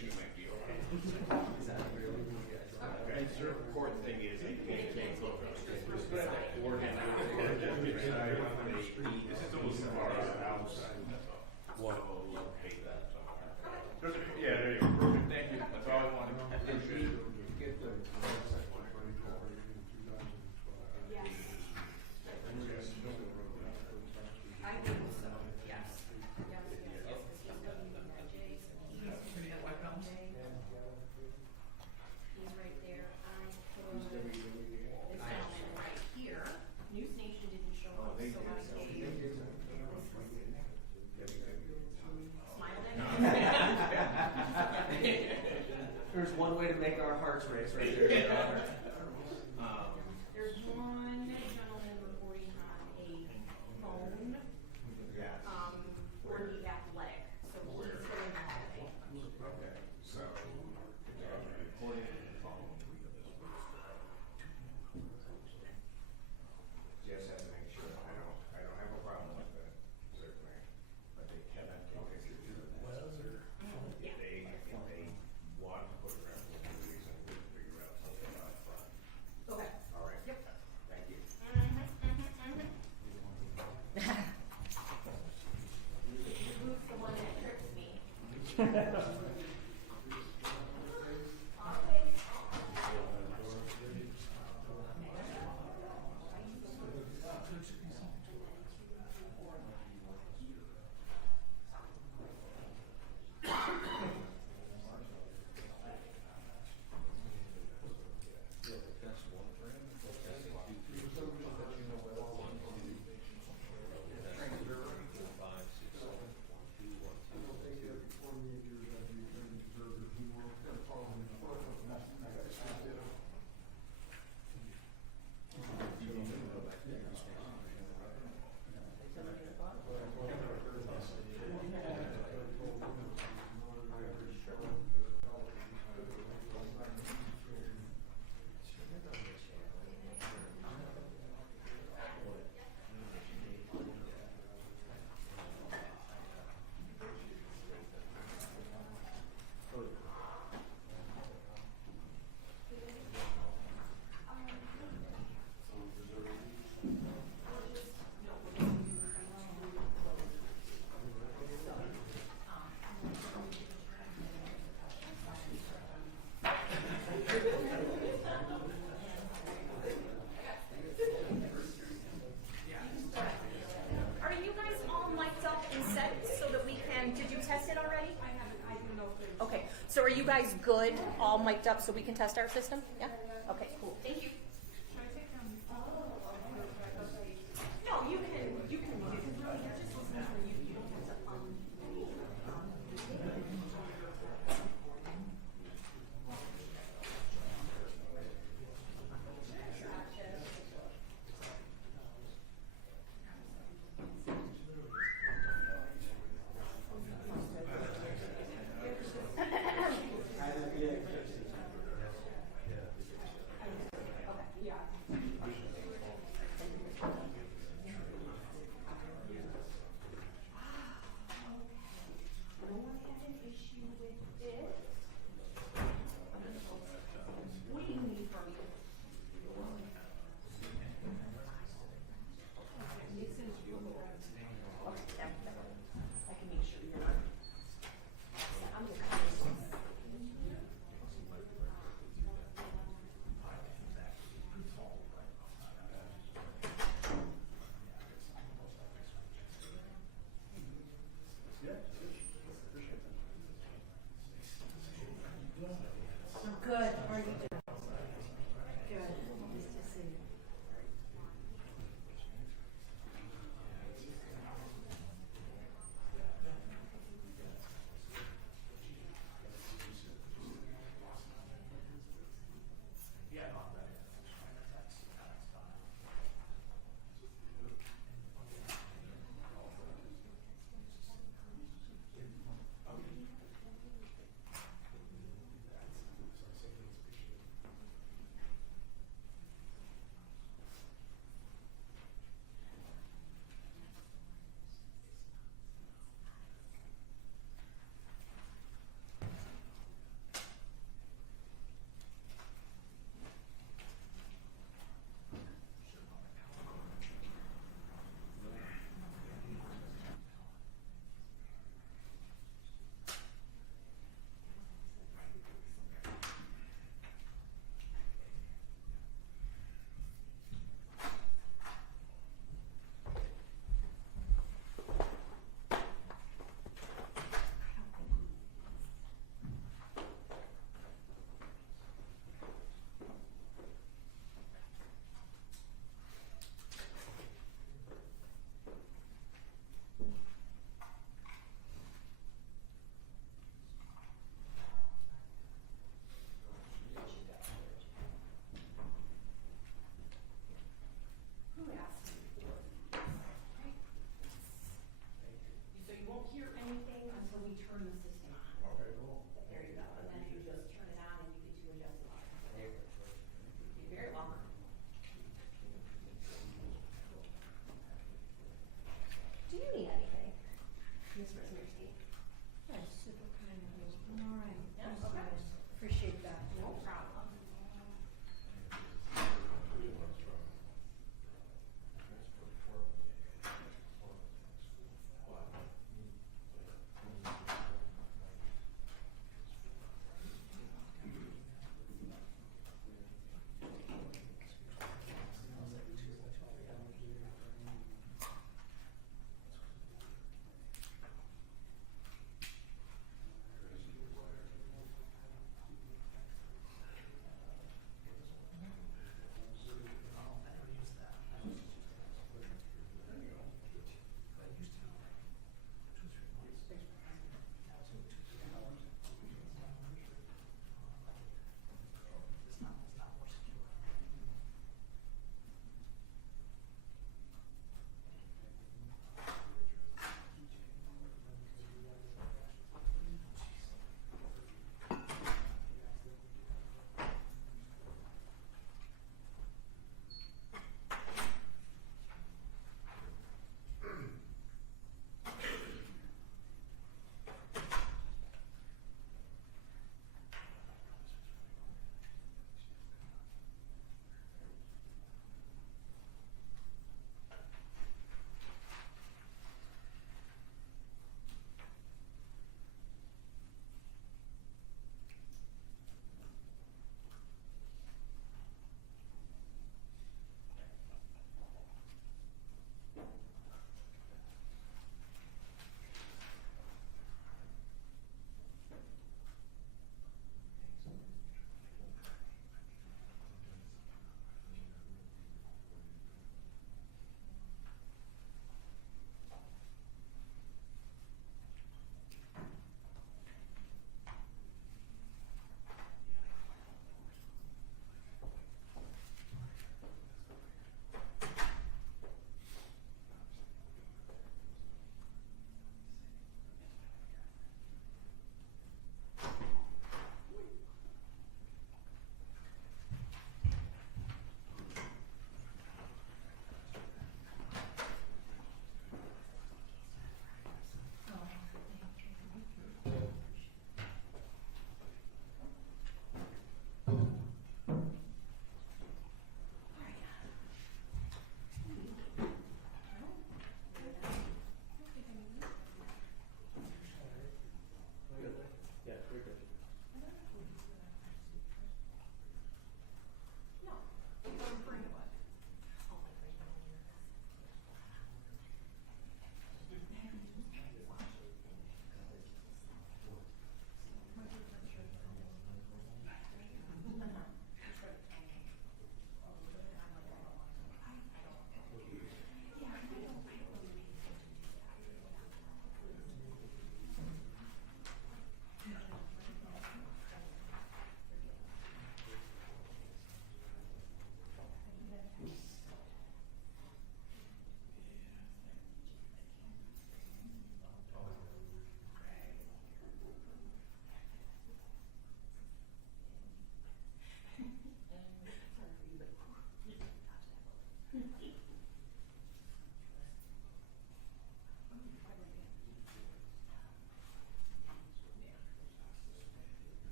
she might be okay. Okay, the court thing is they can't go upstairs. This is a little far out of the house. What? We'll locate that somewhere. Yeah, there you go. Perfect. Thank you. That's all I wanted. Appreciate it. I think so, yes. Yes, yes, yes. He's right there. I put this gentleman right here. News Nation didn't show up, so I gave this smile then. There's one way to make our hearts race right there. There's one gentleman reporting on a phone. For the athletic, so he's going to holiday. Okay, so recording the phone. Just have to make sure. I don't have a problem with that, certainly. But they cannot take us to the necessary. If they want to put around for some reason, we'll figure out something out front. Okay. All right. Yep. Thank you. Who's the one that trips me? Are you guys all mic'd up and set so that we can, did you test it already? I haven't, I don't know. Okay, so are you guys good, all mic'd up so we can test our system? Yeah? Okay, cool. Thank you. Should I take them? No, you can really, you're just listening for you. You don't have to,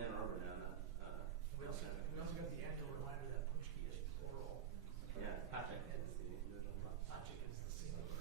from Ann Arbor now, not, We also got the annual reminder that punch key is plural. yeah, Patrick. And Patrick is the singular.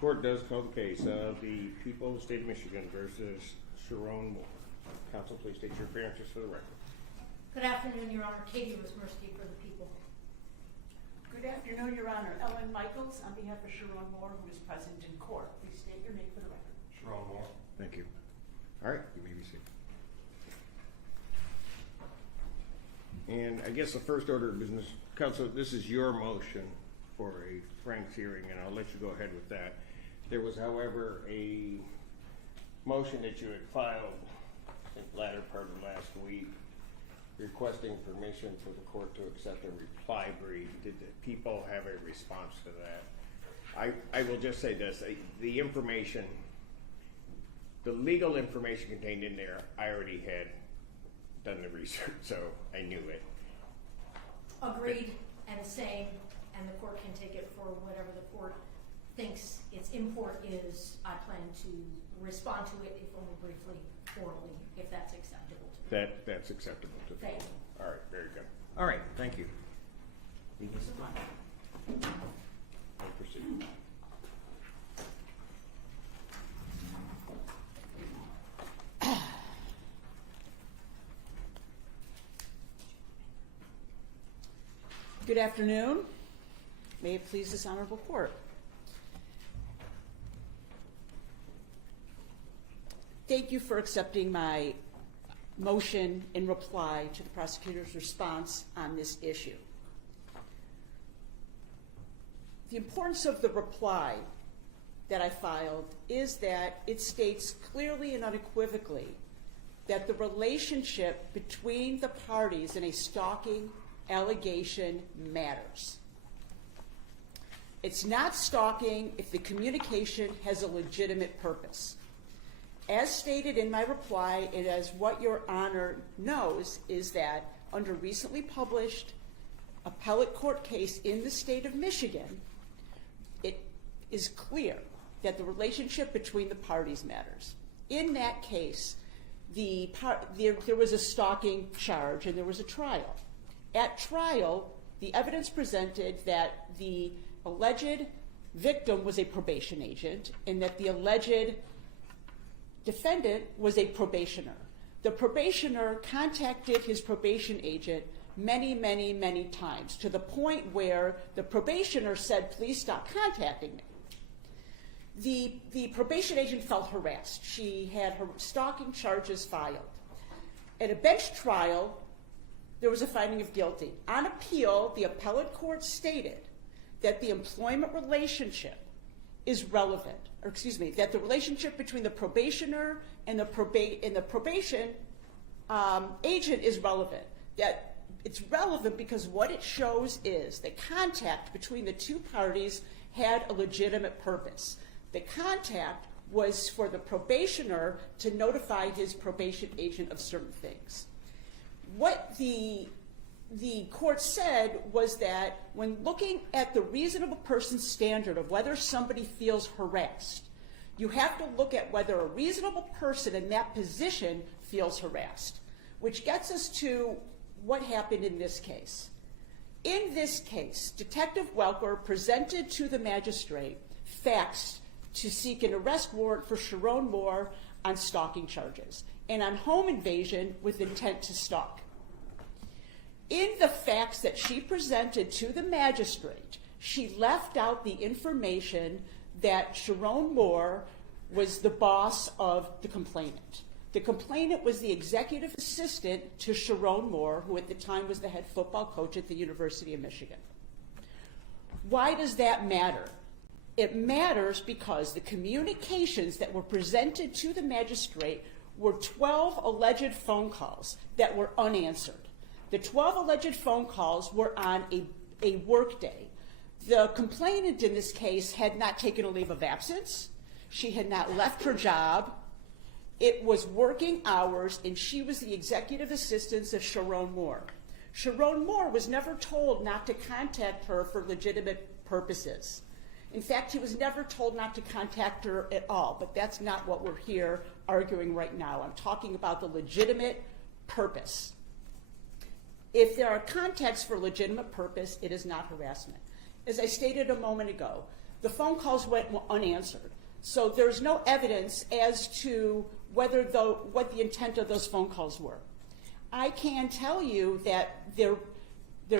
Court does call the case of the people of the state of Michigan versus Sherrone Moore. Counsel, please state your appearances for the record. Good afternoon, Your Honor. Katie Wismerski for the people. Good afternoon, Your Honor. Ellen Michaels on behalf of Sherrone Moore, who is present in court. Please state your name for the record. Sherrone Moore. Thank you. All right, you may be seated. And I guess the first order of business, Counsel, this is your motion for a Frank's hearing, and I'll let you go ahead with that. There was, however, a motion that you had filed in the latter part of last week requesting permission for the court to accept a reply brief. Did the people have a response to that? I will just say this, the information, the legal information contained in there, I already had done the research, so I knew it. Agreed and same, and the court can take it for whatever the court thinks its import is. I plan to respond to it, if only briefly, orally, if that's acceptable to me. That's acceptable to me. Thank you. All right, very good. All right, thank you. You can smile. I'll proceed. Good afternoon. May it please this honorable court. Thank you for accepting my motion in reply to the prosecutor's response on this issue. The importance of the reply that I filed is that it states clearly and unequivocally that the relationship between the parties in a stalking allegation matters. It's not stalking if the communication has a legitimate purpose. As stated in my reply, and as what Your Honor knows, is that under recently published appellate court case in the state of Michigan, it is clear that the relationship between the parties matters. In that case, there was a stalking charge and there was a trial. At trial, the evidence presented that the alleged victim was a probation agent and that the alleged defendant was a probationer. The probationer contacted his probation agent many, many, many times, to the point where the probationer said, "Please stop contacting me." The probation agent felt harassed. She had her stalking charges filed. At a bench trial, there was a finding of guilty. On appeal, the appellate court stated that the employment relationship is relevant, that the relationship between the probationer and the probation agent is relevant. That it's relevant because what it shows is that contact between the two parties had a legitimate purpose. The contact was for the probationer to notify his probation agent of certain things. What the court said was that when looking at the reasonable person standard of whether somebody feels harassed, you have to look at whether a reasonable person in that position feels harassed, which gets us to what happened in this case. In this case, Detective Welker presented to the magistrate facts to seek an arrest warrant for Sherrone Moore on stalking charges and on home invasion with intent to stalk. In the facts that she presented to the magistrate, she left out the information that Sherrone Moore was the boss of the complainant. The complainant was the executive assistant to Sherrone Moore, who at the time was the head football coach at the University of Michigan. Why does that matter? It matters because the communications that were presented to the magistrate were 12 alleged phone calls that were unanswered. The 12 alleged phone calls were on a work day. The complainant in this case had not taken a leave of absence. She had not left her job. It was working hours, and she was the executive assistant of Sherrone Moore. Sherrone Moore was never told not to contact her for legitimate purposes. In fact, he was never told not to contact her at all, but that's not what we're here arguing right now. I'm talking about the legitimate purpose. If there are contacts for legitimate purpose, it is not harassment. As I stated a moment ago, The phone calls went unanswered. So there's no evidence as to what the intent of those phone calls were. I can tell you that there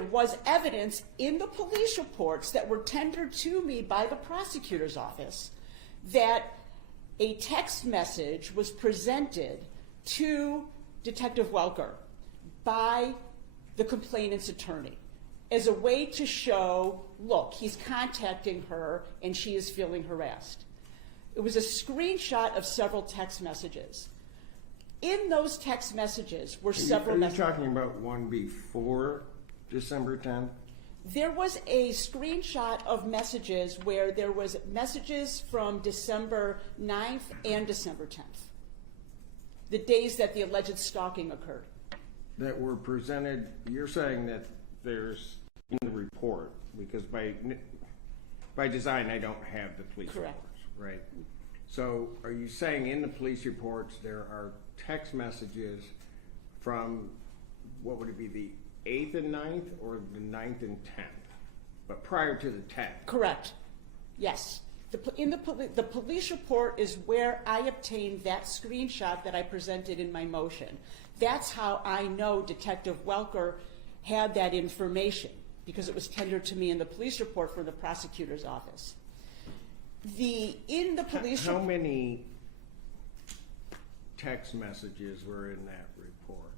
was evidence in the police reports that were tendered to me by the prosecutor's office that a text message was presented to Detective Welker by the complainant's attorney as a way to show, look, he's contacting her and she is feeling harassed. It was a screenshot of several text messages. In those text messages were several messages. Are you talking about one before December 10th? There was a screenshot of messages where there was messages from December 9th and December 10th, the days that the alleged stalking occurred. That were presented, you're saying that there's in the report, because by design I don't have the police Correct. reports, right? So are you saying in the police reports there are text messages from, what would it be, the 8th and 9th or the 9th and 10th, but prior to the 10th? Correct. Yes. The police report is where I obtained that screenshot that I presented in my motion. That's how I know Detective Welker had that information, because it was tendered to me in the police report from the prosecutor's office. How many text messages were in that report?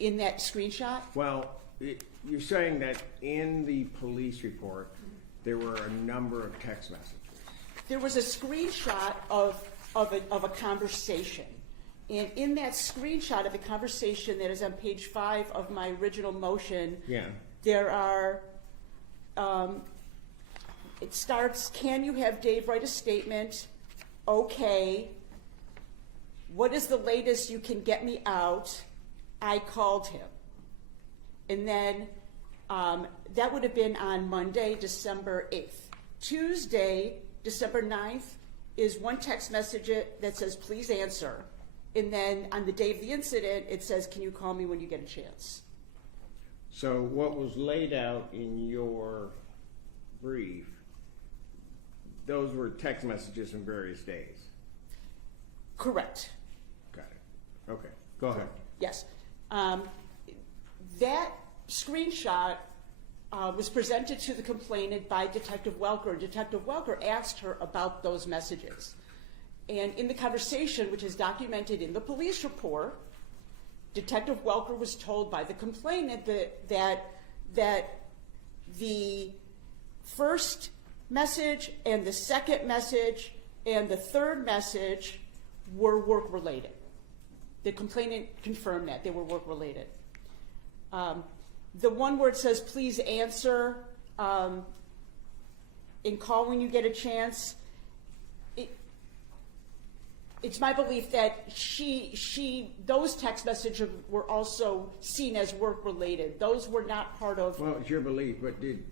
In that screenshot? Well, you're saying that in the police report there were a number of text messages. There was a screenshot of a conversation. And in that screenshot of the conversation that is on page 5 of my original motion, Yeah. there are, it starts, can you have Dave write a statement? Okay. What is the latest you can get me out? I called him. And then that would have been on Monday, December 8th. Tuesday, December 9th, is one text message that says, please answer. And then on the day of the incident, it says, can you call me when you get a chance? So what was laid out in your brief, those were text messages from various days? Correct. Got it. Okay. Go ahead. Yes. That screenshot was presented to the complainant by Detective Welker. Detective Welker asked her about those messages. And in the conversation, which is documented in the police report, Detective Welker was told by the complainant that the first message and the second message and the third message were work-related. The complainant confirmed that they were work-related. The one where it says, please answer and call when you get a chance, it's my belief that those text messages were also seen as work-related. Those were not part of... Well, it's your belief, but did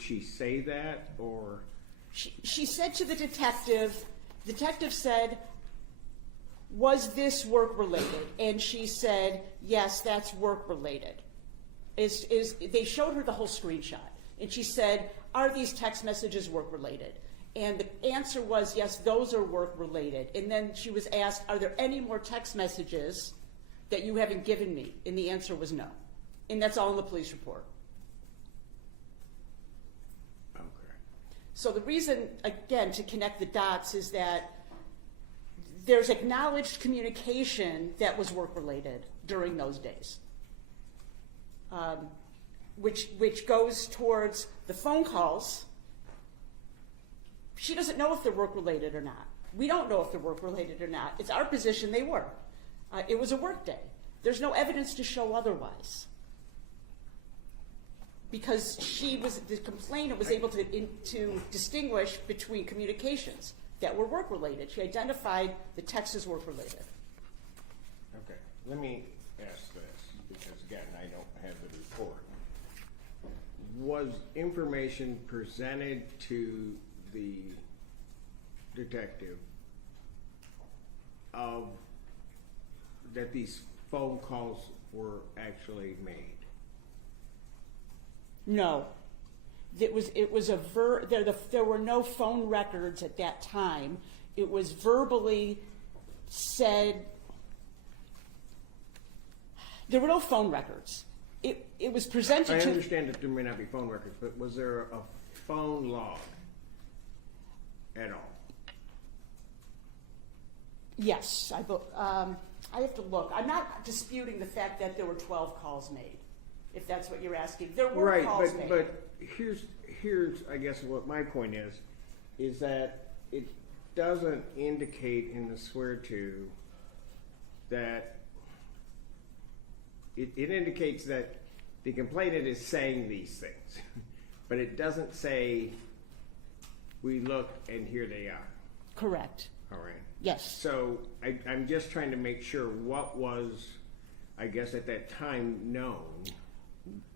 she say that, or... She said to the detective said, was this work-related? And she said, yes, that's work-related. They showed her the whole screenshot. And she said, are these text messages work-related? And the answer was, yes, those are work-related. And then she was asked, are there any more text messages that you haven't given me? And the answer was no. And that's all in the police report. Okay. So the reason, again, to connect the dots is that there's acknowledged communication that was work-related during those days, which goes towards the phone calls. She doesn't know if they're work-related or not. We don't know if they're work-related or not. It's our position they were. It was a work day. There's no evidence to show otherwise. Because the complainant was able to distinguish between communications that were work-related. She identified the text as work-related. Okay. Let me ask this, because again, I don't have the report. Was information presented to the detective that these phone calls were actually made? No. There were no phone records at that time. It was verbally said. There were no phone records. It was presented I to. understand that there may not be phone records, but was there a phone log at all? Yes, I have to look. I'm not disputing the fact that there were 12 calls made, if that's what you're asking. There were Right, calls made. but here's I guess what my point is that it doesn't indicate in the swear to that it indicates that the complainant is saying these things, but it doesn't say we look and here they are. Correct. All right. Yes. So I'm just trying to make sure what was, I guess at that time, known.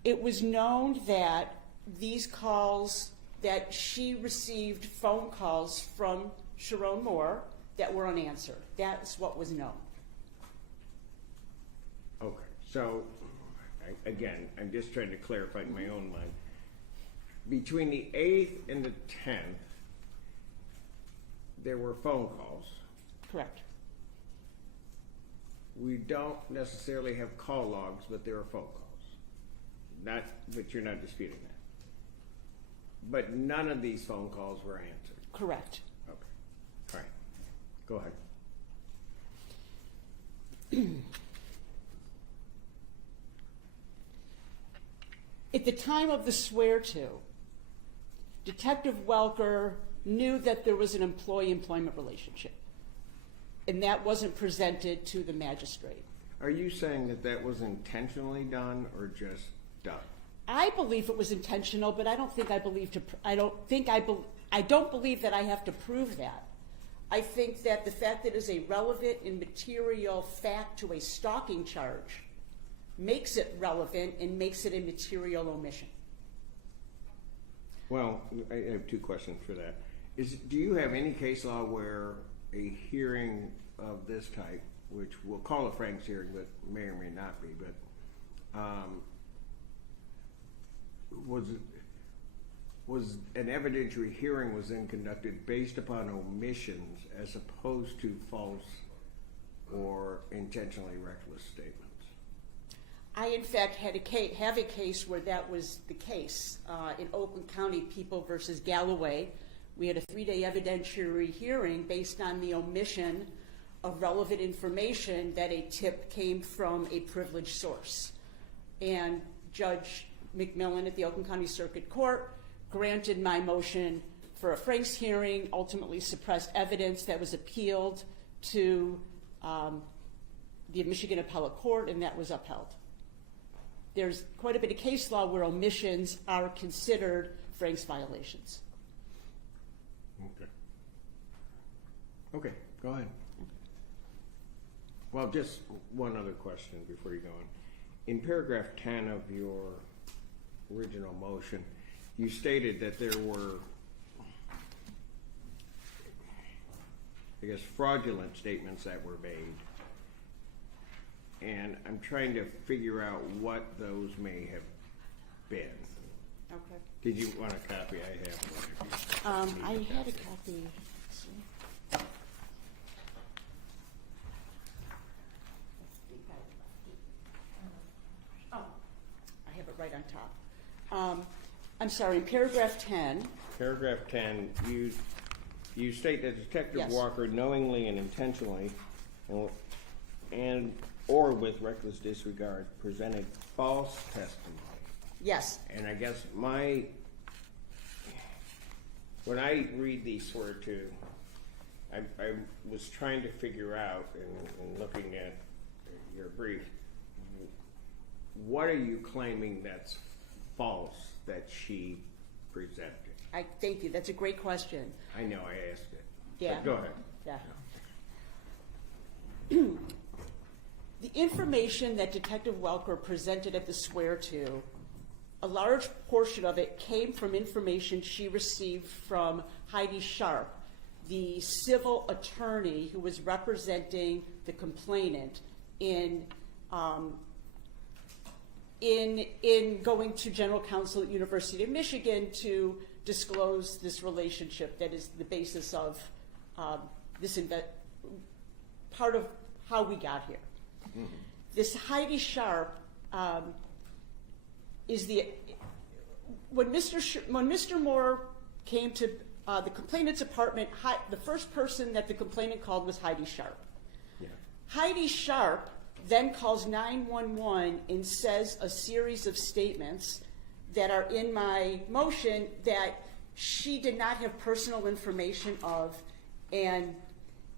It was known that these calls, that she received phone calls from Sherrone Moore that were unanswered. That's what was known. Okay. So, again, I'm just trying to clarify in my own mind. Between the 8th and the 10th, there were phone calls. Correct. We don't necessarily have call logs, but there are phone calls. But you're not disputing that. But none of these phone calls were answered. Correct. Okay. All right. Go ahead. At the time of the swear-to, Detective Welker knew that there was an employee-employment relationship, and that wasn't presented to the magistrate. Are you saying that that was intentionally done or just done? I believe it was intentional, but I don't believe that I have to prove that. I think that the fact that it is a relevant and material fact to a stalking charge makes it relevant and makes it a material omission. Well, I have two questions for that. Do you have any case law where a hearing of this type, which we'll call a Frank's hearing, but may or may not be, but was an evidentiary hearing was then conducted based upon omissions as opposed to false or intentionally reckless statements? I, in fact, have a case where that was the case. In Oakland County, People versus Galloway, we had a 3-day evidentiary hearing based on the omission of relevant information that a tip came from a privileged source. And Judge McMillan at the Oakland County Circuit Court granted my motion for a Frank's hearing, ultimately suppressed evidence that was appealed to the Michigan Appellate Court, and that was upheld. There's quite a bit of case law where omissions are considered Frank's violations. Okay. Okay, go ahead. Well, just one other question before you go on. In paragraph 10 of your original motion, you stated that there were, I guess, fraudulent statements that were made. And I'm trying to figure out what those may have been. Okay. Did you want a copy? I have one. I had a copy. Let's see. Oh, I have it right on top. I'm sorry, in paragraph 10. Paragraph 10, you state that Detective Yes. Walker knowingly and intentionally and or with reckless disregard presented false testimony. Yes. And I guess when I read these swear to, I was trying to figure out, and looking at your brief, what are you claiming that's false that she presented? Thank you. That's a great question. I know I asked it. Yeah. But go ahead. Yeah. The information that Detective Welker presented at the swear-to, a large portion of it came from information she received from Heidi Sharp, the civil attorney who was representing the complainant in in going to general counsel at University of Michigan to disclose this relationship that is the basis of part of how we got here. Mm-hmm. This Heidi Sharp is when Mr. Moore came to the complainant's apartment, the first person that the complainant called was Heidi Sharp. Yeah. Heidi Sharp then calls 911 and says a series of statements that are in my motion that she did not have personal information of and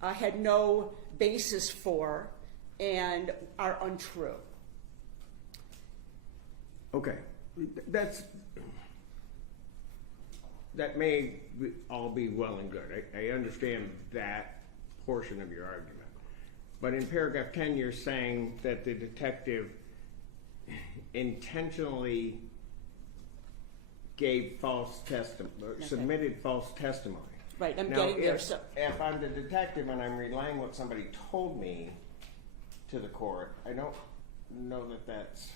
had no basis for and are untrue. Okay, that may all be well and good. I understand that portion of your argument. But in paragraph 10, you're saying that the detective intentionally gave false testimony, or submitted false testimony. Right, I'm now, getting there. So if I'm the detective and I'm relaying what somebody told me to the court, I don't know that that's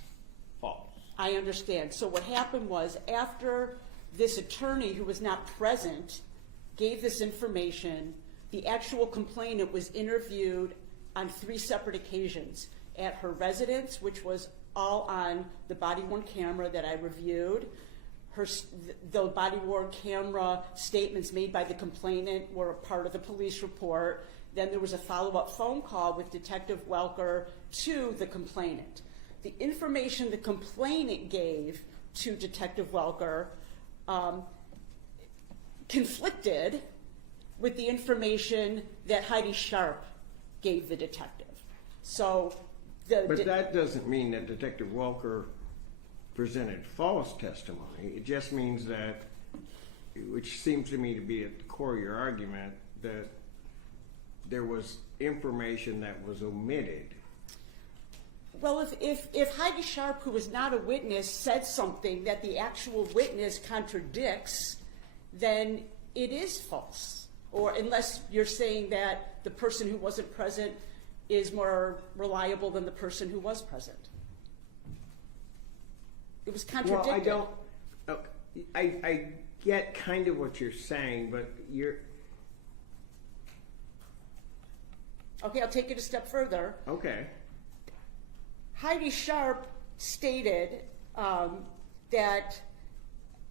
false. I understand. So what happened was, after this attorney who was not present gave this information, the actual complainant was interviewed on 3 separate occasions at her residence, which was all on the body-worn camera that I reviewed. The body-worn camera statements made by the complainant were a part of the police report. Then there was a follow-up phone call with Detective Welker to the complainant. The information the complainant gave to Detective Welker conflicted with the information that Heidi Sharp gave the detective. So but that doesn't mean that Detective Welker presented false testimony. It just means that, which seems to me to be at the core of your argument, that there was information that was omitted. Well, if Heidi Sharp, who was not a witness, said something that the actual witness contradicts, then it is false. Or unless you're saying that the person who wasn't present is more reliable than the person who was present. It was contradicted. Well, I get kind of what you're saying, but you're... Okay, I'll take it a step further. Okay. Heidi Sharp stated that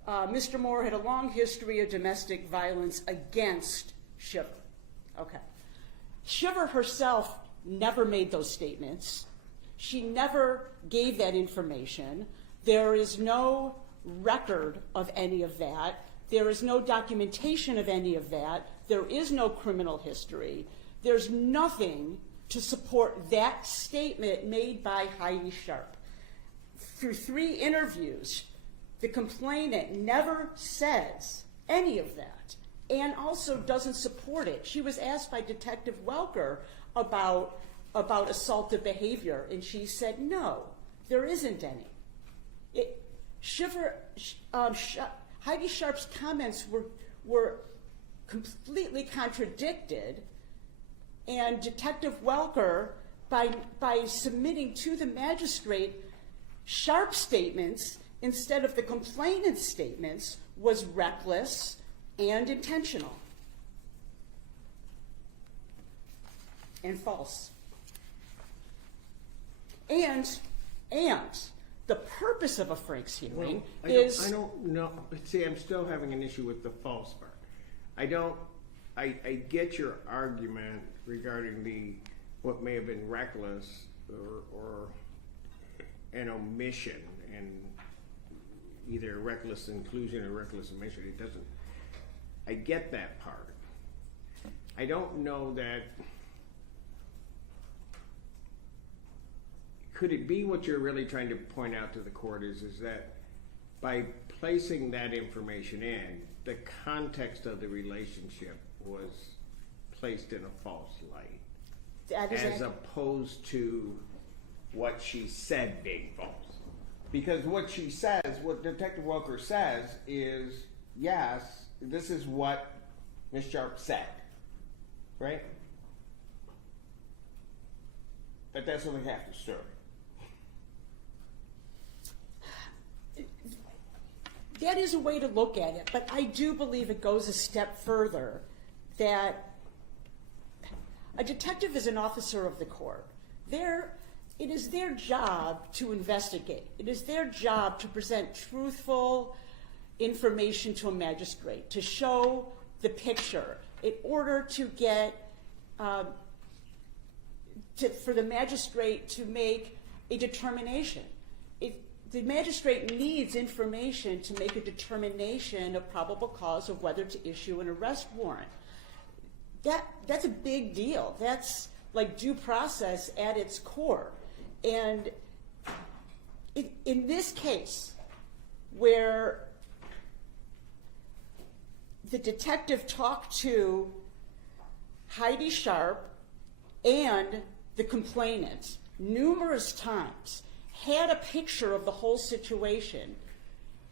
Mr. Moore had a long history of domestic violence against Shiver. Okay. Shiver herself never made those statements. She never gave that information. There is no record of any of that. There is no documentation of any of that. There is no criminal history. There's nothing to support that statement made by Heidi Sharp. Through 3 interviews, the complainant never says any of that and also doesn't support it. She was asked by Detective Welker about assaultive behavior, and she said, no, there isn't any. Heidi Sharp's comments were completely contradicted, and Detective Welker, by submitting to the magistrate Sharp statements instead of the complainant's statements, was reckless and intentional and false. And the purpose of a Franks hearing is... I don't know. See, I'm still having an issue with the false part. I get your argument regarding what may have been reckless or an omission, and either reckless inclusion or reckless omission. It doesn't. I get that part. I don't know that. Could it be what you're really trying to point out to the court is that by placing that information in, the context of the relationship was placed in a false light, as opposed to what she said being false? Because what she says, what Detective Welker says is, yes, this is what Ms. Sharp said, right? But that's only half the story. that is a way to look at it, but I do believe it goes a step further, that a detective is an officer of the court. It is their job to investigate. It is their job to present truthful information to a magistrate, to show the picture in order to get, for the magistrate to make a determination. The magistrate needs information to make a determination of probable cause of whether to issue an arrest warrant. That's a big deal. That's like due process at its core. And in this case, where the detective talked to Heidi Sharp and the complainant numerous times, had a picture of the whole situation,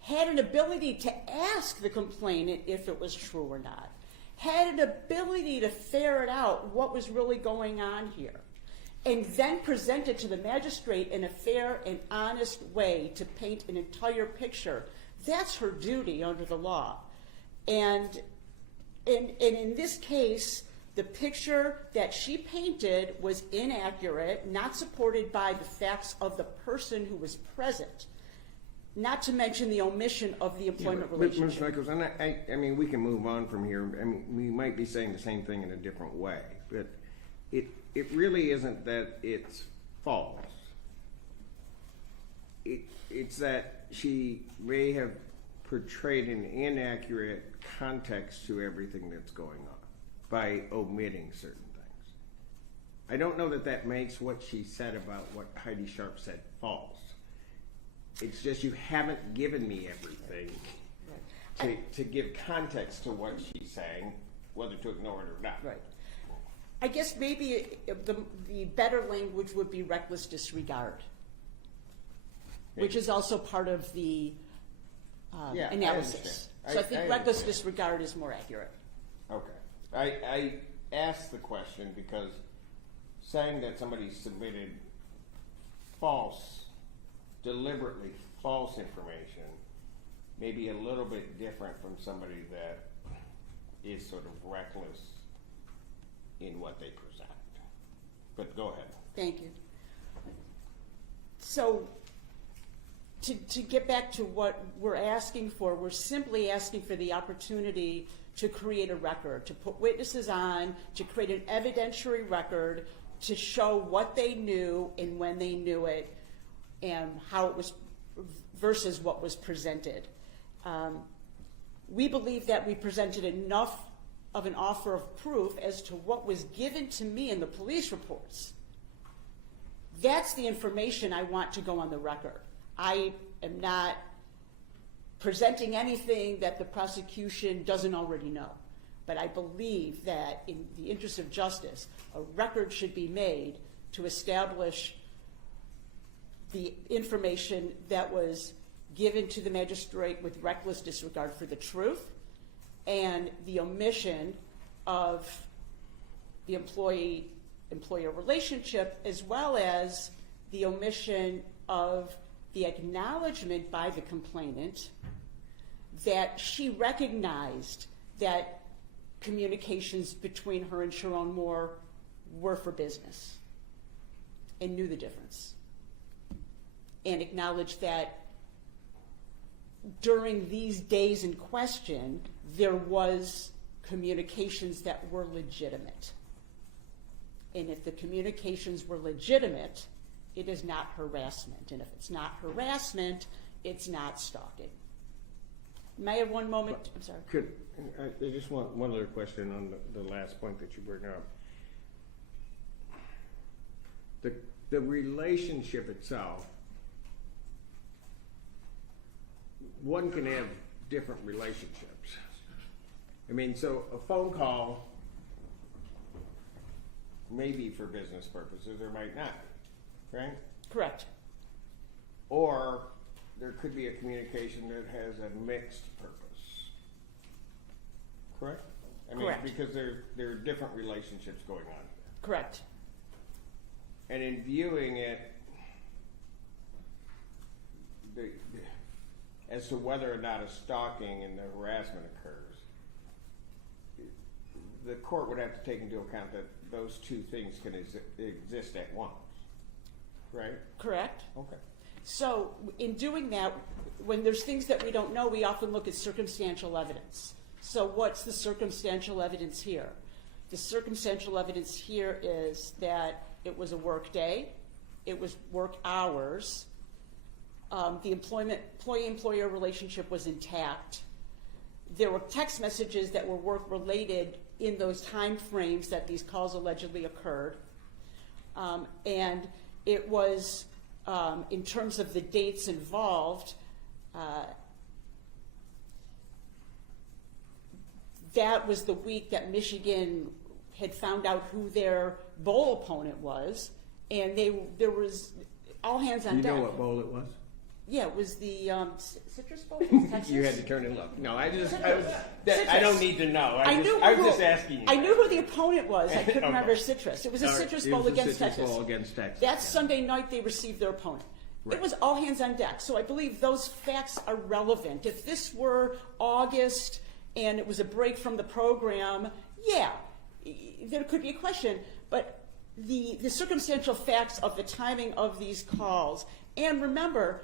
had an ability to ask the complainant if it was true or not, had an ability to ferret out what was really going on here, and then present it to the magistrate in a fair and honest way to paint an entire picture. That's her duty under the law. And in this case, the picture that she painted was inaccurate, not supported by the facts of the person who was present, not to mention the omission of the employment relationship. Ms. Nichols, and I mean, we can move on from here. I mean, we might be saying the same thing in a different way, but it really isn't that it's false. It's that she may have portrayed an inaccurate context to everything that's going on by omitting certain things. I don't know that makes what she said about what Heidi Sharp said false. It's just you haven't given me everything to give context to what she's saying, whether to ignore it or not. Right. I guess maybe the better language would be reckless disregard, which is also part of the analysis. So I think reckless disregard is more accurate. Okay. I asked the question because saying that somebody submitted deliberately false information may be a little bit different from somebody that is sort of reckless in what they present. But go ahead. Thank you. So to get back to what we're asking for, we're simply asking for the opportunity to create a record, to put witnesses on, to create an evidentiary record, to show what they knew and when they knew it, and how it was versus what was presented. We believe that we presented enough of an offer of proof as to what was given to me in the police reports. That's the information I want to go on the record. I am not presenting anything that the prosecution doesn't already know. But I believe that in the interest of justice, a record should be made to establish the information that was given to the magistrate with reckless disregard for the truth and the omission of the employee-employer relationship, as well as the omission of the acknowledgement by the complainant that she recognized that communications between her and Sherrone Moore were for business and knew the difference, and acknowledged that during these days in question, there was communications that were legitimate. And if the communications were legitimate, it is not harassment. And if it's not harassment, it's not stalking. May I have one moment? I'm sorry. I just want one other question on the last point that you bring up. The relationship itself, one can have different relationships. I mean, so a phone call may be for business purposes or might not, right? Correct. Or there could be a communication that has a mixed purpose. Correct? I mean, Correct. because there are different relationships going on here. Correct. And in viewing it as to whether or not a stalking and the harassment occurs, the court would have to take into account that those two things can exist at once, right? Correct? Okay. So in doing that, when there's things that we don't know, we often look at circumstantial evidence. So what's the circumstantial evidence here? The circumstantial evidence here is that it was a work day, it was work hours, the employee-employer relationship was intact. There were text messages that were work-related in those time frames that these calls allegedly occurred. And it was, in terms of the dates involved, that was the week that Michigan had found out who their bowl opponent was, and there was all hands on You deck. know what bowl it was? Yeah, it was the Citrus Bowl in Texas. You had to turn and look. No, I Citrus. don't need to know. I was just asking you. I knew who the opponent was. I couldn't Okay. remember Citrus. It was a All right, Citrus it Bowl was a against Citrus Texas. Bowl against Texas. That Sunday night they received their opponent. Right. It was all hands on deck. So I believe those facts are relevant. If this were August and it was a break from the program, yeah, there could be a question. But the circumstantial facts of the timing of these calls, and remember,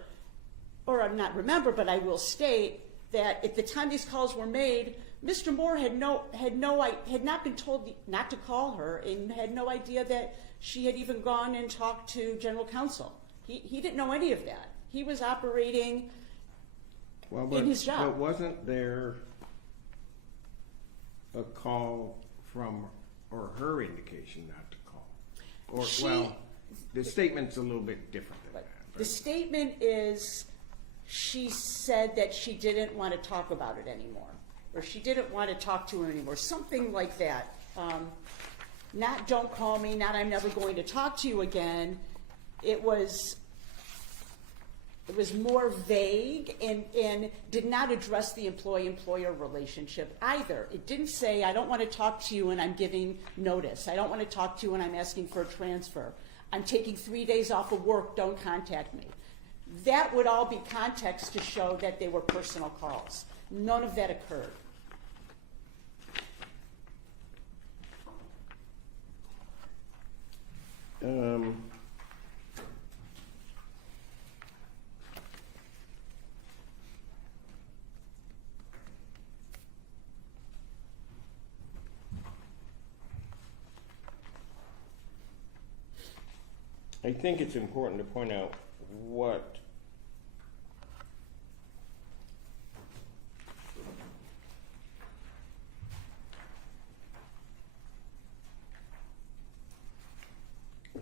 or I'm not remember, but I will state that at the time these calls were made, Mr. Moore had not been told not to call her, and had no idea that she had even gone and talked to General Counsel. He didn't know any of that. He was operating in his job. But wasn't there a call from, or her indication not to call? Or, the statement's a little bit different than that. The statement is, she said that she didn't want to talk about it anymore, or she didn't want to talk to her anymore, something like that. Not don't call me, not I'm never going to talk to you again. It was more vague and did not address the employee-employer relationship either. It didn't say, I don't want to talk to you and I'm giving notice. I don't want to talk to you and I'm asking for a transfer. I'm taking 3 days off of work, don't contact me. That would all be context to show that they were personal calls. None of that occurred. I think it's important to point out what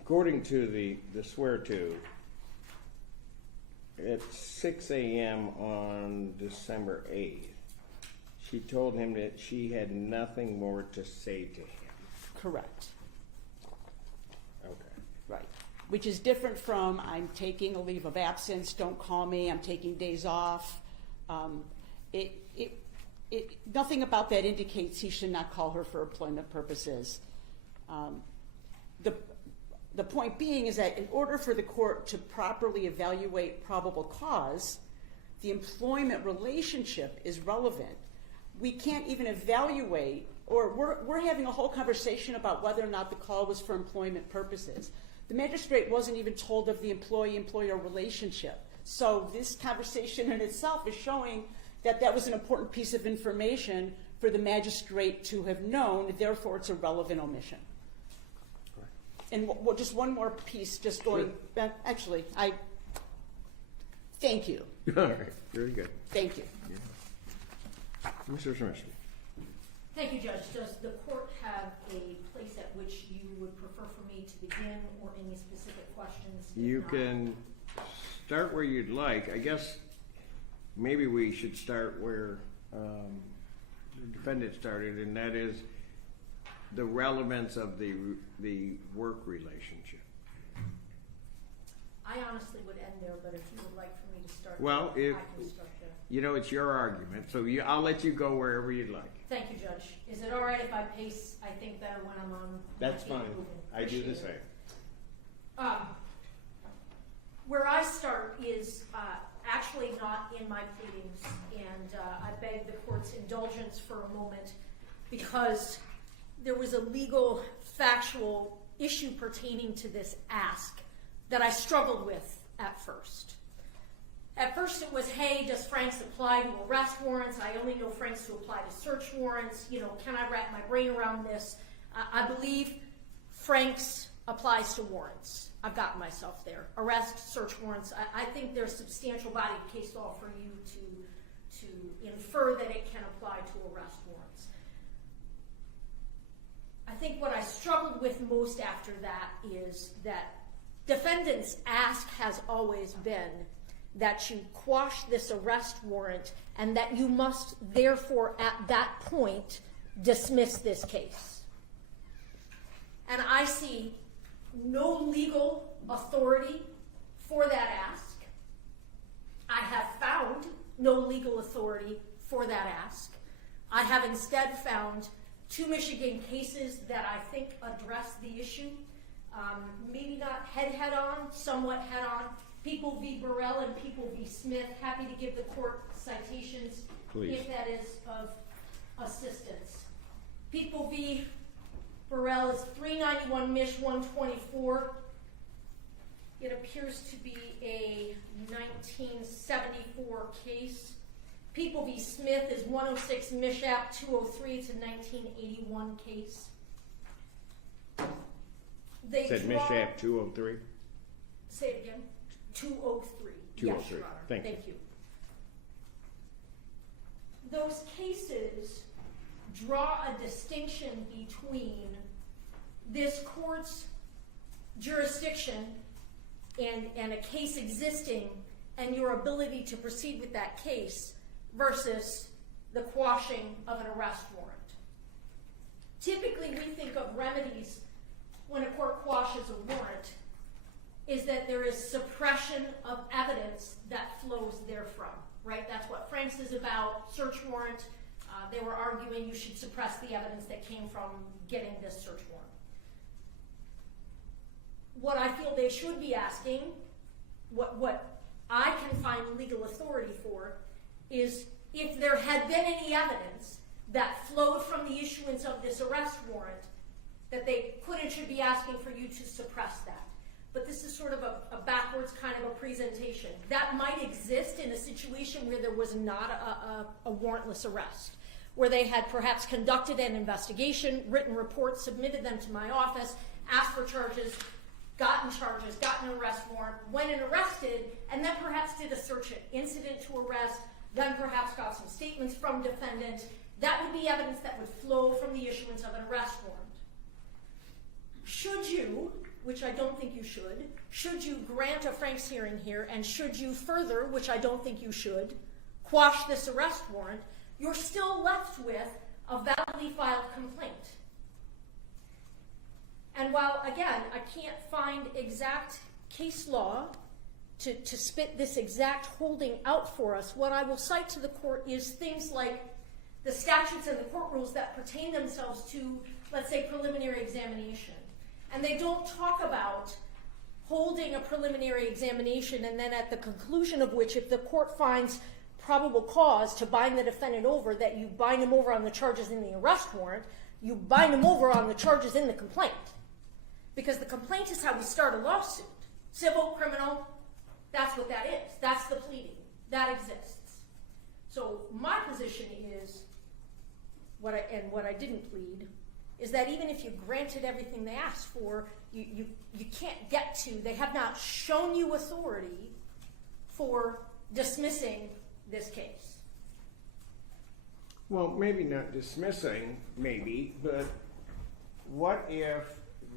according to the swear-to, at 6 a.m. on December 8th, she told him that she had nothing more to say to him. Correct. Okay. Right. Which is different from, I'm taking a leave of absence, don't call me, I'm taking days off. Nothing about that indicates he should not call her for employment purposes. The point being is that in order for the court to properly evaluate probable cause, the employment relationship is relevant. We can't even evaluate, or we're having a whole conversation about whether or not the call was for employment purposes. The magistrate wasn't even told of the employee-employer relationship. So this conversation in itself is showing that that was an important piece of information for the magistrate to have known, therefore it's a relevant omission. And just one more piece, just going, actually, thank you. All right, very good. Thank you. Yeah. Mr. Smith. Thank you, Judge. Does the court have a place at which you would prefer for me to begin, or any specific questions? If You not- can start where you'd like. I guess maybe we should start where the defendant started, and that is the relevance of the work relationship. I honestly would end there, but if you would like for me to start, Well, I if can start there. you know, it's your argument, so I'll let you go wherever you'd like. Thank you, Judge. Is it all right if I pace, I think, better when I'm on? That's my feet fine. moving? I do the Appreciate same. it. Where I start is, actually not in my pleadings, and I beg the court's indulgence for a moment because there was a legal, factual issue pertaining to this ask that I struggled with at first. At first it was, hey, does Franks apply to arrest warrants? I only know Franks to apply to search warrants. You know, can I wrap my brain around this? I believe Franks applies to warrants. I've gotten myself there. Arrest, search warrants. I think there's substantial body of case law for you to infer that it can apply to arrest warrants. I think what I struggled with most after that is that defendant's ask has always been that you quash this arrest warrant and that you must therefore at that point dismiss this case. And I see no legal authority for that ask. I have found no legal authority for that ask. I have instead found 2 Michigan cases that I think address the issue. Maybe not head on, somewhat head on. People v. Burrell and People v. Smith. Happy to give the court citations Please. if that is of assistance. People v. Burrell is 391 Mich 124. It appears to be a 1974 case. People v. Smith is 106 Mich App 203. It's a 1981 case. They Said draw- Mishap 203? Say it again. 203. 203. Yes, Your Honor. Thank you. Those cases draw a distinction between this court's jurisdiction and a case existing and your ability to proceed with that case versus the quashing of an arrest warrant. Typically, we think of remedies when a court quashes a warrant is that there is suppression of evidence that flows therefrom, right? That's what Franks is about, search warrant. They were arguing you should suppress the evidence that came from getting this search warrant. What I feel they should be asking, what I can find legal authority for, is if there had been any evidence that flowed from the issuance of this arrest warrant, that they could and should be asking for you to suppress that. But this is sort of a backwards kind of a presentation. That might exist in a situation where there was not a warrantless arrest, where they had perhaps conducted an investigation, written reports, submitted them to my office, asked for charges, gotten an arrest warrant, went and arrested, and then perhaps did a search incident to arrest, then perhaps got some statements from defendant. That would be evidence that would flow from the issuance of an arrest warrant. Should you, which I don't think you should you grant a Franks hearing here, and should you further, which I don't think you should, quash this arrest warrant, you're still left with a validly filed complaint. And while, again, I can't find exact case law to spit this exact holding out for us, what I will cite to the court is things like the statutes and the court rules that pertain themselves to, let's say, preliminary examination. And they don't talk about holding a preliminary examination and then at the conclusion of which, if the court finds probable cause to bind the defendant over, that you bind him over on the charges in the arrest warrant, you bind him over on the charges in the complaint. Because the complaint is how we start a lawsuit. Civil, criminal, that's what that is. That's the pleading. That exists. So my position is, what I didn't plead, is that even if you granted everything they asked for, you can't get to, they have not shown you authority for dismissing this case. Well, maybe not dismissing, maybe, but what if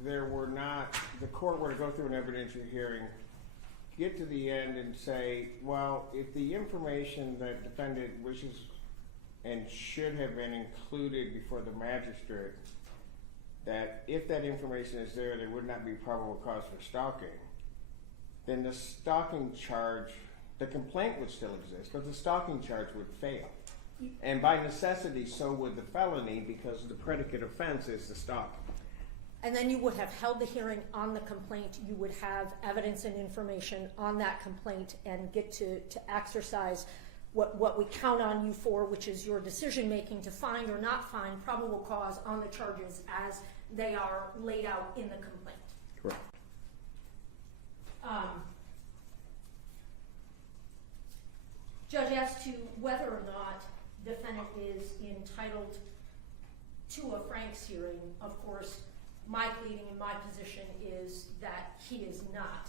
there were not, the court were to go through an evidentiary hearing, get to the end and say, well, if the information that defendant wishes and should have been included before the magistrate, that if that information is there, there would not be probable cause for stalking, then the stalking charge, the complaint would still exist, but the stalking charge would fail. And by necessity, so would the felony, because the predicate offense is the stalking. And then you would have held the hearing on the complaint. You would have evidence and information on that complaint and get to exercise what we count on you for, which is your decision-making to find or not find probable cause on the charges as they are laid out in the complaint. Correct. Judge, as to whether or not defendant is entitled to a Franks hearing, of course, my pleading and my position is that he is not.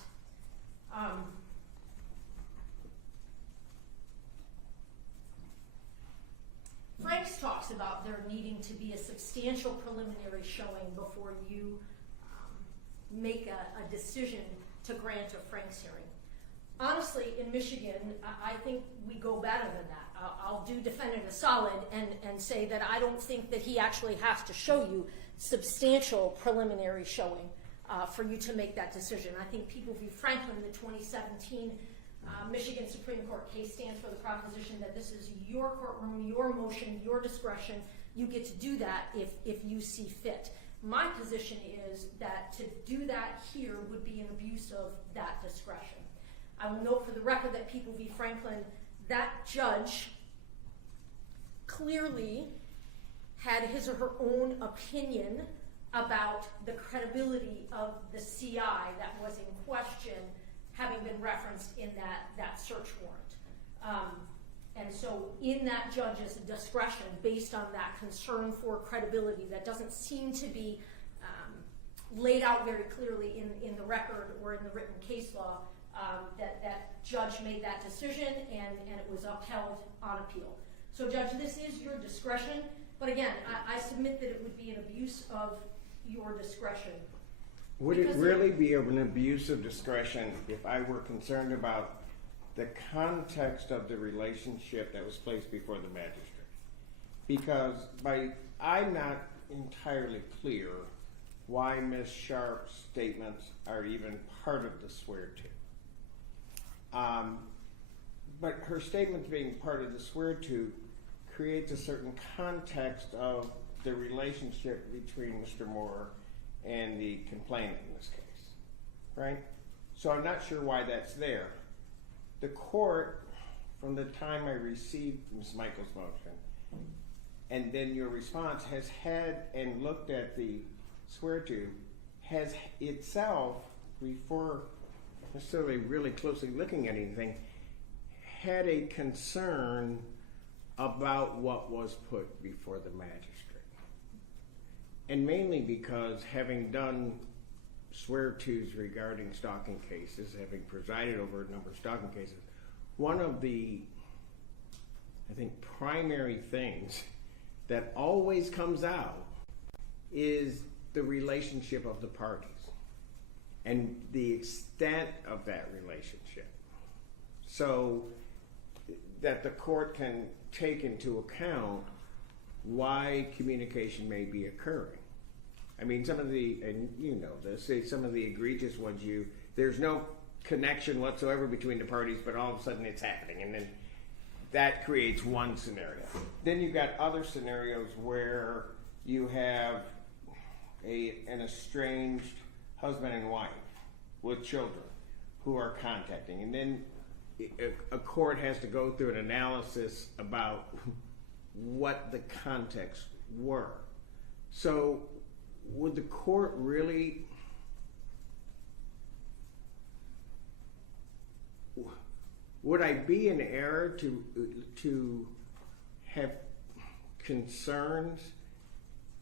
Franks talks about there needing to be a substantial preliminary showing before you make a decision to grant a Franks hearing. Honestly, in Michigan, I think we go better than that. I'll do defendant a solid and say that I don't think that he actually has to show you substantial preliminary showing for you to make that decision. I think People v. Franklin, the 2017 Michigan Supreme Court case, stands for the proposition that this is your courtroom, your motion, your discretion. You get to do that if you see fit. My position is that to do that here would be an abuse of that discretion. I will note for the record that People v. Franklin, that judge clearly had his or her own opinion about the credibility of the CI that was in question, having been referenced in that search warrant. And so in that judge's discretion, based on that concern for credibility that doesn't seem to be laid out very clearly in the record or in the written case law, that judge made that decision and it was upheld on appeal. So Judge, this is your discretion, but again, I submit that it would be an abuse of your discretion. Would it really be an abuse of discretion if I were concerned about the context of the relationship that was placed before the magistrate? Because I'm not entirely clear why Ms. Sharp's statements are even part of the swear-to. But her statements being part of the swear-to creates a certain context of the relationship between Mr. Moore and the complainant in this case, right? So I'm not sure why that's there. The court, from the time I received Ms. Michael's motion, and then your response, has had and looked at the swear-to, has itself, before necessarily really closely looking at anything, had a concern about what was put before the magistrate. And mainly because, having done swear-tos regarding stalking cases, having presided over a number of stalking cases, one of the, I think, primary things that always comes out is the relationship of the parties and the extent of that relationship, so that the court can take into account why communication may be occurring. I mean, some of the, and you know this, some of the egregious ones, there's no connection whatsoever between the parties, but all of a sudden it's happening, and then that creates one scenario. Then you've got other scenarios where you have an estranged husband and wife with children who are contacting, and then a court has to go through an analysis about what the context were. So would the court really, would I be in error to have concerns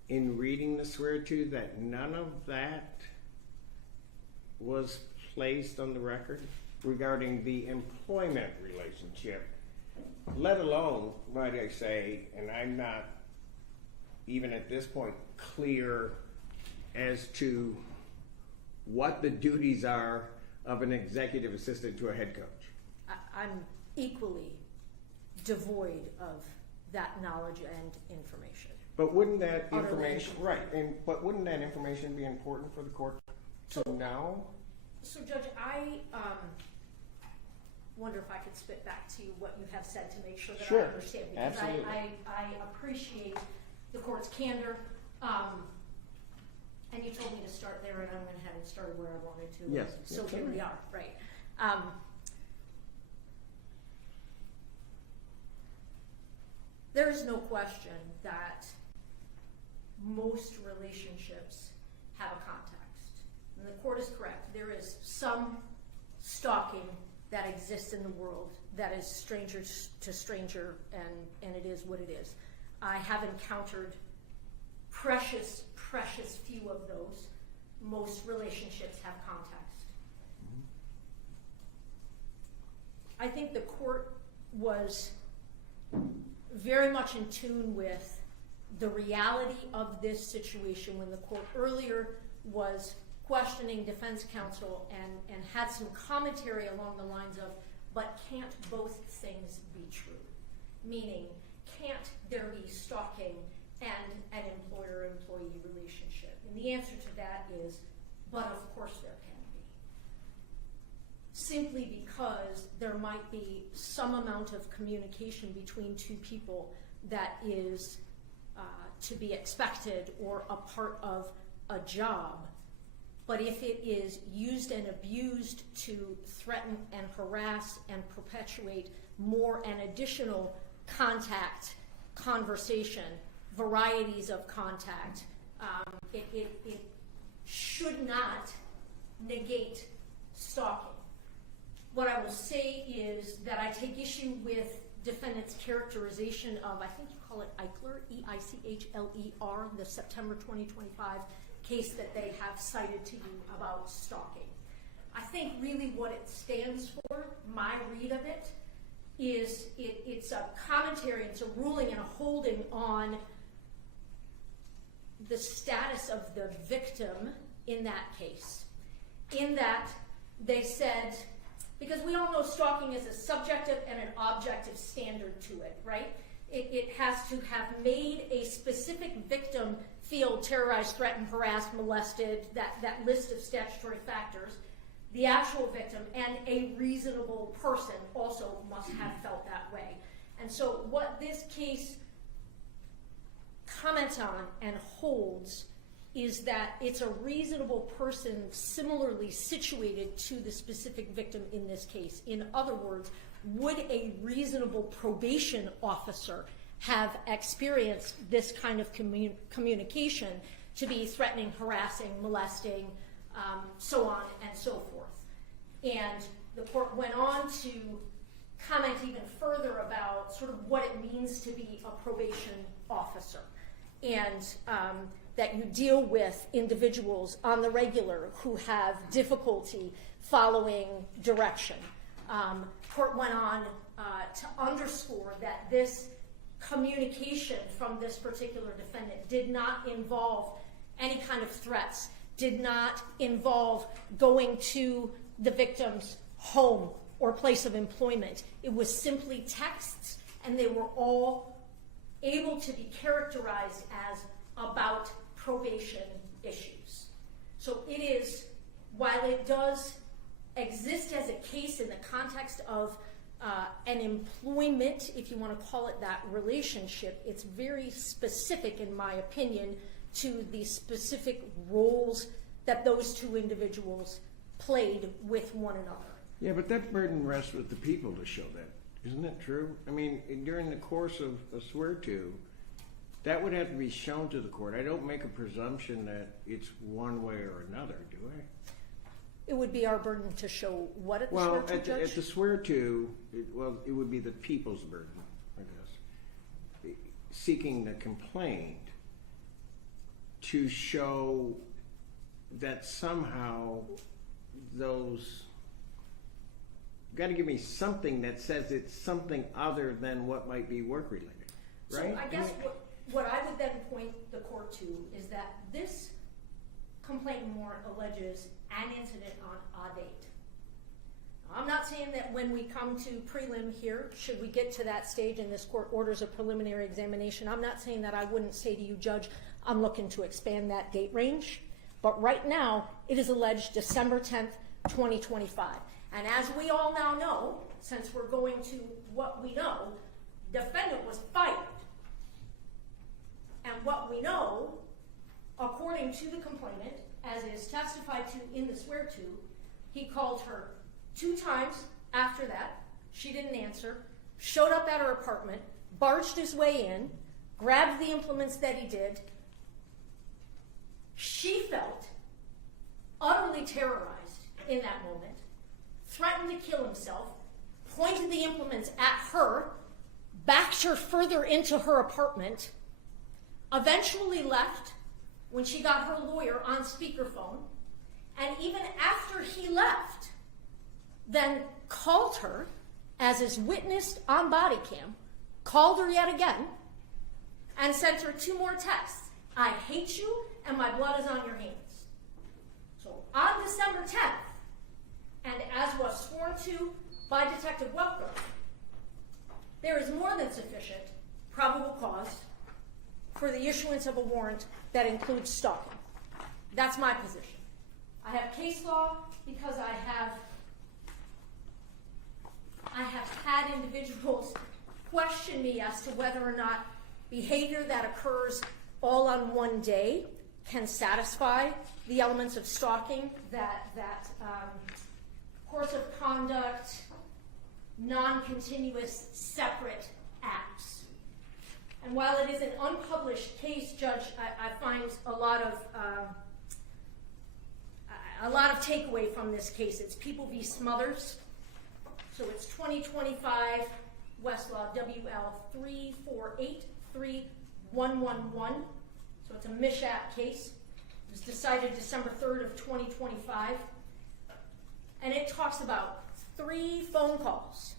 in reading the swear-to that none of that was placed on the record regarding the employment relationship, let alone, might I say, and I'm not even at this point clear as to what the duties are of an executive assistant to a head coach? I'm equally devoid of that knowledge and information. But wouldn't that information, but wouldn't that information be important for the court to know? So Judge, I wonder if I could spit back to you what you have said to make sure that I understand. Because absolutely. I appreciate the court's candor. And you told me to start there, and I went ahead and started where I wanted to. Yes. So Yes, here sure. we are, right. There is no question that most relationships have a context. And the court is correct. There is some stalking that exists in the world that is stranger to stranger, and it is what it is. I have encountered precious few of those. Most relationships have context. I think the court was very much in tune with the reality of this situation when the court earlier was questioning defense counsel and had some commentary along the lines of, but can't both things be true? Meaning, can't there be stalking and an employer-employee relationship? And the answer to that is, but of course there can be. Simply because there might be some amount of communication between two people that is to be expected or a part of a job. But if it is used and abused to threaten and harass and perpetuate more and additional contact, conversation, varieties of contact, it should not negate stalking. What I will say is that I take issue with defendant's characterization of, I think you call it Eichler, E-I-C-H-L-E-R, the September 2025 case that they have cited to you about stalking. I think really what it stands for, my read of it, is it's a commentary, it's a ruling and a holding on the status of the victim in that case. In that they said, because we all know stalking is a subjective and an objective standard to it, right? It has to have made a specific victim feel terrorized, threatened, harassed, molested, that list of statutory factors. The actual victim and a reasonable person also must have felt that way. And so what this case comments on and holds is that it's a reasonable person similarly situated to the specific victim in this case. In other words, would a reasonable probation officer have experienced this kind of communication to be threatening, harassing, molesting, so on and so forth? And the court went on to comment even further about sort of what it means to be a probation officer, and that you deal with individuals on the regular who have difficulty following direction. Court went on to underscore that this communication from this particular defendant did not involve any kind of threats, did not involve going to the victim's home or place of employment. It was simply texts, and they were all able to be characterized as about probation issues. So it is, while it does exist as a case in the context of an employment, if you want to call it that, relationship, it's very specific, in my opinion, to the specific roles that those two individuals played with one another. Yeah, but that burden rests with the people to show that. Isn't that true? I mean, during the course of a swear to, that would have to be shown to the court. I don't make a presumption that it's one way or another, do I? It would be our burden to show what at the swear to, Judge? At the swear to, it would be the people's burden, I guess. Seeking the complaint to show that somehow those, got to give me something that says it's something other than what might be work related, right? So I guess what I would then point the court to is that this complaint warrant alleges an incident on a date. I'm not saying that when we come to prelim here, should we get to that stage and this court orders a preliminary examination, I'm not saying that I wouldn't say to you, Judge, I'm looking to expand that date range. But right now, it is alleged December 10th, 2025. And as we all now know, since we're going to what we know, defendant was fired. And what we know, according to the complainant, as is testified to in the swear-to, he called her 2 times after that. She didn't answer, showed up at her apartment, barged his way in, grabbed the implements that he did. She felt utterly terrorized in that moment, threatened to kill himself, pointed the implements at her, backed her further into her apartment, eventually left when she got her lawyer on speakerphone, and even after he left, then called her, as is witnessed on body cam, called her yet again, and sent her 2 more texts. I hate you, and my blood is on your hands. So on December 10th, and as was sworn to by Detective Welker, there is more than sufficient probable cause for the issuance of a warrant that includes stalking. That's my position. I have case law because I have had individuals question me as to whether or not behavior that occurs all on one day can satisfy the elements of stalking, that course of conduct, non-continuous, separate acts. And while it is an unpublished case, Judge, I find a lot of takeaway from this case. It's People v. Smothers. So it's 2025 Westlaw WL 3483111. So it's a Mishat case. It was decided December 3rd of 2025. And it talks about 3 phone calls.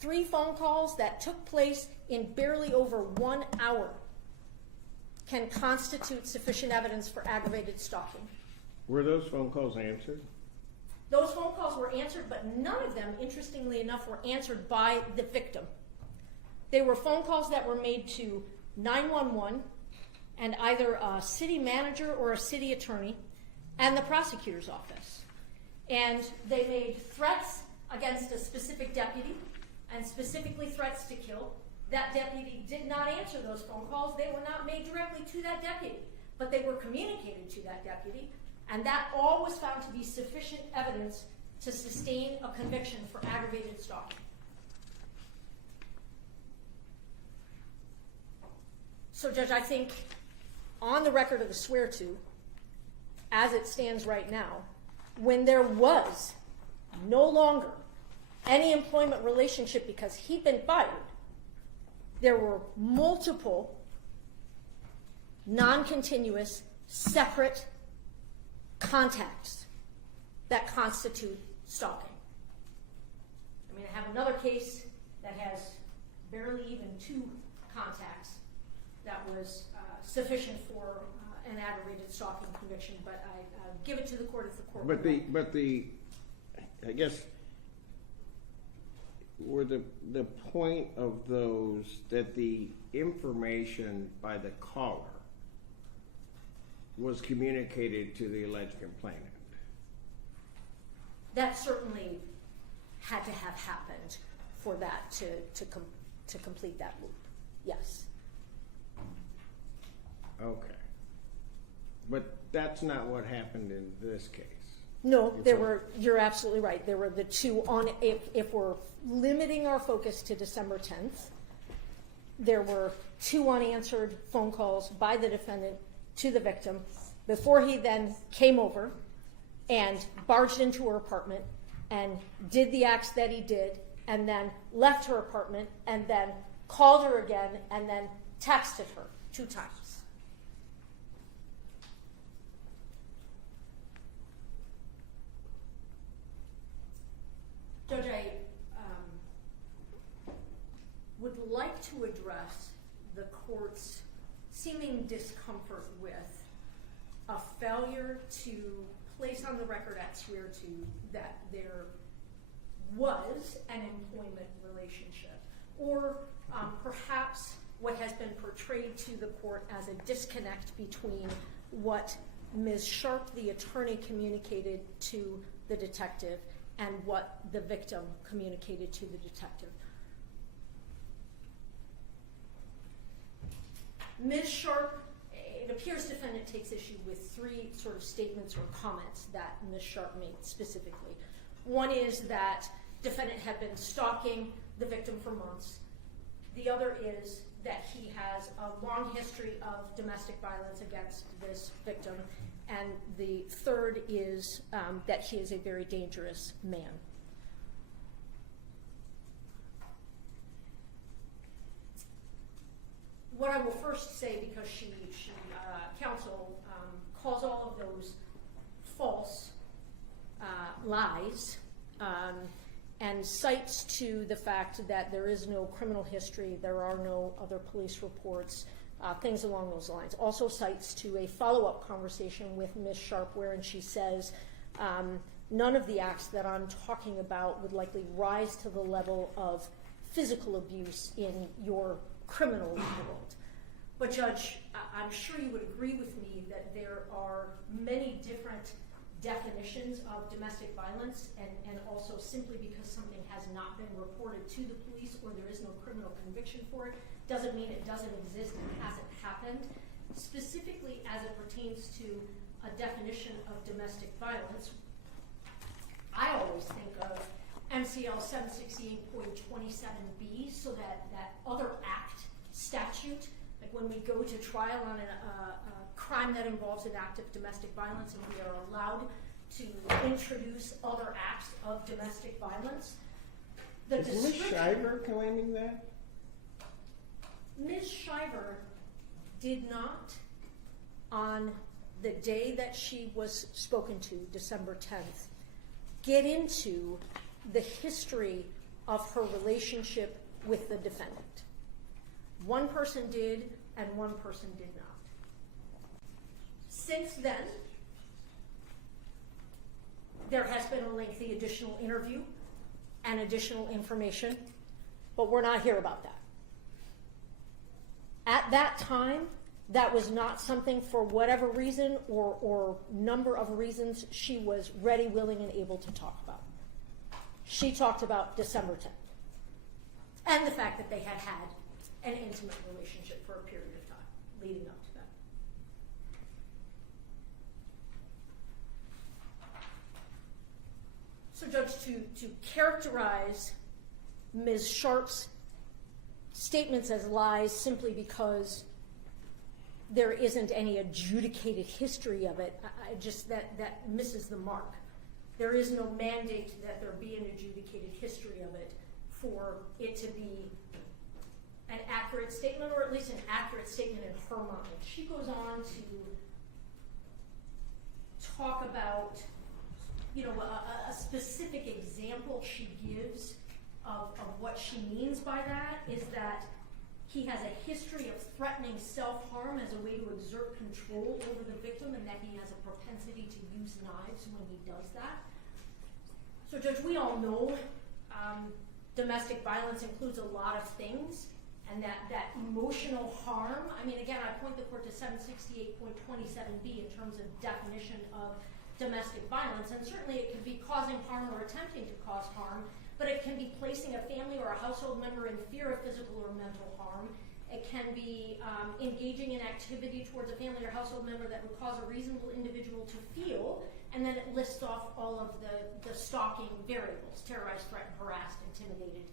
3 phone calls that took place in barely over 1 hour can constitute sufficient evidence for aggravated stalking. Were those phone calls answered? Those phone calls were answered, but none of them, interestingly enough, were answered by the victim. They were phone calls that were made to 911 and either a city manager or a city attorney and the prosecutor's office. And they made threats against a specific deputy and specifically threats to kill. That deputy did not answer those phone calls. They were not made directly to that deputy, but they were communicated to that deputy, and that all was found to be sufficient evidence to sustain a conviction for aggravated stalking. So, Judge, I think on the record of the swear-to, as it stands right now, when there was no longer any employment relationship because he'd been fired, there were multiple non-continuous, separate contacts that constitute stalking. I mean, I have another case that has barely even 2 contacts that was sufficient for an aggravated stalking conviction, but I give it to the court if the court. But I guess, were the point of those that the information by the caller was communicated to the alleged complainant? That certainly had to have happened for that to complete that loop. Yes. Okay. But that's not what happened in this case. No, you're absolutely right. There were the 2 on, if we're limiting our focus to December 10th, there were 2 unanswered phone calls by the defendant to the victim before he then came over and barged into her apartment and did the acts that he did, and then left her apartment and then called her again and then texted her 2 times. Judge, I would like to address the court's seeming discomfort with a failure to place on the record at swear-to that there was an employment relationship, or perhaps what has been portrayed to the court as a disconnect between what Ms. Sharp, the attorney, communicated to the detective and what the victim communicated to the detective. Ms. Sharp, it appears defendant takes issue with three sort of statements or comments that Ms. Sharp made specifically. One is that defendant had been stalking the victim for months. The other is that he has a long history of domestic violence against this victim. And the third is that he is a very dangerous man. What I will first say, because counsel calls all of those false lies, and cites to the fact that there is no criminal history, there are no other police reports, things along those lines. Also cites to a follow-up conversation with Ms. Sharp wherein she says none of the acts that I'm talking about would likely rise to the level of physical abuse in your criminal world. But Judge, I'm sure you would agree with me that there are many different definitions of domestic violence, and also simply because something has not been reported to the police or there is no criminal conviction for it doesn't mean it doesn't exist and hasn't happened. Specifically as it pertains to a definition of domestic violence, I always think of MCL 768.27b, so that other act statute, like when we go to trial on a crime that involves an act of domestic violence and we are allowed to introduce other acts of domestic violence. Is Ms. Shiver claiming that? Ms. Shiver did not, on the day that she was spoken to, December 10th, get into the history of her relationship with the defendant. One person did, and one person did not. Since then, there has been a lengthy additional interview and additional information, but we're not here about that. At that time, that was not something, for whatever reason or number of reasons, she was ready, willing, and able to talk about. She talked about December 10th and the fact that they had had an intimate relationship for a period of time leading up to that. So, Judge, to characterize Ms. Sharp's statements as lies simply because there isn't any adjudicated history of it, that misses the mark. There is no mandate that there be an adjudicated history of it for it to be an accurate statement, or at least an accurate statement in her mind. She goes on to talk about, a specific example she gives of what she means by that is that he has a history of threatening self-harm as a way to exert control over the victim, and that he has a propensity to use knives when he does that. So, Judge, we all know domestic violence includes a lot of things, and that emotional harm, again, I point the court to 768.27b in terms of definition of domestic violence, and certainly it can be causing harm or attempting to cause harm, but it can be placing a family or a household member in fear of physical or mental harm. It can be engaging in activity towards a family or household member that would cause a reasonable individual to feel, and then it lists off all of the stalking variables: terrorized, threatened, harassed, intimidated.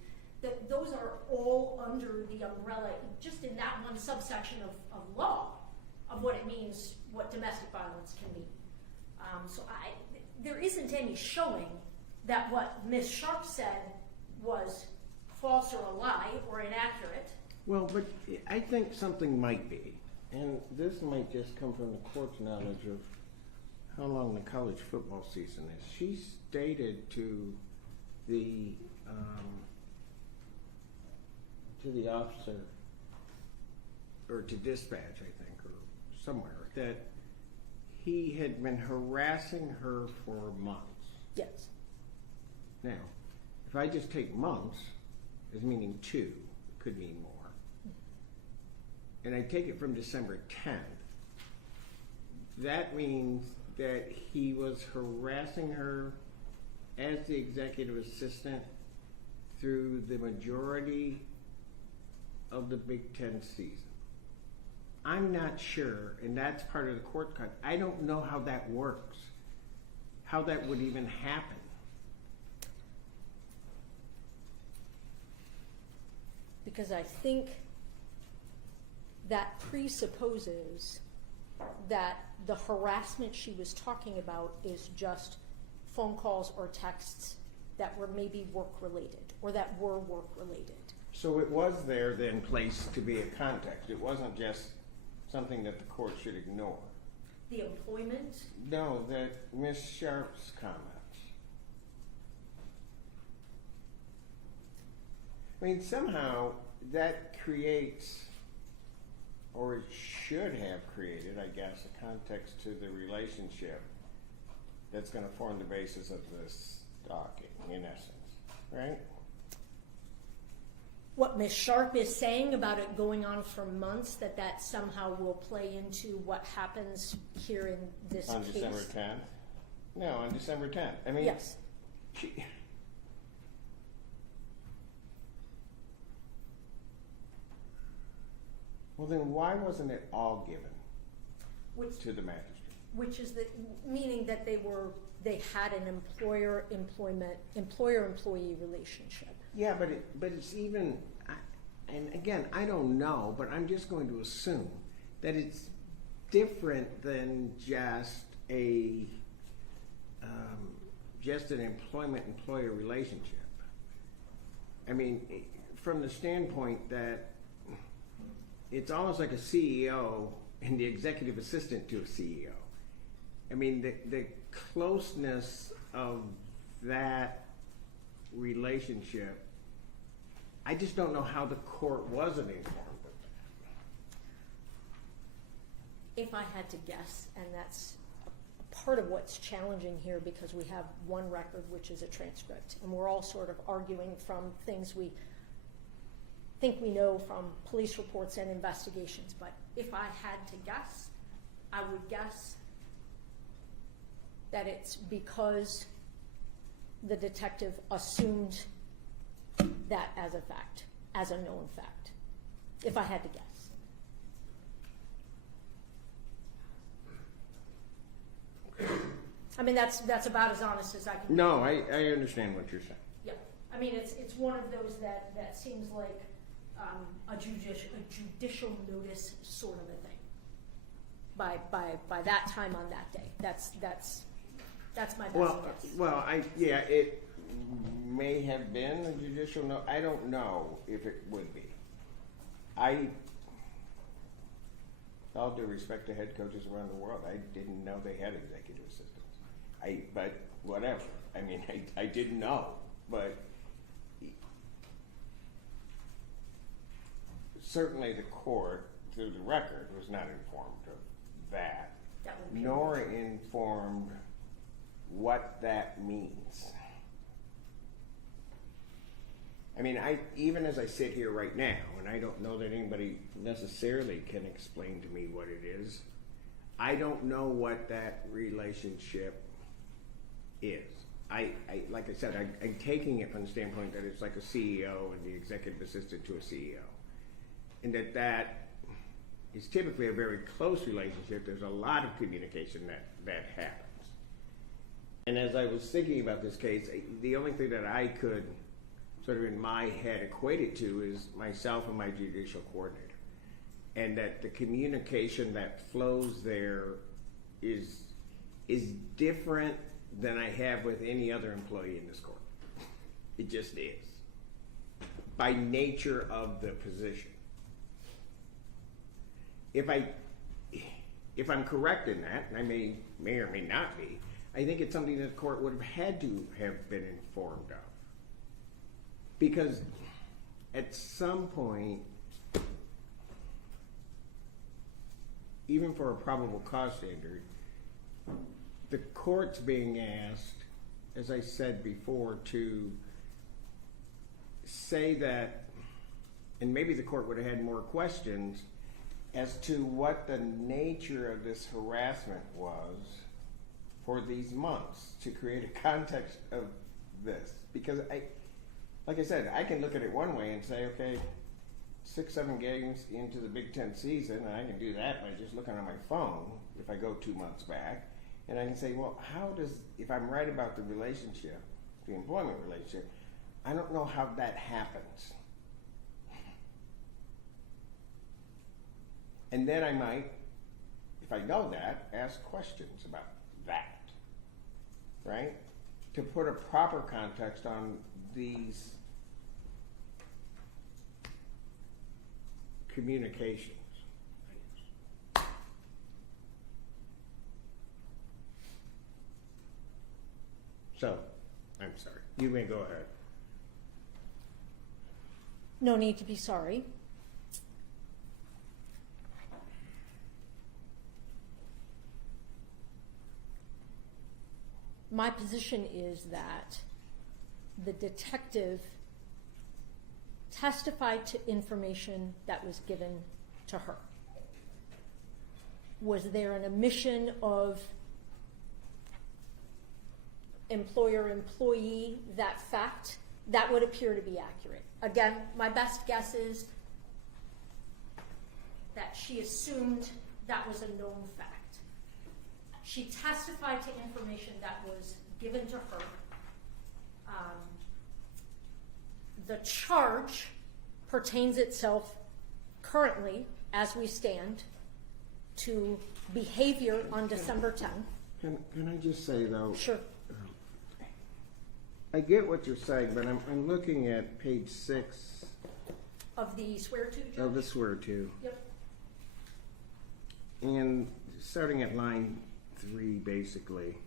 Those are all under the umbrella, just in that one subsection of law, of what it means, what domestic violence can mean. There isn't any showing that what Ms. Sharp said was false or a lie or inaccurate. Well, but I think something might be, and this might just come from the court's knowledge of how long the college football season is. She stated to the officer, or to dispatch, I think, or somewhere, that he had been harassing her for months. Yes. Now, if I just take months as meaning 2, it could mean more, and I take it from December 10th, that means that he was harassing her as the executive assistant through the majority of the Big Ten season. I'm not sure, and that's part of the court cut. I don't know how that works, how that would even happen. Because I think that presupposes that the harassment she was talking about is just phone calls or texts that were maybe work-related, or that were work-related. So it was there then placed to be a context. It wasn't just something that the court should ignore. The employment, No, that Ms. Sharp's comments. I mean, somehow that creates, or it should have created, I guess, a context to the relationship that's going to form the basis of this stalking, in essence, right? what Ms. Sharp is saying about it going on for months, that somehow will play into what happens here in this On case. December 10th? No, on December 10th. I mean, Yes. she, well, then why wasn't it all given Which, to the magistrate? which is the meaning that they had an employer-employee relationship. Yeah, but it's even, and again, I don't know, but I'm just going to assume that it's different than just an employment-employer relationship. I mean, from the standpoint that it's almost like a CEO and the executive assistant to a CEO. I mean, the closeness of that relationship, I just don't know how the court wasn't informed of that. If I had to guess, and that's a part of what's challenging here because we have one record, which is a transcript, and we're all sort of arguing from things we think we know from police reports and investigations. But if I had to guess, I would guess that it's because the detective assumed that as a fact, as a known fact, if I had to guess. I mean, that's about as honest as I can be. No, I understand what you're saying. Yeah, I mean, it's one of those that seems like a judicial notice sort of a thing. By that time on that day, that's my best guess. Well, it may have been a judicial note. I don't know if it would be. All due respect to head coaches around the world, I didn't know they had executive assistants. But whatever. I mean, I didn't know, but certainly the court, through the record, was not informed of that, nor informed what that means. I mean, even as I sit here right now, and I don't know that anybody necessarily can explain to me what it is, I don't know what that relationship is. Like I said, I'm taking it from the standpoint that it's like a CEO and the executive assistant to a CEO. And that is typically a very close relationship. There's a lot of communication that happens. And as I was thinking about this case, the only thing that I could sort of in my head equate it to is myself and my judicial coordinator. And that the communication that flows there is different than I have with any other employee in this court. It just is. By nature of the position. If I'm correct in that, and I may or may not be, I think it's something that the court would have had to have been informed of. Because at some point, even for a probable cause standard, the court's being asked, as I said before, to say that, and maybe the court would have had more questions as to what the nature of this harassment was for these months to create a context of this. Because like I said, I can look at it one way and say, okay, 6-7 games into the Big Ten season, and I can do that by just looking on my phone if I go 2 months back, and I can say, well, how does, if I'm right about the relationship, the employment relationship, I don't know how that happens. And then I might, if I know that, ask questions about that, right? To put a proper context on these communications. So, I'm sorry. You may go ahead. No need to be sorry. My position is that the detective testified to information that was given to her. Was there an omission of employer-employee, that fact? That would appear to be accurate. Again, my best guess is that she assumed that was a known fact. She testified to information that was given to her. The charge pertains itself currently, as we stand, to behavior on December 10th. Can I just say, though? Sure. I get what you're saying, but I'm looking at page 6 Of the swear-to, Judge? of the swear to. Yep. And starting at line 3, basically.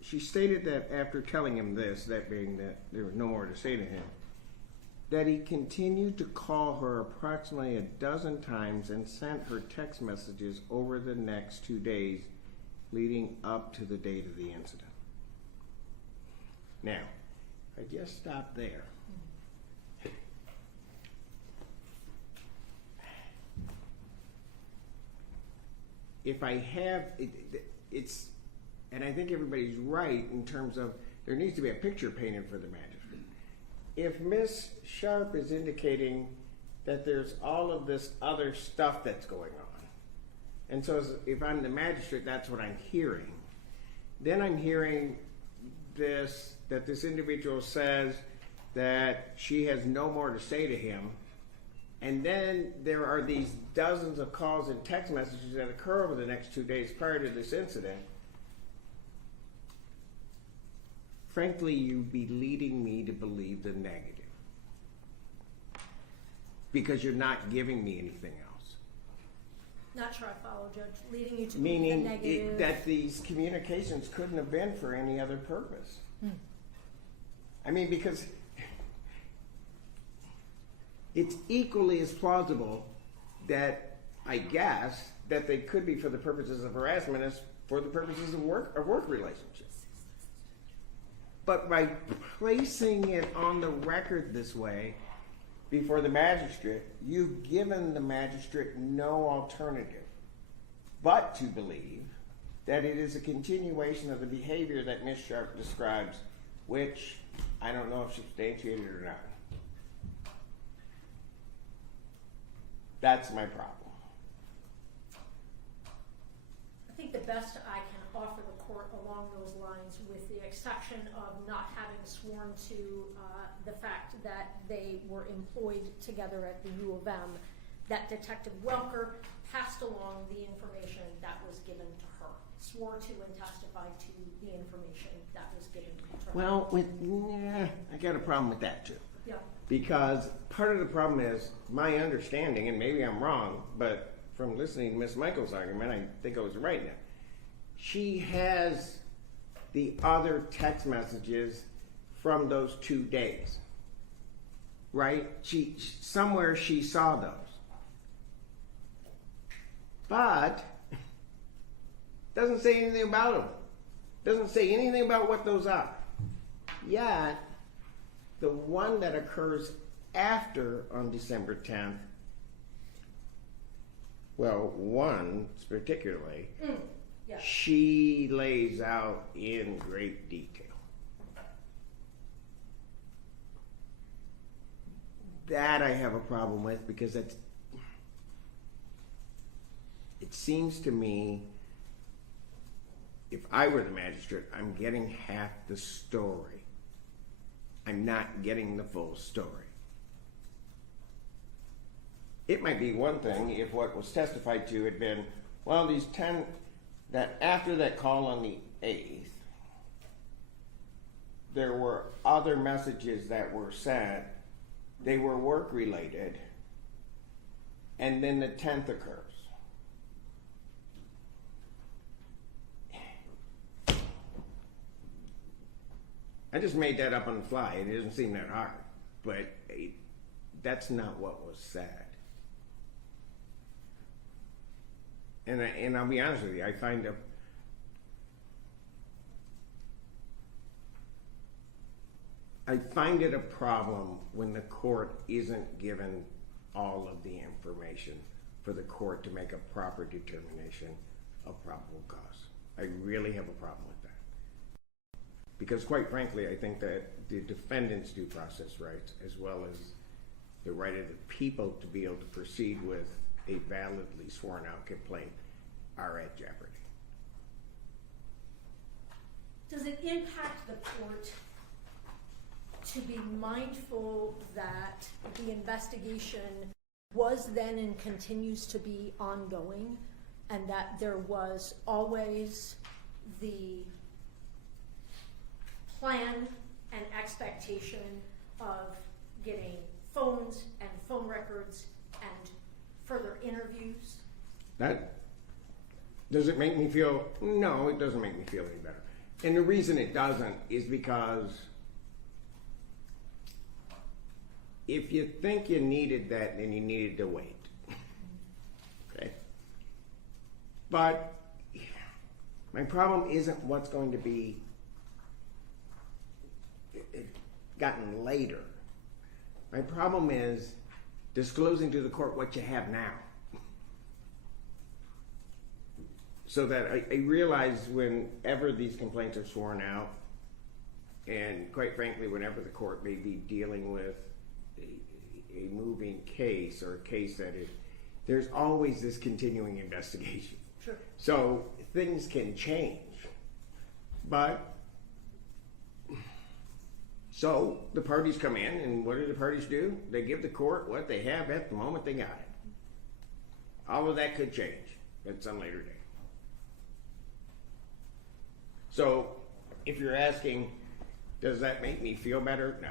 She stated that after telling him this, that being that there was no more to say to him, that he continued to call her approximately 12 times and sent her text messages over the next 2 days leading up to the date of the incident. Now, I just stopped there. If I have, it's, and I think everybody's right in terms of there needs to be a picture painted for the magistrate. If Ms. Sharp is indicating that there's all of this other stuff that's going on, and so if I'm the magistrate, that's what I'm hearing, then I'm hearing this, that this individual says that she has no more to say to him, and then there are these dozens of calls and text messages that occur over the next 2 days prior to this incident. Frankly, you'd be leading me to believe the negative. Because you're not giving me anything else. Not sure I follow, Judge. Leading you to believe the Meaning negative. that these communications couldn't have been for any other purpose. I mean, because it's equally as plausible that, I guess, that they could be for the purposes of harassment as for the purposes of work relationships. But by placing it on the record this way before the magistrate, you've given the magistrate no alternative but to believe that it is a continuation of the behavior that Ms. Sharp describes, which I don't know if substantiated or not. That's my problem. I think the best I can offer the court along those lines, with the exception of not having sworn to the fact that they were employed together at the U of M, that Detective Welker passed along the information that was given to her, swore to and testified to the information that was given to her. Well, I got a problem with that too. Yeah. Because part of the problem is my understanding, and maybe I'm wrong, but from listening to Ms. Michael's argument, I think I was right now. She has the other text messages from those 2 days, right? Somewhere she saw those. But doesn't say anything about them. Doesn't say anything about what those are. Yet, the one that occurs after on December 10th, well, one particularly, Yeah. she lays out in great detail. that I have a problem with, because it seems to me, if I were the magistrate, I'm getting half the story. I'm not getting the full story. It might be one thing if what was testified to had been, well, these 10, that after that call on the 8th, there were other messages that were sent. They were work-related, and then the 10th occurs. I just made that up on the fly. It doesn't seem that hard, but that's not what was said. And I'll be honest with you, I find it a problem when the court isn't given all of the information for the court to make a proper determination of probable cause. I really have a problem with that. Because quite frankly, I think that the defendant's due process rights, as well as the right of the people to be able to proceed with a validly sworn out complaint, are at jeopardy. Does it impact the court to be mindful that the investigation was then and continues to be ongoing, and that there was always the plan and expectation of getting phones and phone records and further interviews? That, does it make me feel? No, it doesn't make me feel any better. And the reason it doesn't is because if you think you needed that, then you needed to wait. Okay? But my problem isn't what's going to be gotten later. My problem is disclosing to the court what you have now. So that I realize whenever these complaints are sworn out, and quite frankly, whenever the court may be dealing with a moving case or a case that is, there's always this continuing investigation. Sure. So things can change. But, so the parties come in, and what do the parties do? They give the court what they have at the moment they got it. All of that could change at some later date. So, if you're asking, does that make me feel better? No,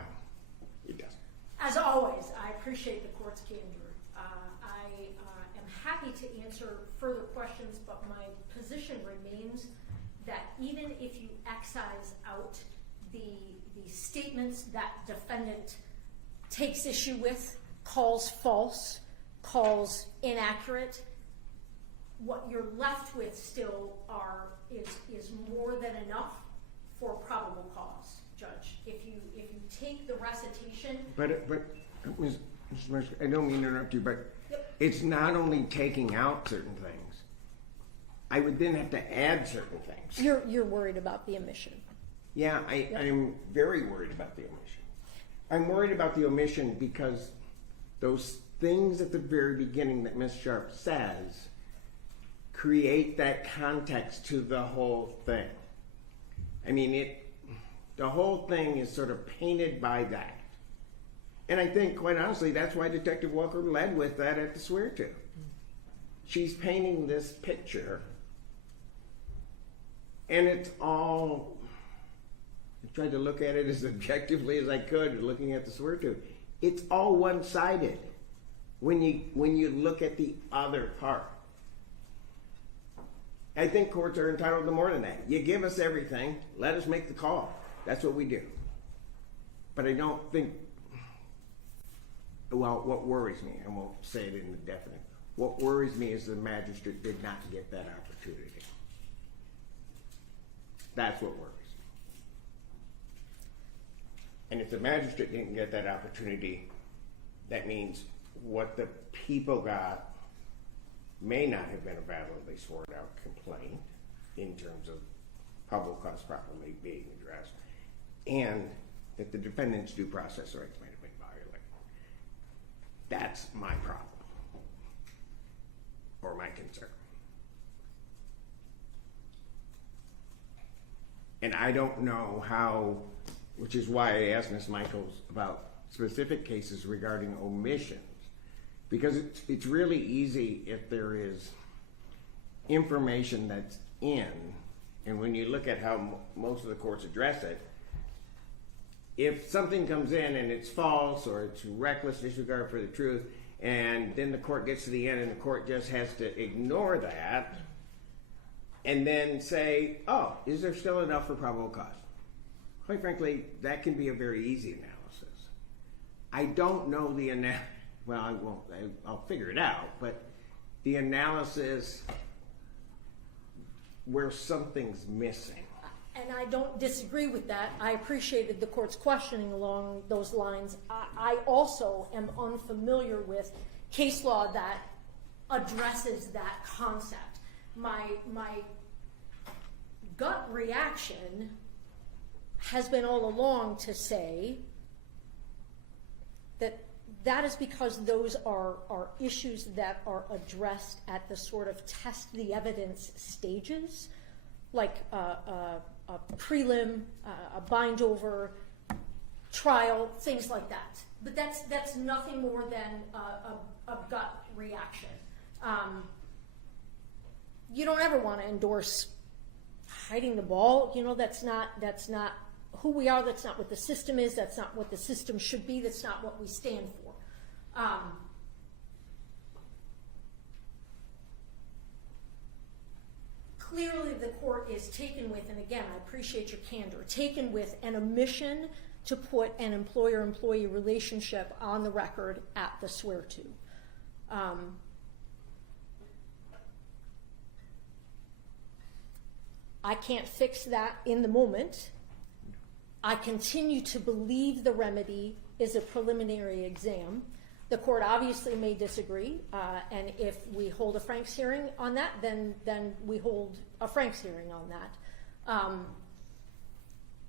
it doesn't. As always, I appreciate the court's candor. I am happy to answer further questions, but my position remains that even if you excise out the statements that defendant takes issue with, calls false, calls inaccurate, what you're left with still is more than enough for probable cause, Judge. If you take the recitation. But Ms. Mercer, I don't mean to interrupt you, but it's not only taking out certain things. I would then have to add certain things. You're worried about the omission. Yeah, I'm very worried about the omission. I'm worried about the omission because those things at the very beginning that Ms. Sharp says create that context to the whole thing. I mean, the whole thing is sort of painted by that. And I think, quite honestly, that's why Detective Walker led with that at the swear-to. She's painting this picture, and it's all, I tried to look at it as objectively as I could, looking at the swear-to. It's all one-sided when you look at the other part. I think courts are entitled to more than that. You give us everything, let us make the call. That's what we do. But I don't think, well, what worries me, I won't say it in the definite, what worries me is the magistrate did not get that opportunity. That's what worries me. And if the magistrate didn't get that opportunity, that means what the people got may not have been a validly sworn out complaint in terms of probable cause properly being addressed, and that the defendant's due process rights might have been violated. That's my problem, or my concern. And I don't know how, which is why I asked Ms. Michaels about specific cases regarding omissions, because it's really easy if there is information that's in, and when you look at how most of the courts address it, if something comes in and it's false or it's reckless disregard for the truth, and then the court gets to the end and the court just has to ignore that and then say, oh, is there still enough for probable cause? Quite frankly, that can be a very easy analysis. I don't know the well, I won't. I'll figure it out. But the analysis where something's missing. And I don't disagree with that. I appreciated the court's questioning along those lines. I also am unfamiliar with case law that addresses that concept. My gut reaction has been all along to say that that is because those are issues that are addressed at the sort of test the evidence stages, like a prelim, a bind over, trial, things like that. But that's nothing more than a gut reaction. You don't ever want to endorse hiding the ball. You know, that's not who we are. That's not what the system is. That's not what the system should be. That's not what we stand for. Clearly the court is taken with, and again, I appreciate your candor, taken with an omission to put an employer-employee relationship on the record at the swear-to. I can't fix that in the moment. I continue to believe the remedy is a preliminary exam. The court obviously may disagree, and if we hold a Franks hearing on that, then we hold a Franks hearing on that.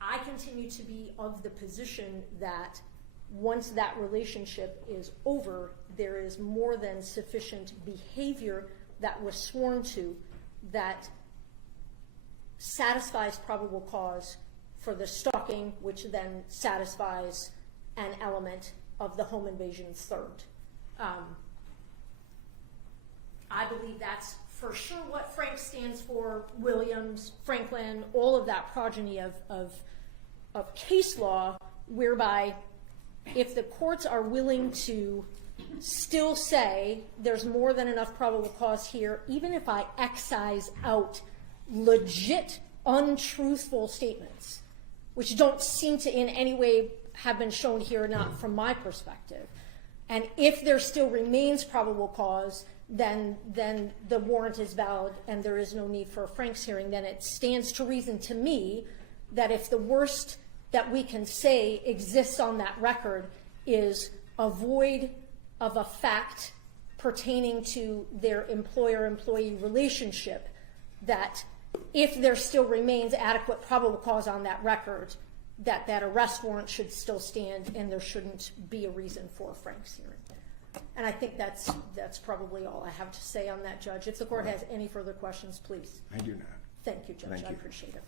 I continue to be of the position that once that relationship is over, there is more than sufficient behavior that was sworn to that satisfies probable cause for the stalking, which then satisfies an element of the home invasion third. I believe that's for sure what Frank stands for, Williams, Franklin, all of that progeny of case law, whereby if the courts are willing to still say there's more than enough probable cause here, even if I excise out legit untruthful statements, which don't seem to in any way have been shown here, not from my perspective. And if there still remains probable cause, then the warrant is valid and there is no need for a Franks hearing. Then it stands to reason to me that if the worst that we can say exists on that record is a void of a fact pertaining to their employer-employee relationship, that if there still remains adequate probable cause on that record, that arrest warrant should still stand and there shouldn't be a reason for a Franks hearing. And I think that's probably all I have to say on that, Judge. If the court has any further questions, please. I do not. Thank you, Judge. Thank I you. appreciate it.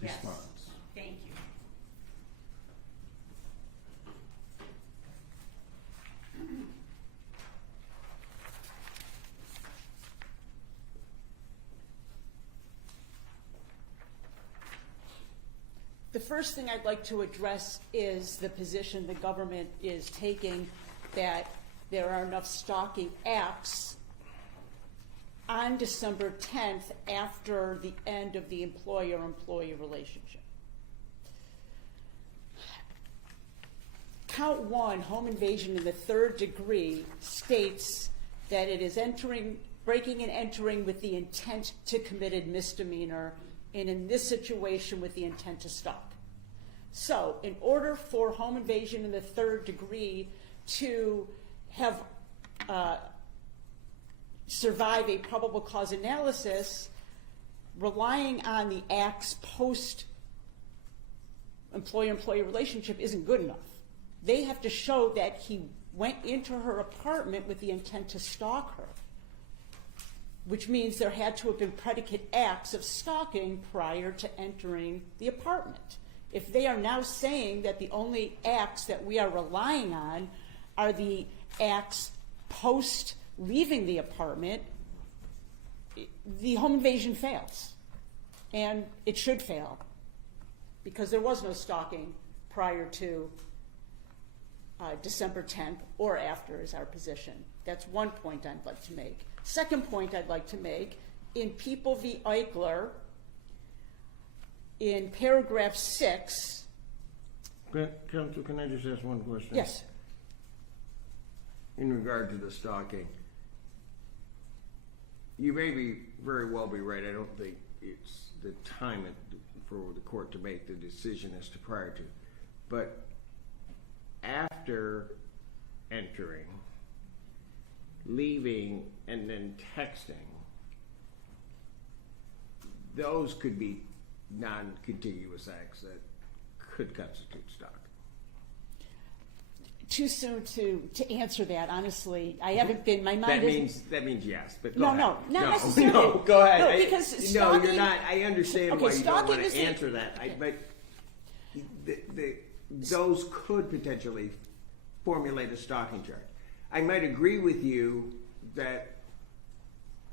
Yes. Response. Thank you. The first thing I'd like to address is the position the government is taking that there are enough stalking acts on December 10th after the end of the employer-employee relationship. Count 1, home invasion in the third degree, states that it is breaking and entering with the intent to commit a misdemeanor, and in this situation with the intent to stalk. So in order for home invasion in the third degree to have survive a probable cause analysis, relying on the acts post employer-employee relationship isn't good enough. they have to show that he went into her apartment with the intent to stalk her, which means there had to have been predicate acts of stalking prior to entering the apartment. If they are now saying that the only acts that we are relying on are the acts post leaving the apartment, the home invasion fails. And it should fail, because there was no stalking prior to December 10th or after is our position. That's one point I'd like to make. Second point I'd like to make, in People v. Eichler, in paragraph 6. Counsel, can I just ask one question? Yes. In regard to the stalking, you may very well be right. I don't think it's the time for the court to make the decision as to prior to. But after entering, leaving, and then texting, those could be non-contiguous acts that could constitute stalking. Too soon to answer that, honestly. I haven't been, my mind That means yes, but No, go ahead. not necessarily. No, go ahead. No, because no, stalking- you're not. I understand Okay, why you don't stalking want to isn't- answer that. But those could potentially formulate a stalking charge. I might agree with you that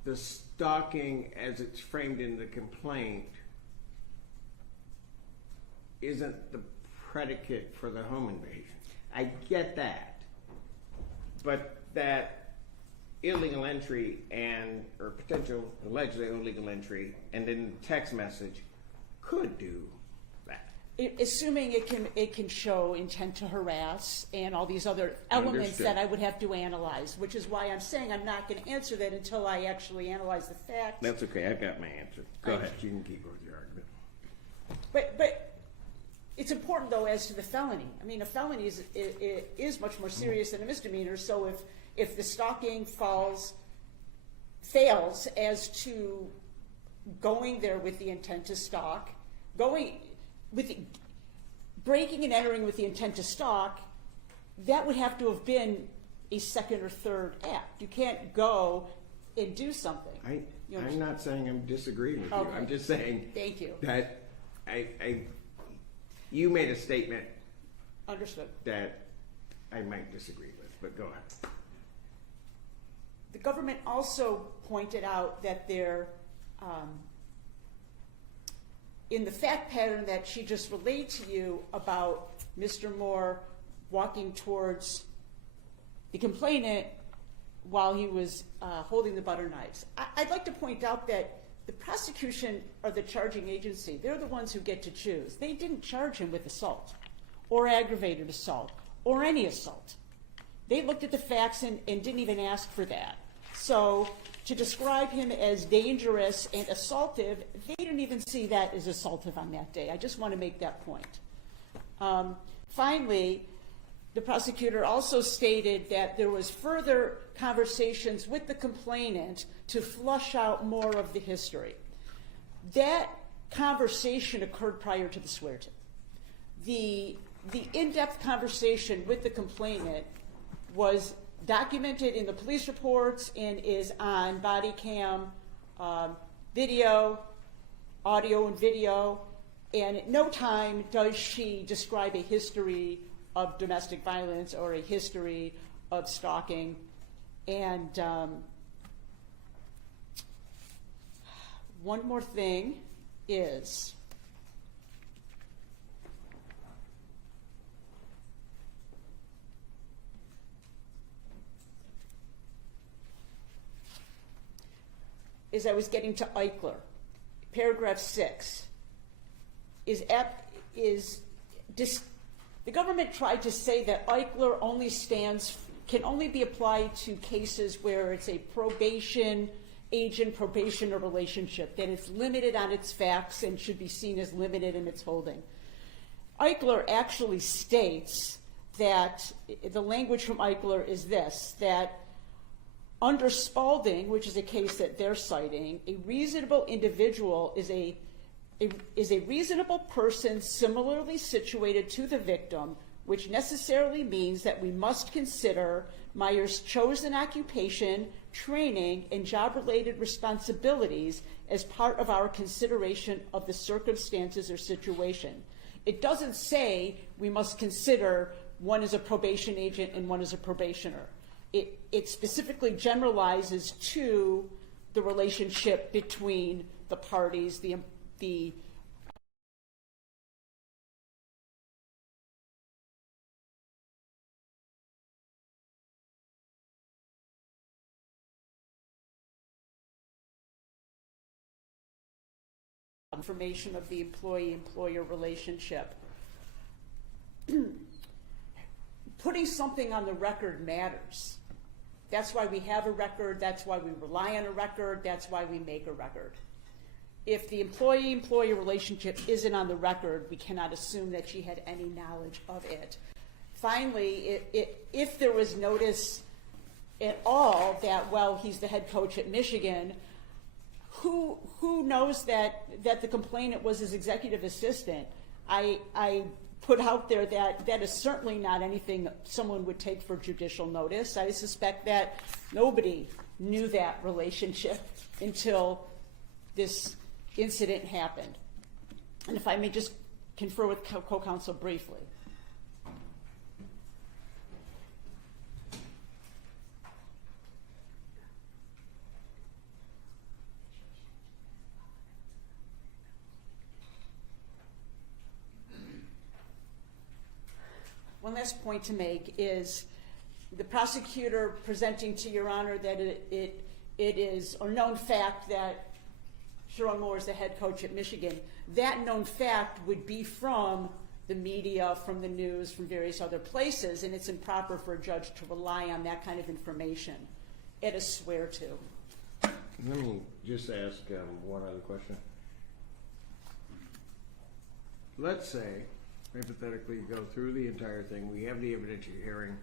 the stalking, as it's framed in the complaint, isn't the predicate for the home invasion. I get that, but that illegal entry or potential allegedly illegal entry and then text message could do that. Assuming it can show intent to harass and all these other elements Understood. that I would have to analyze, which is why I'm saying I'm not going to answer that until I actually analyze the facts. That's okay. I've got my answer. Go ahead. You can keep with your argument. But it's important, though, as to the felony. I mean, a felony is much more serious than a misdemeanor. So if the stalking fails as to going there with the intent to stalk, breaking and entering with the intent to stalk, that would have to have been a second or third act. You can't go and do something. I'm not saying I'm disagreeing with you. Okay. I'm just saying Thank you. that you made a statement Understood. that I might disagree with, but go ahead. The government also pointed out that there, in the fact pattern that she just relayed to you about Mr. Moore walking towards the complainant while he was holding the butter knives. I'd like to point out that the prosecution or the charging agency, they're the ones who get to choose. They didn't charge him with assault or aggravated assault or any assault. They looked at the facts and didn't even ask for that. So to describe him as dangerous and assaultive, they didn't even see that as assaultive on that day. I just want to make that point. Finally, the prosecutor also stated that there was further conversations with the complainant to flush out more of the history. That conversation occurred prior to the swear-to. The in-depth conversation with the complainant was documented in the police reports and is on body cam video, audio and video, and at no time does she describe a history of domestic violence or a history of stalking. And one more thing is, as I was getting to Eichler, paragraph 6 the government tried to say that Eichler can only be applied to cases where it's a probation or relationship, that it's limited on its facts and should be seen as limited in its holding. Eichler actually states that the language from Eichler is this, that under Spalding, which is a case that they're citing, a reasonable individual is a reasonable person similarly situated to the victim which necessarily means that we must consider Meyer's chosen occupation, training, and job-related responsibilities as part of our consideration of the circumstances or situation. It doesn't say we must consider one is a probation agent and one is a probationer. It specifically generalizes to the relationship between the parties, the information of the employee-employer relationship. Putting something on the record matters. That's why we have a record, that's why we rely on a record, that's why we make a record. If the employee-employer relationship isn't on the record, we cannot assume that she had any knowledge of it. Finally, if there was notice at all that, well, he's the head coach at Michigan, who knows that the complainant was his executive assistant? I put out there that is certainly not anything someone would take for judicial notice. I suspect that nobody knew that relationship until this incident happened. And if I may just confer with co-counsel briefly. One last point to make is the prosecutor presenting to Your Honor that it is a known fact that Sherrone Moore is the head coach at Michigan. That known fact would be from the media, from the news, from various other places, and it's improper for a judge to rely on that kind of information at a swear to. Let me just ask one other question. Let's say, hypothetically, you go through the entire thing, we have the evidentiary hearing.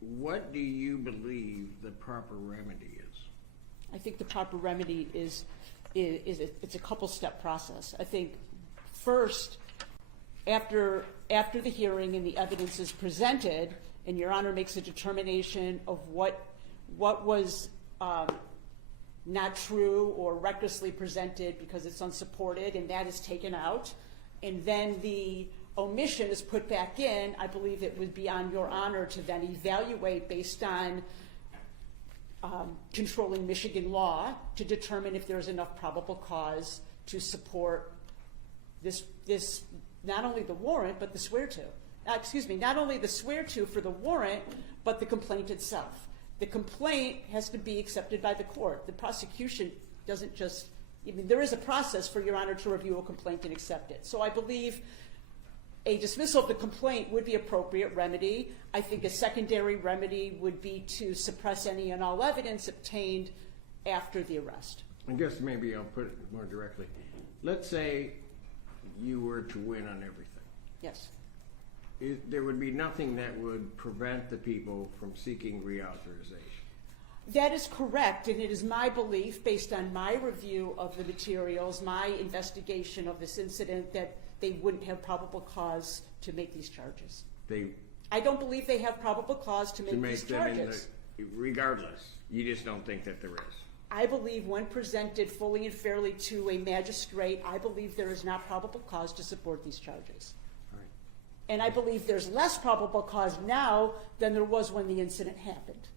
What do you believe the proper remedy is? I think the proper remedy is it's a couple-step process. I think first, after the hearing and the evidence is presented, and Your Honor makes a determination of what was not true or recklessly presented because it's unsupported, and that is taken out, and then the omission is put back in, I believe it would be on Your Honor to then evaluate based on controlling Michigan law to determine if there's enough probable cause to support this not only the warrant, but the swear to. Not only the swear to for the warrant, but the complaint itself. The complaint has to be accepted by the court. The prosecution doesn't just, there is a process for Your Honor to review a complaint and accept it. So I believe a dismissal of the complaint would be appropriate remedy. I think a secondary remedy would be to suppress any and all evidence obtained after the arrest. I guess maybe I'll put it more directly. Let's say you were to win on everything. Yes. There would be nothing that would prevent the people from seeking reauthorization. That is correct, and it is my belief, based on my review of the materials, my investigation of this incident, that they wouldn't have probable cause to make these charges. I don't believe they have probable cause to make these charges. Regardless, you just don't think that there is. I believe when presented fully and fairly to a magistrate, I believe there is not probable cause to support these charges. All right. And I believe there's less probable cause now than there was when the incident happened.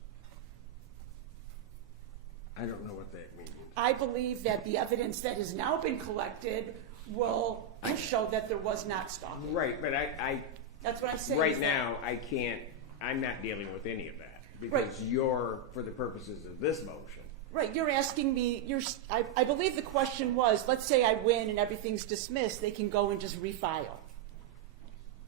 I don't know what that means. I believe that the evidence that has now been collected will show that there was not stalking. Right, but That's what I'm saying. right now, I'm not dealing with any of that. Because you're, for the purposes of this motion. Right, you're asking me, I believe the question was, let's say I win and everything's dismissed, they can go and just refile.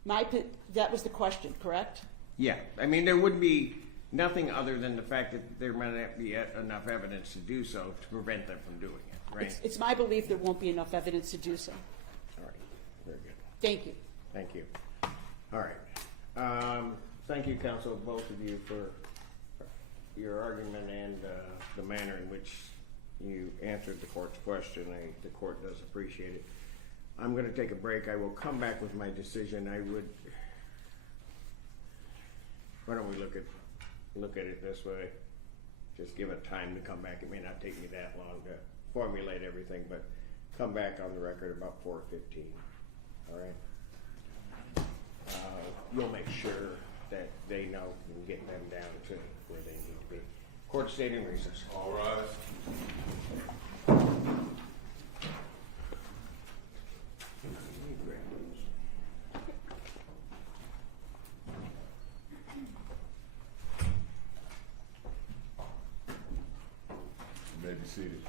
That was the question, correct? Yeah, I mean, there would be nothing other than the fact that there might not be enough evidence to do so to prevent them from doing it, right? It's my belief there won't be enough evidence to do so. All right, very good. Thank you. Thank you. All right. Thank you, counsel, both of you, for your argument and the manner in which you answered the court's question. The court does appreciate it. I'm going to take a break. I will come back with my decision. I would why don't we look at it this way? Just give it time to come back. It may not take me that long to formulate everything, but come back on the record about 4:15. All right. You'll make sure that they know and get them down to where they need to be. Court stayed in recess. All rise. You may be seated.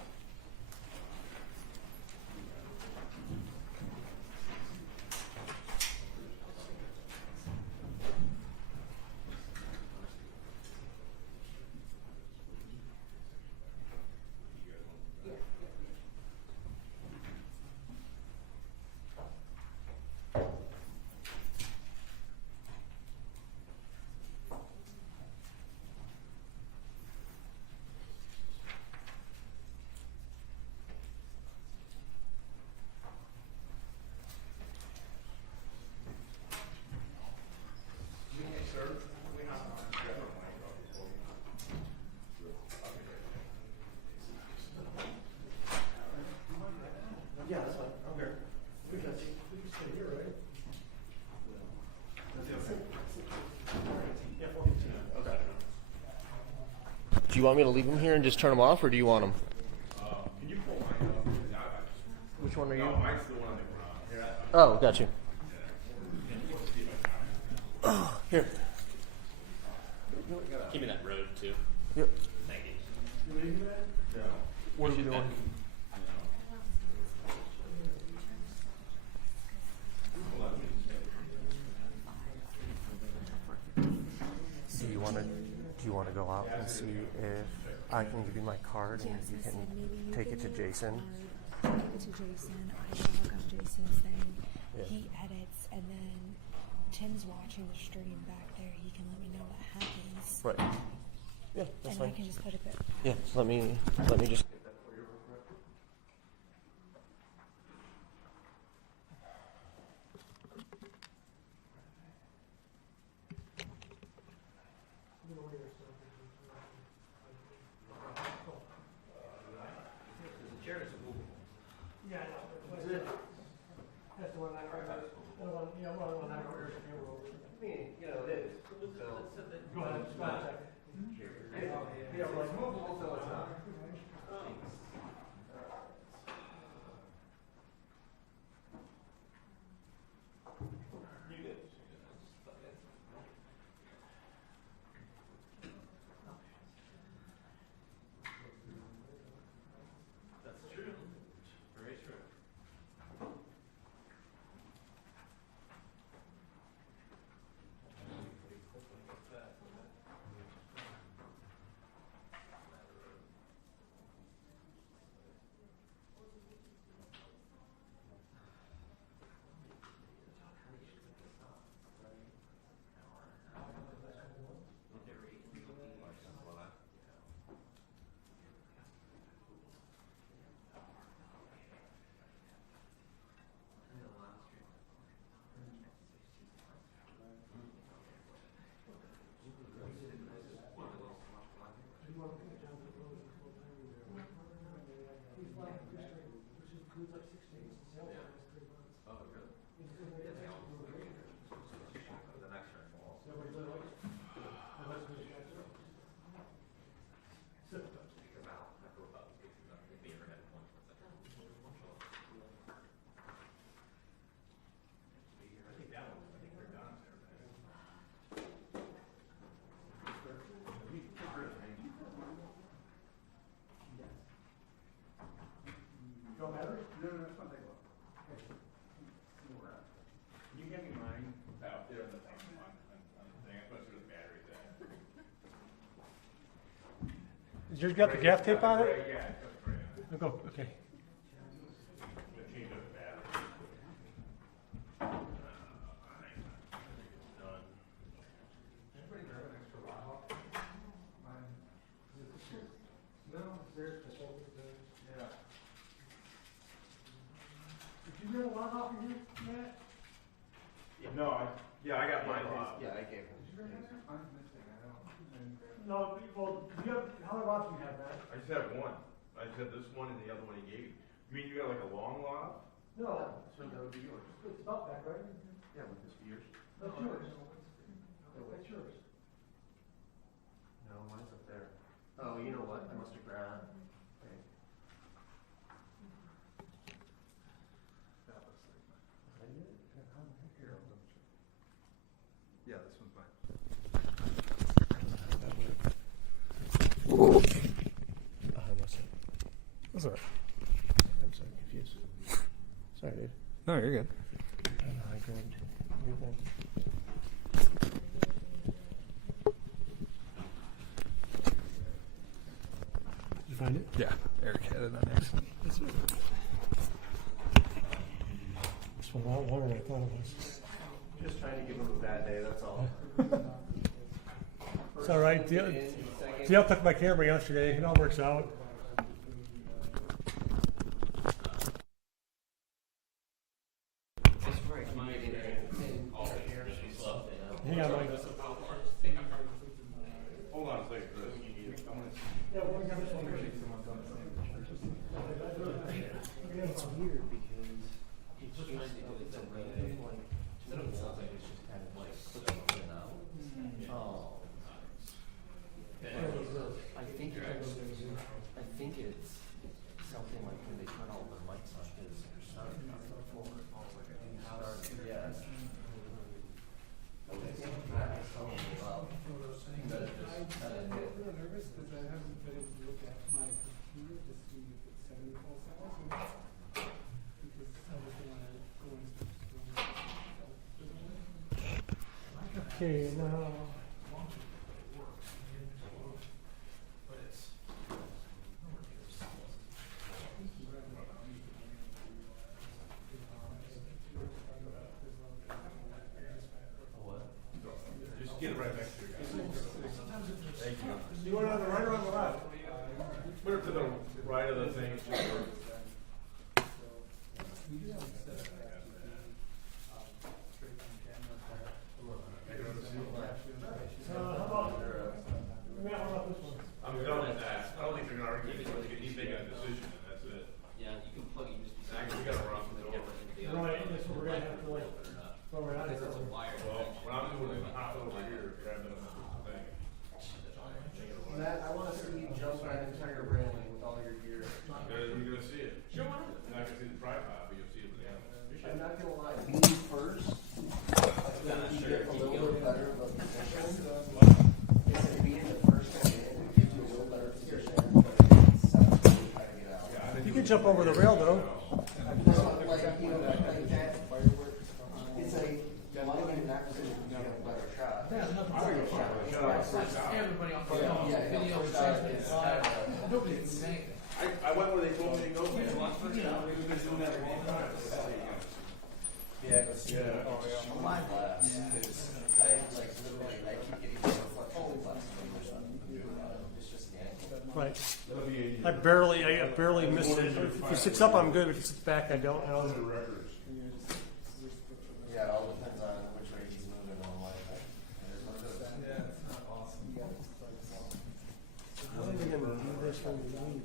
Do you want me to leave them here and just turn them off, or do you want them? Can you pull mine up? Which one are you? No, mine's the one that Oh, got you. Here. Give me that road too. Yep. Thank you. What are we doing? Do you want to go out and see if I can give you my card and you can take it to Jason? Take it to Jason. I log on Jason's thing. Yeah. He edits, and then Tim's watching the stream back there. He can let me know what happens, Right. Yeah, that's and fine. I can just put it back. Yeah, let me just. Yeah, I know. That's the one I wrote. The one, yeah, one I wrote. I mean, you know, it is. So, Go ahead, just one second. yeah, well, it's movable, so it's not. That's true. Very true. Can you hand me mine out there on the thing? On the thing, I supposed to do the batteries in. Does yours got the gaff tape on it? Yeah, it goes right in. I'll go, okay. The change of the battery. Done. Did you get a log off of here, Matt? No, Yeah, I got mine lost. Yeah, I gave him. No, well, how many lots do you have, Matt? I just have one. I just had this one and the other one he gave you. You mean you got like a long lot? No, So that would be yours. it's not back, right? Yeah, with this yours. That's yours. That's yours. No, mine's up there. Oh, you know what? I must have grabbed. Okay. That looks like mine. Here, I'll double check. Yeah, this one's mine. That's all right. I'm so confused. Sorry, dude. No, you're good. I don't know, I grabbed everything. Did you find it? Yeah, Eric had it on accident. It's a lot longer than I thought it was. Just trying to give him a bad day, that's all. It's all right. Dale took my camera yesterday. It all works out. Hang on, Mike. Hold on a second, Chris. Yeah, we're gonna have this one. It's weird because it's just it's a random like to me it sounds like it's just kind of like clicking out. Oh. I think it's something like when they turn all the lights on because there's not before. Yes. I think Matt was telling me about that it just kind of hit. Nervous because I haven't been able to look at my computer to see if it's 74,000 because I was going to go into Okay, now. Just get it right next to you guys. Thank you. You want it on the right or on the left? Put it to the right of the thing. It's just for- How about, Matt, how about this one? I'm done with that. I don't think they're gonna argue. He's making a decision and that's it. Yeah, you can plug it USB. Actually, we gotta run through the door. Right, that's what we're gonna have to like, throw it out. Because it's a wire. Well, what I'm doing is hop over here, grab it thing. Matt, I want to see you jump that entire railing with all your gear. You're gonna see it. You're not gonna see the tripod, but you'll see it with the end. I'm not gonna lie, being first, I think you get a little bit better of a position. Instead of being the first one in, it gives you a little better position. Second, you try to get out. You can jump over the rail though. Like, you know, like that, it's like, a lot of your next is you get a better shot. everybody on the Yeah, phone, yeah, video, first shot transmit, is live. kind of- Nobody can say anything. I went where they told me to go. We've been doing that for a long time. Yeah, it was, on my class, because I, like, literally, I keep getting more flexible class or something. It's just the angle. Right. I barely missed it. If it sits up, I'm good. If it sits back, I don't. Yeah, it all depends on which way he's moving on my thing. Yeah, it's not awesome. I don't think I'm gonna do this when we leave.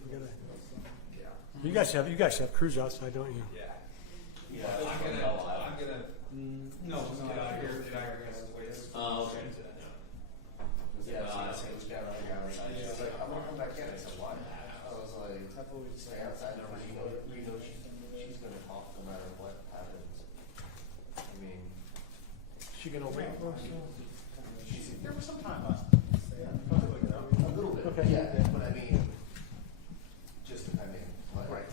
We gotta. You guys have crews outside, don't you? Yeah. Yeah. I'm gonna, no, get out of here. Oh, okay. Yeah, so I said, we got on the outside. She was like, I'm gonna come back in. I said, why? I was like, stay outside, because you know she's gonna talk no matter what happens. I mean, She gonna wait for us? there was some time last time. A little bit, Okay. yeah, but I mean, just depending. Right.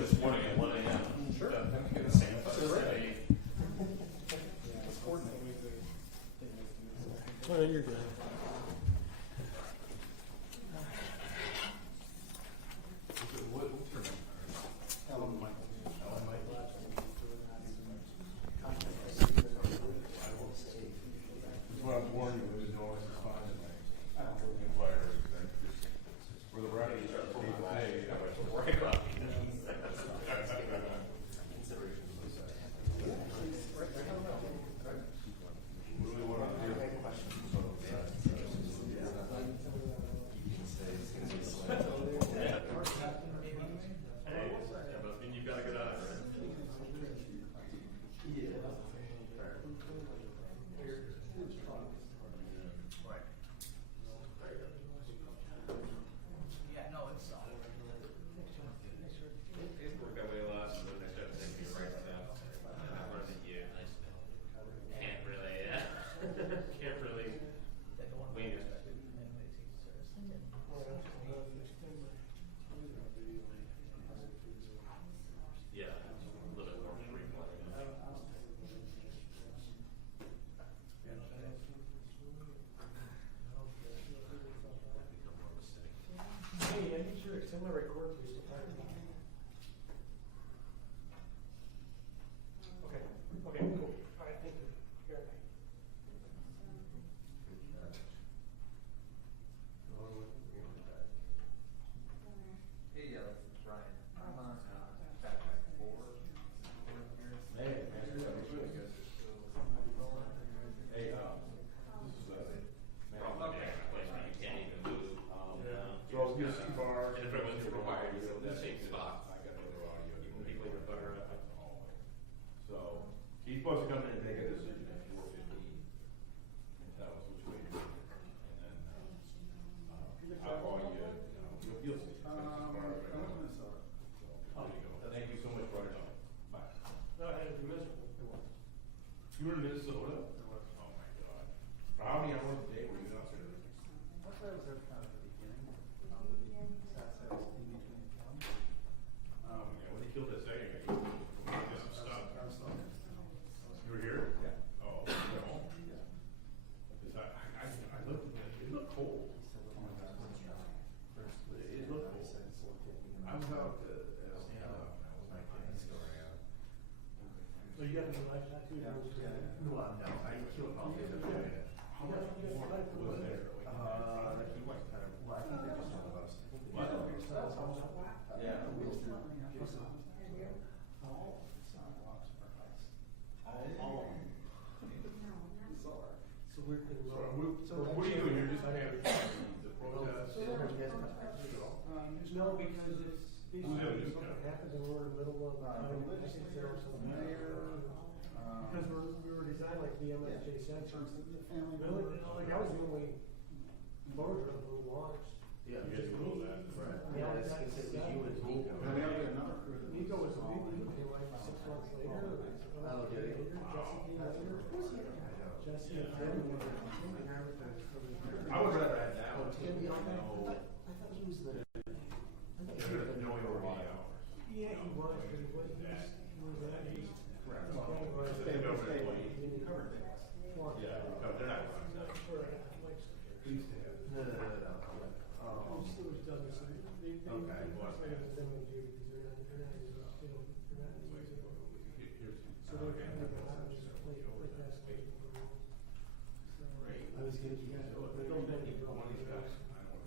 This morning at 1 a.m. Sure. Oh, you're good. What I'm warning you, there's no always responding. For the record, people say, right up. It's in my record, please. Okay, okay, cool. All right, thank you. Here. Hey, this is Brian. I'm on backpack 4. Hey, this is, man, this is, place where you can't even move. So you'll see bars. And if everyone's required, you go to the same spot. I got other audio. People are better at it. So he's supposed to come in and make a decision at 4:15 and tell us which way to go. And then I'll call you. You'll see. Thank you so much for your time. Bye. No, I had to be miserable. You were in Minnesota? Oh my God. For how many hours a day were you out there? I thought it was at kind of the beginning, south side in between the town. Oh my God, when they killed that second guy, you did some stuff. I was still there. You were here? Yeah. Oh, you were home? Yeah. Because I looked at it, it looked cold. It looked cold. I was out at stand up and I was like, So you got to be like that too? Yeah. Well, no, I killed all the other guys. how much more was there? He went kind of, well, I think they're just one of those. What? Yeah. It's a weird thing. So what are you doing here? Just having the protest? No, because it's, these Who's the other things guy? happen and we're in the middle of, because we were designed like the MSJ said, really, like I was the only motor drill who launched. Yeah, you guys know that, right? Yeah, it's you and Nico. Nico was a big, came like 6 months later. Oh, did he? Jesse and Tim were. I would rather have that one. I thought he was the. Knowing over 8 hours. Yeah, he was, but he was that, he's. Correct. He's Yeah, no, they're not running that. Please stay. No. Oh, still was done, so they Okay. that's like a demo do because they're not, they're not, you know, they're not as easy. So they're kind of, just play basketball. Great. I was gonna, yeah, They don't bend it. One of these guys.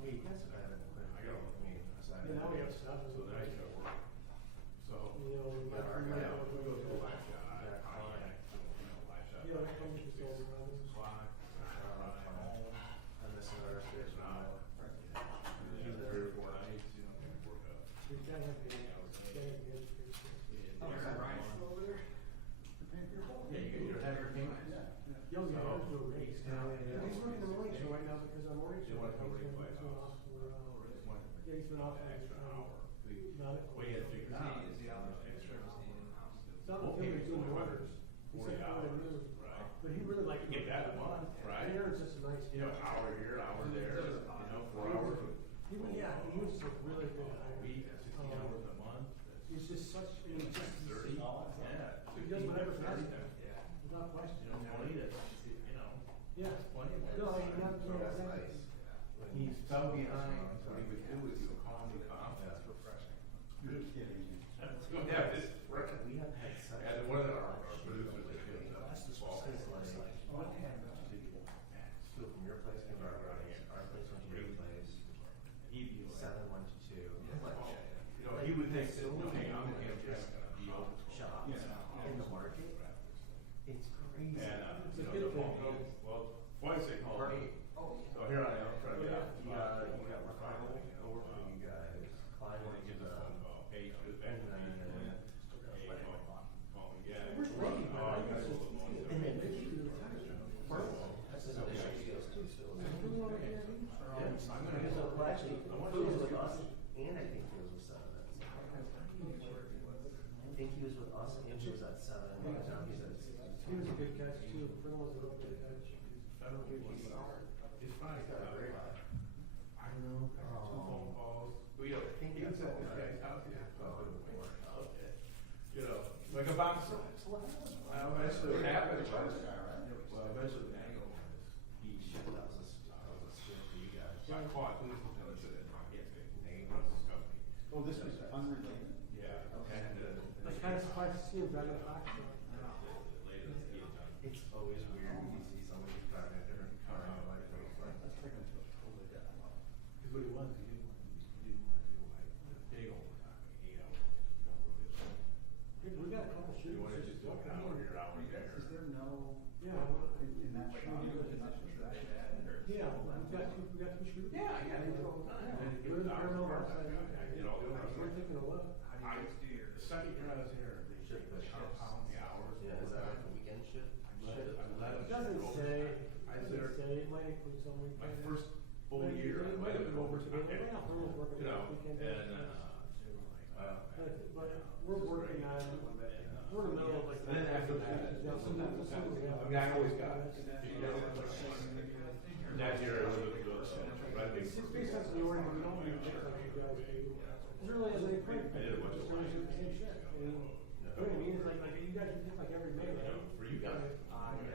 wait, that's a bad one. I gotta look at me. And now we have stuff. So then I start working. So, You know, we got, yeah, we go to a live shot. Live shot. you know, it comes with all the runs. Clock, run home. And this is our There's an hour. Usually 3 or 4 nights, you know, work up. We can't have the, Oh, is that right? Over there? The paper? Yeah, you have your king. Yo, yeah, there's no race. Yeah. He's working the morning show right now because our morning They show. want to come he's been replay off house. for, yeah, he's been off for Extra hour. not it. Well, you had to figure it out. Is he out there extra? Is he in house? It's not the thing we're doing orders. He 40 said, hours, "Oh, really?" right? But he really liked. You get that a month, right? Aaron's just a nice. You know, hour here, hour there, you know, 4 hours. He was, yeah, he was a really good A hire. week, 16 hours a month. He's just such, I mean, just, 30. Yeah. he does whatever 30 fast, times. Yeah. without question. You know, 20 to, you know, Yeah. that's plenty of money. No, I mean, not, no, That's exactly. nice. He's fell behind, what he would do is he would calm the confidence. That's refreshing. You're kidding. Yeah, this, We have had such. and one of our producers, they did the ball. So from your place to our place, our place went to your place, He'd be like, 7 went to 2. you know, he would think, no, hey, I'm gonna just gonna be open. Shops in the market. It's crazy. And, It's you a know, good the thing. phone, well, twice they called me. So here I am trying to get out. You got Ricardo over for you guys. Klein When went he to gives a phone call, hey, good, back to me, and then, hey, call me again. Where's Brady? Oh, you guys will look more. And then that's his other studios too, so. Yeah, I'm gonna get some, well, actually, he was with us, and I think he was with 7. I think he was with us, and he was at 7, and now he's at 6. He was a good catch too. Fernand was a real good catch. Federal was, it's fine. He's got a great eye. I know, 2 phone calls. We, I think he was that's at this all guy's right. house, yeah. Oh, Okay. You know, like a box. Well, eventually what happened was, well, eventually the angle was, he That was a scare for you guys. got caught, he was looking at it, I can't say his name, what's his company. this was unrelated. Yeah. Okay. And, I was kind of surprised to see him driving a box. it's always weird when you see somebody driving a different car in your life. Let's bring it to a totally different level. Because what he was, he didn't want to do like big overtime, 8 hours. We got a couple You shooters. want to just do an hour here, hour there. Is there no, Yeah. in that shop, is that just that bad, or? Yeah, we got two shooters. Yeah, they do all the time. Yeah. We're in the criminal outside. You know, We're taking a look. the second year I was here, they took the compound, the hours. Yeah, is that like a weekend shift? It doesn't say, it might include some My weekends. first full year, I might have been over to We're not working you know, on weekends. and, But we're working on, we're in the middle of like. And then after that, I mean, I always got it. That year, I was with the, It's based on seniority, we don't need to like you guys do. It's really as any point. I did a bunch of It's the same shit. I mean, you know what I mean? It's like you guys do like every May, right? for you guys. I mean,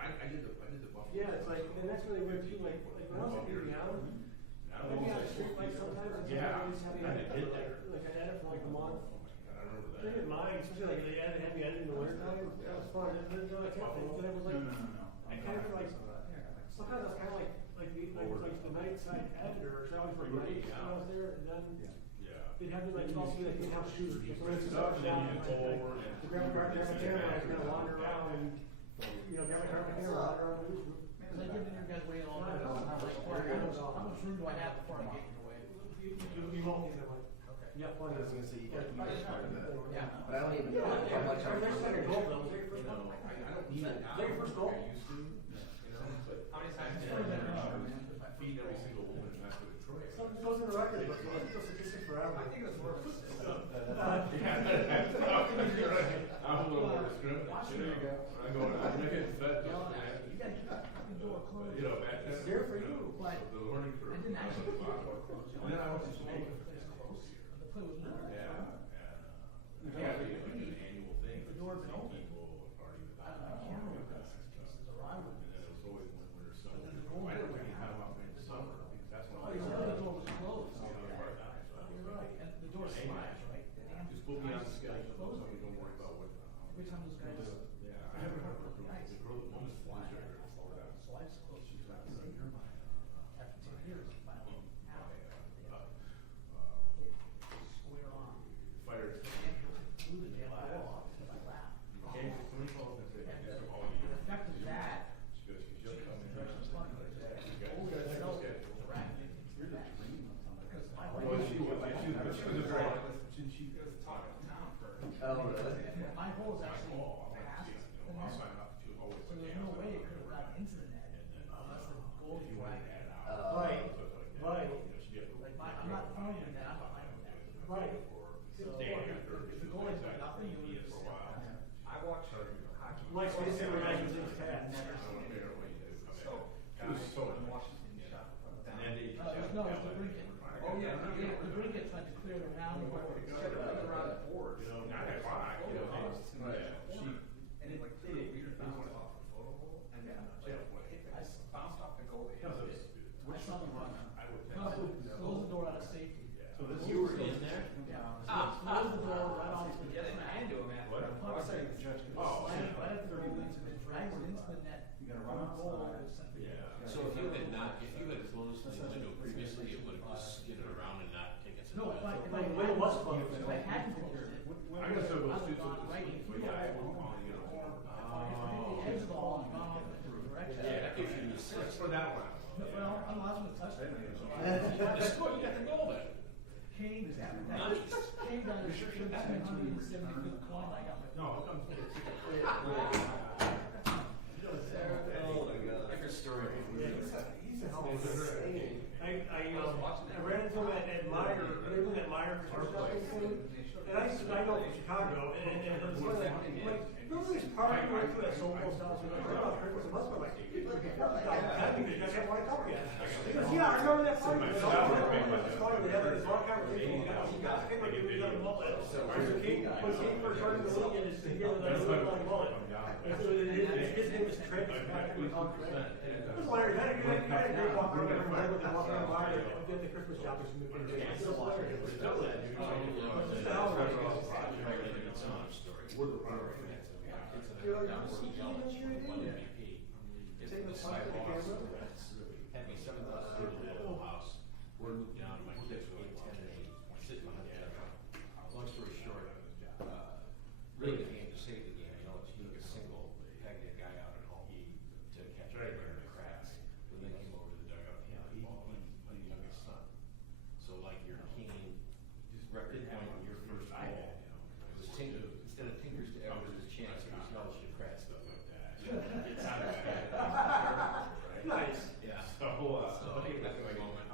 I did the Buffalo. Yeah, it's like, and that's really weird too, like when I was in Indiana, maybe on the street, like sometimes it's like, Yeah, they just have me I edit did for there. like I had it for like a month. Oh my God, I remember I that. didn't mind, especially like they had me edit in the winter time, that was fun. And then I kept thinking, then it was like, I kind of feel like, sometimes I was kind of like the night side editor, so I always worked late when I was there, and then Yeah. they'd have me like also be like in-house shooters. So it's Stuff, and then you like, get over and. to grab my camera, I was gonna wander around and, you know, grab my camera, wander around the newsroom. Because I give your guys way all the time. How much room do I have before I get in your way? You won't get that much. Okay. Yeah, plenty. I was gonna say, you got to be part of that. Yeah. But I don't even know how much Our next I'm. second goal, though, was your first goal. I don't need it now. Is that your first goal? I used to, you know, but. How many times I have you been in I feed every single woman in Metro Detroit. Something goes in the record, but it's still statistic forever. I think it was worth it. I'm a little more discriminating, you know. I go, I'm making fed, You gotta keep the door closed. you know, back then. It's there for you, but The learning curve. I didn't actually keep the door closed. And then I went to school. It's close. The play was not. Yeah, yeah. Yeah, like an annual thing. The door's been open. People would party with I can't remember the last cases around. And then it was always winter, summer. I didn't really have them out in the summer, because that's when. Oh, you said the door was closed. You know, part time, so I was You're right, and the door smashed, right? The damn- just put me on the schedule, so you don't worry about what. Every time those guys. Yeah, I haven't heard of the girl that owns the fly. So life's close. She's not the same. After 10 years, finally. Square on. Fire. Blew the damn wall off, I laughed. Came to somebody called and said, And "This is all the you." effect of that. She goes, "You just come in." Directions funny. You got a schedule. You're just dreaming of something. Because my wife. Well, she was a drag. She was talking to town for. Oh, really? My hole is actually past the I'll net. sign up to always. So there's no way it could have gotten into the net unless the goal If you want to flag. add out. Right, right. Like I'm not throwing the net, I'm behind the net. Right. So if the goal is nothing, you lose. For a while. I watch hockey. Mike's basically making things pass. So, It was so in nice. Washington shot from down. And then they. No, it's the Brinket. Oh, yeah, the Brinket tried to clear the round before it set it around the board. You know, not that far, you know, Yeah. she. And it like did a weird bounce off the photo hole, and then I bounced off the goalie. I saw him run. Close the door out of safety. So this. You were in there? Yeah. Close the door right off the. Yeah, I had to, man. What? I said the judge. Oh. Right at 30 minutes and then drags it into the net. You gotta run outside. Yeah. So if you had closed the window previously, it would have just skidded around and not taken some. No, if I Like, the way it was closed. if I hadn't closed it, I guess it was I would've too. gone right in through Yeah, I it. won't call you. If I hit the edge of the ball and gone off in a different direction. Yeah, that gives you the That's assist. for that one. Well, I'm the last one to touch it. Just go, you got the goal then. Came down. Nice. Came down to 770 foot coin. I got my. No, it comes. Like a story. I ran into him at Meyer, everything at Meyer Christmas shopping center. And I know from Chicago, and it was funny, like, remember this party we went to at Soul Post House, and I heard about Christmas a month ago, like, you guys have one come again. He goes, yeah, I remember that party. It's funny, we had this long conversation, he got to pick like he was on a mullet. When he came for starting the league, and he gave it a really long mullet. And so his name was Trent, it was hilarious. I had a great walk around, I remember walking around Meyer at the Christmas shopping Had me 7,000 in the whole house. We're moved down to my kids were 8, 10, and 8. Sitting behind the camera. Long story short, really the game to save the game. You know, you took a single, pegged that guy out at home to catch a bear in the cracks. When they came over to the dugout, he had the ball like my youngest son. So like your king, just record point on your first ball. It was Tinker. Instead of Tinkers to Evers' chance, it was Hellish to Kratz, stuff like that. It's out of Nice. Yeah. So, I think that's my moment.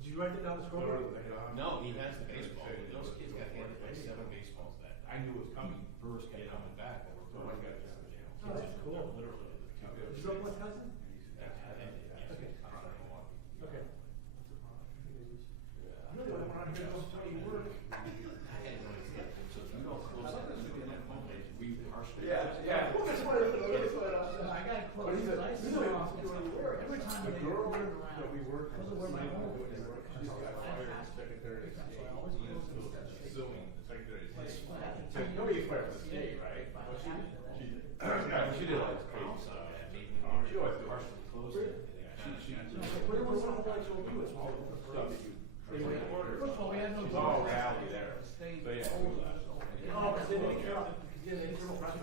Did you write that down the scoreboard? No, he has the baseball. Those kids got handed like 7 baseballs that I knew it was coming first, kept coming back. And so I got this. Oh, that's cool. Literally. Did you go with my cousin? Okay. Okay. I really don't want to hear those tell you work. So if you don't close that, we partially. Yeah. Well, that's why I got close, But he's because I saw, every time the they girl were around, that we worked because with, of where my home doing is, work, she just got fired as secretary of so state. I always She go is to still the suing the secretary of Like, state. when I can So, you know you fired for the state, right? Well, she did. Yeah, she did all this crazy stuff. She always did. Partially closed it. She What was the whole bunch of you? It's all stuff that you. First of all, we had no. She's all rowdy there. State. So, yeah. Oh, because they didn't care about the internal press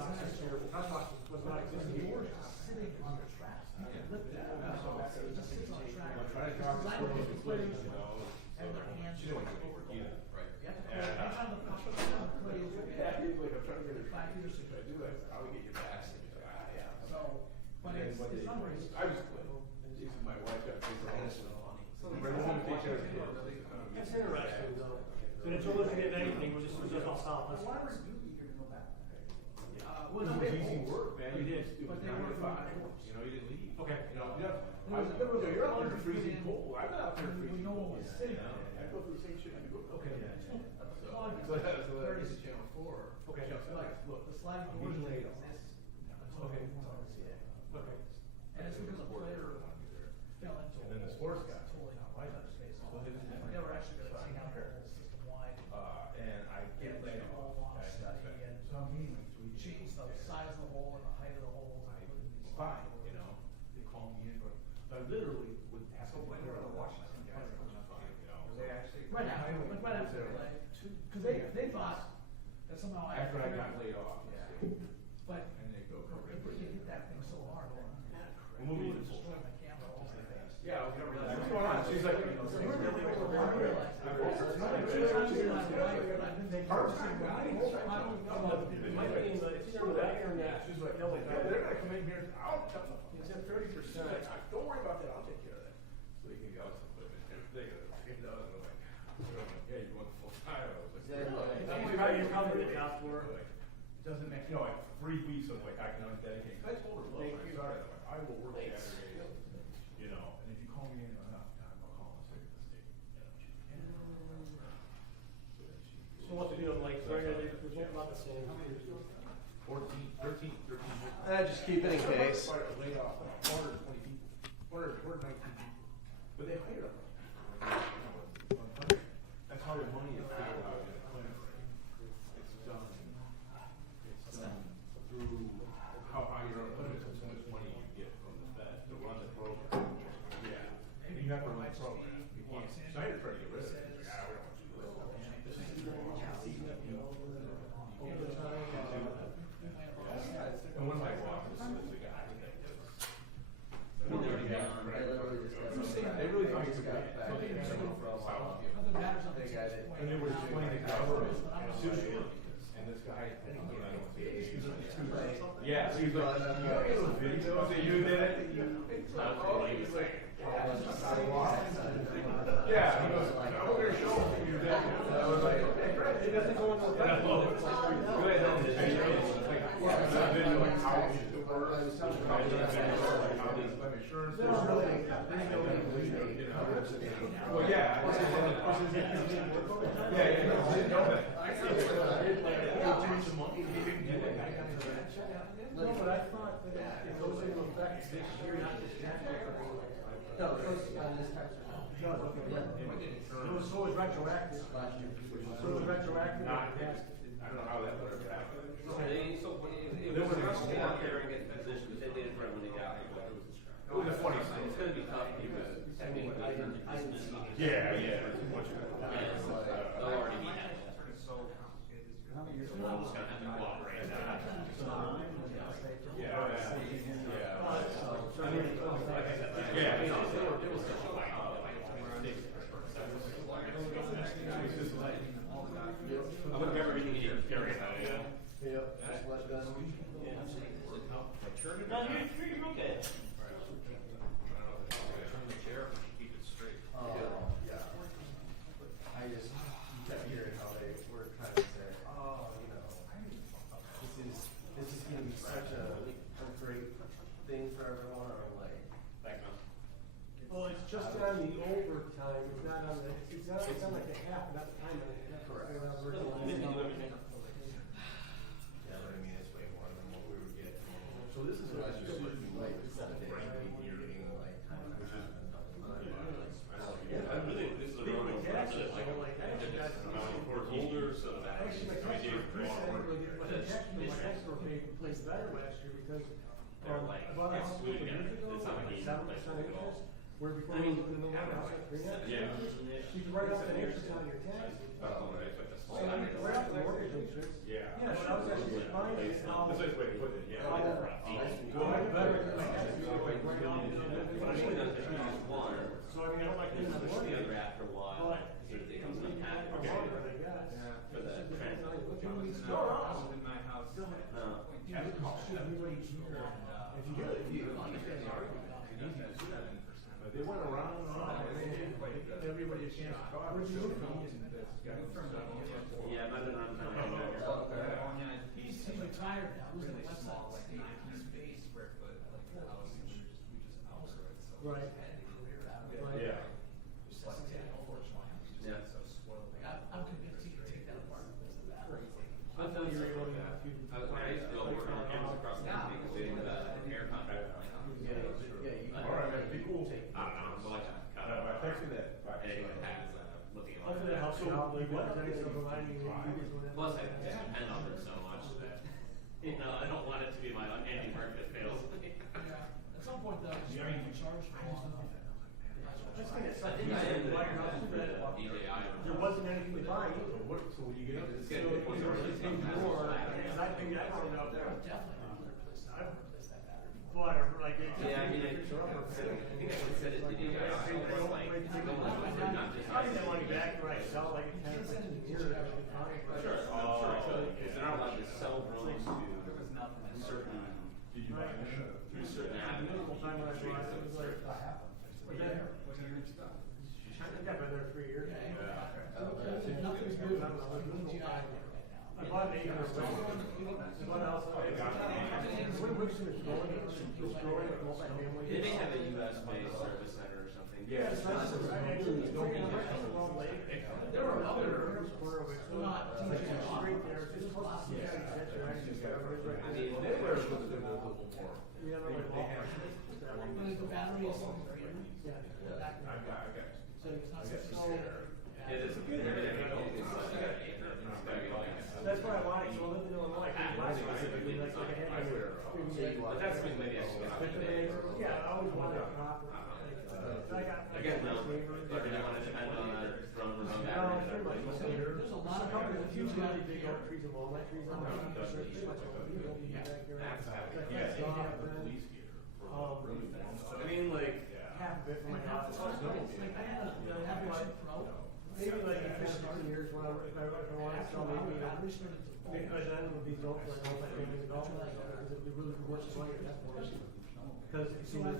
box was not existing. Sitting on the track. Lift it. So it just sits on the track. I'm trying to talk to Because I her, don't she's think playing, players you know, have their hands. she don't want to work either. Right. Anytime the push comes down, the play is Yeah, he's like, I'm trying to get her. 5 feet or 6 If I do that, I would get your back. Yeah. So, but And then it's, when it's they- not very. I was split. This is my wife got paid for all this. So But I want to take care of it. That's interesting though. So until looking at anything, we're just all solid. Why were you eager to go back? Well, it was easy work, man. You did. It was But they 9 to were 5. doing You know, you didn't leave. Okay. You know, you're out there freezing cold. I'm not out there freezing No one cold. was sitting You know, there. I go through the same shit you go through. Okay. So that is Channel 4. Okay. Look, The sliding I'm doors being laid didn't off. exist. Okay. Okay. And it's because a player fell into. And then the sports guy. Totally not right on his face. We never actually got to see how the whole system wide. And I get laid A off. whole lot of study and we changed the size of the hole and the height of the holes. and put in these- Fine, you know, they call me in, but I literally would have to play around Washington. You know, they actually. Right after, right after the play. Cause they thought that somehow. After I got laid off. But And they go. they hit that thing so hard. We'll move you to full. Destroyed my camera all my face. Yeah, I was gonna realize. What's going on? She's like. Part-time guy. It might be in the, it's either in the back or in the. She's like, no, they're gonna come in here, I'll tell them, it's at 30%, don't worry about that, I'll take care of that. So you can get out some equipment, they gotta pay it out, and I'm like, yeah, you're going full time, I was like, really? You're covering the job for. Doesn't make, you know, like 3 weeks of like, I can only dedicate, cause I told her, look, I'm sorry, I'm like, I will work Saturdays, you know, and if you call me in, enough time, I'll call and say the state. So what's the deal, like, right, they're talking about the same. 13. Just keep it in case. Laid off 420 people, 419 people, but they hired them. That's how the money is figured out in the clinic. It's done. It's done through how high you're on the limits and so much money you get from the Fed to run the program. Yeah, and you have to run the program. You can't. Snyder tried to get rid of it. He's like, we don't want you to do this. And one of my bosses is the guy that does. I literally just got something. They really thought he Just was got back good. in from South. Nothing matters on They this. got it. And they were explaining the government and this guy, I don't want to say it. Yeah, so he's like, you got a video that you did it? Oh, he was like, yeah, he goes, I'm going to show him you did it. And I was like, okay, great. It doesn't go into the video. Good. Like, that video, like, how it should work. How these insurance. Well, yeah. Yeah, I didn't know that. No, but I thought that it goes into effect this year, not this January. No, the first, on this tax return. No, okay, yeah. So it was retroactive last year. So it was retroactive. Not, I don't know how that would have happened. It was a rush to out there and get the position, but they did it right when they got here, but it was a funny thing. It's gonna be tough because, I mean, yeah. They'll already be happy. So I'm just gonna have to cooperate. I'm gonna grab everything here, carry it out, yeah. Yeah, just let us. No, you're okay. Turn the chair, keep it straight. Yeah. I just kept hearing how they were trying to say, oh, you know, this is gonna be such a great thing for everyone, or like. Thanks, man. Well, it's just on the overtime, it's not on the, it's not like a half, not the time and a half. Correct. Didn't do everything. Yeah, but I mean, it's way more than what we would get. So this is Unless you're working like 7 days a week, you're getting like time and a half. I really, this is a real one. I really like it. I did this when I was 14 years, so that Actually, my tax bill paid placed better last year because They're like about a couple of excluding years it. ago, It's not like like he 7% replaced it at all. interest, where before I we mean, lived in the one house at 3.5%. yeah. You could write off the interest on your taxes. Oh, right, but that's So you could write off the mortgage interest. Yeah. Yeah, but I was actually fine with how. That's a nice way to put it, yeah. Better than my taxes, so like right off, you know, Especially not just use one, so I mean, I don't like this. push the other after a while. It comes in a package. For the trend. In my house. No. But they went around and around, and they didn't quite give everybody a chance to talk. Yeah, I've been on time. He's retired now. Really small, like 19 square foot, like the house, and we just outgrew it, so. Right. Yeah. Just like, unfortunately, he's Yeah. just so spoiled. Like, I'm convinced he could take that apart because of that. I've done stuff like that. I used to go work on cameras across the country because they didn't have an air contract. All right, man, be cool. I don't know, but like, Text me that. and it has, looking at Hopefully that helps you out, like, what, I guess, reminding you. Plus, I just depend on them so much that, you know, I don't want it to be my unending work that fails. At some point, though, you're going to charge for long enough. I just think it's I something think I ended like your house, that DJI. there wasn't anything to buy either. So when you get it, It's So getting to the if point you where were to it's pay sometimes more, flat. because I think I found out there. Definitely. But, like, it. Yeah, I mean, I think I said it to DJI, it's like, not just. I get money back, right, sell like 10, 15 years, that would be fine. Sure, I'm sure I could, because they're not allowed to sell rooms to certain, through certain avenues. Minimal time when I bought it, it was like, but then, I got been there 3 years. Nothing's good, I don't know, minimal time. I bought an acre of land. What else? When Wixom is growing, it's growing with multifamily. They may have a US-based service center or something. Yeah. It's nice, I actually don't get much of a long lake. There were other, Corner of Wixom. not too Like, much. it's straight there, it's just close to the city center, actually, so everybody's right I there. mean, They were a little bit more. We have like walk. The battery is on the green. Yeah. I got you. So it's not so. It is a good area, it's like an acre, it's very like. That's what I like, so I live in Illinois, I can buy specifically, like I had my. But that's when maybe I should get on it. Yeah, I always wanted a proper. I got. Again, no, but I want to depend on a drone remote No, battery. pretty much. There's a lot of companies that use really big oak trees and walnut trees. I'm not sure pretty much what you don't need back here. I mean, like, Half of it from my house. Maybe like in 15 years when if I want to sell maybe, because then with these oak, like multi-family development, because it'd be really worth the money at that point. Because it's so much.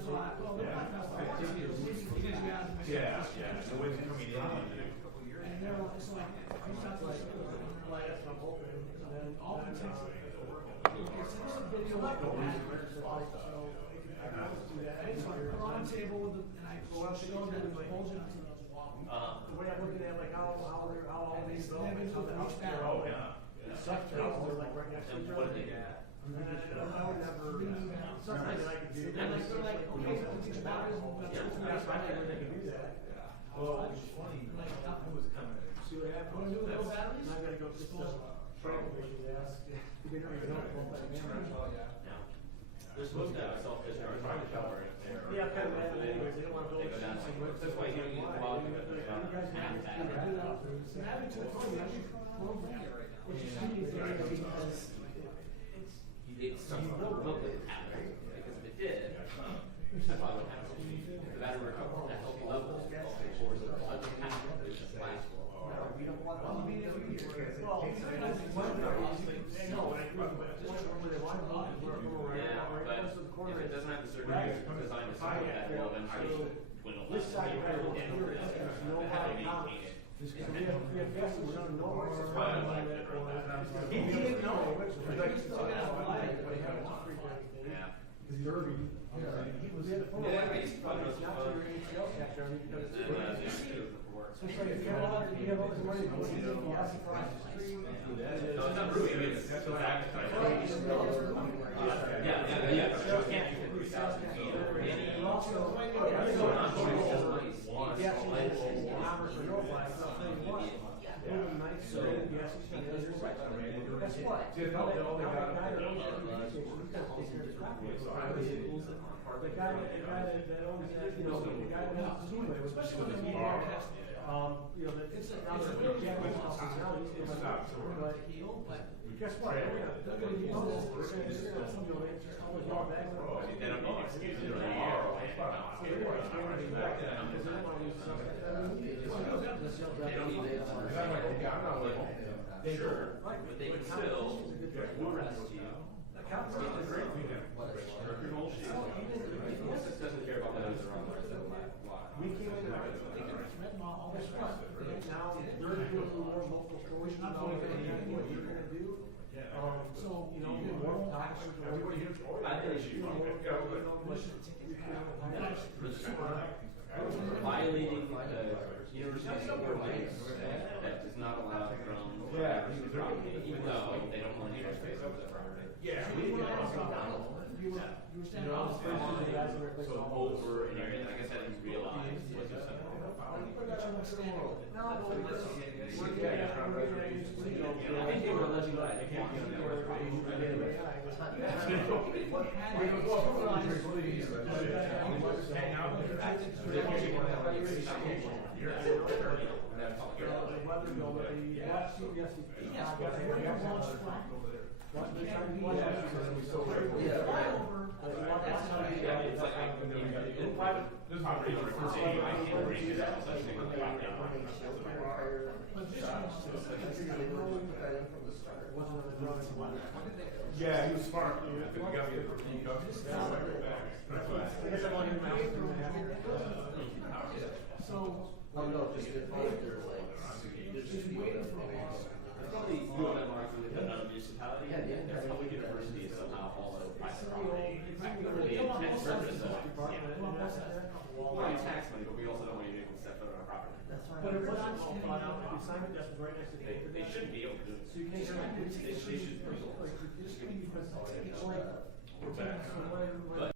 Yeah, the wind's coming in. And they're it's like, I'm not like, That's what I'm hoping, and then. all the then, Texas. Okay, so this is video like the last verse, so like, so I can always do that. It's like, we're on the table with the, and I showed them the whole gym to those walking. The way I'm looking at like how all these developments, how the house. Oh, Such houses are like right next to each and other. what did they get? And I would never, something that I could do. They're like, okay, so it's batteries, we've got 2 3 hours. like, nothing was coming. See what happens? Wanna do the little batteries? And I gotta go get the Frank commission to ask, you didn't even know. They're supposed to have a self-discharge shower if they're. Yeah, I'm kind of mad at it anyways, they don't wanna build. They go down like, that's why you don't use the log, you have to go down and have that. So having to tell you, I should call them right now. Which is really fair, because It's something that will happen, because if it did, I probably would have to. The battery were at healthy levels, or the blood happen, it's just last. we don't want. Well, I mean, if we, well, I know, I agree, but at the point where they want to move, we're right, Yeah, right but close to the corner. if it doesn't have the surgery designed to support that, well, then I should dwindle This that. side of the road, there's no How to high top. maintain it. We have guests, we don't know where it's Why I from. like it, or He didn't know, which was like, still got a light, but he had a freak anything. Yeah. He's nervy. He was in the phone. Yeah, It's not your ACL capture, I mean, because it's. And then, they should do it for work. So it's like, if you have all this money, go to the gas across the street. No, it's not really, I mean, it's the fact that. Yeah. You can't do 3,000 feet over any. And also, yeah, Commerce or no flag, so I'll tell you what, moving nights, so gas extenders. Guess what? The guy that owns that, you know, the guy that owns the Speedway was especially when he you know, it's now the Japanese houses now, he's in but guess what? They're gonna use this, they're gonna, you know, they just always go back. They don't need excuses or tomorrow. So they're expanding back then, because they don't wanna use stuff like that. They don't need it. Sure, but they can still arrest you. This doesn't care about whether they're on the We came in, guess what? Now, they're doing more local stories about what you're gonna do. So, you know, more officers are everybody here. I think they should violating the university's ordinance that does not allow drones on university property, even though they don't want any space over the property. Yeah. You were standing on the So over an area that I guess I didn't realize was just something. I think they were alleging that they can't get Yeah, he was smart. He got me the cups. I guess I want him out. So. Oh, no, just if they're like, there's just waiting for me. Probably you and I are within another municipality, and their public university is somehow also private property. They intend purpose of, well, you tax money, but we also don't want you to step foot on our property. But it wasn't all thought out, if you sign it, that's right next to the. They shouldn't be able to do it. So you can't. They should. But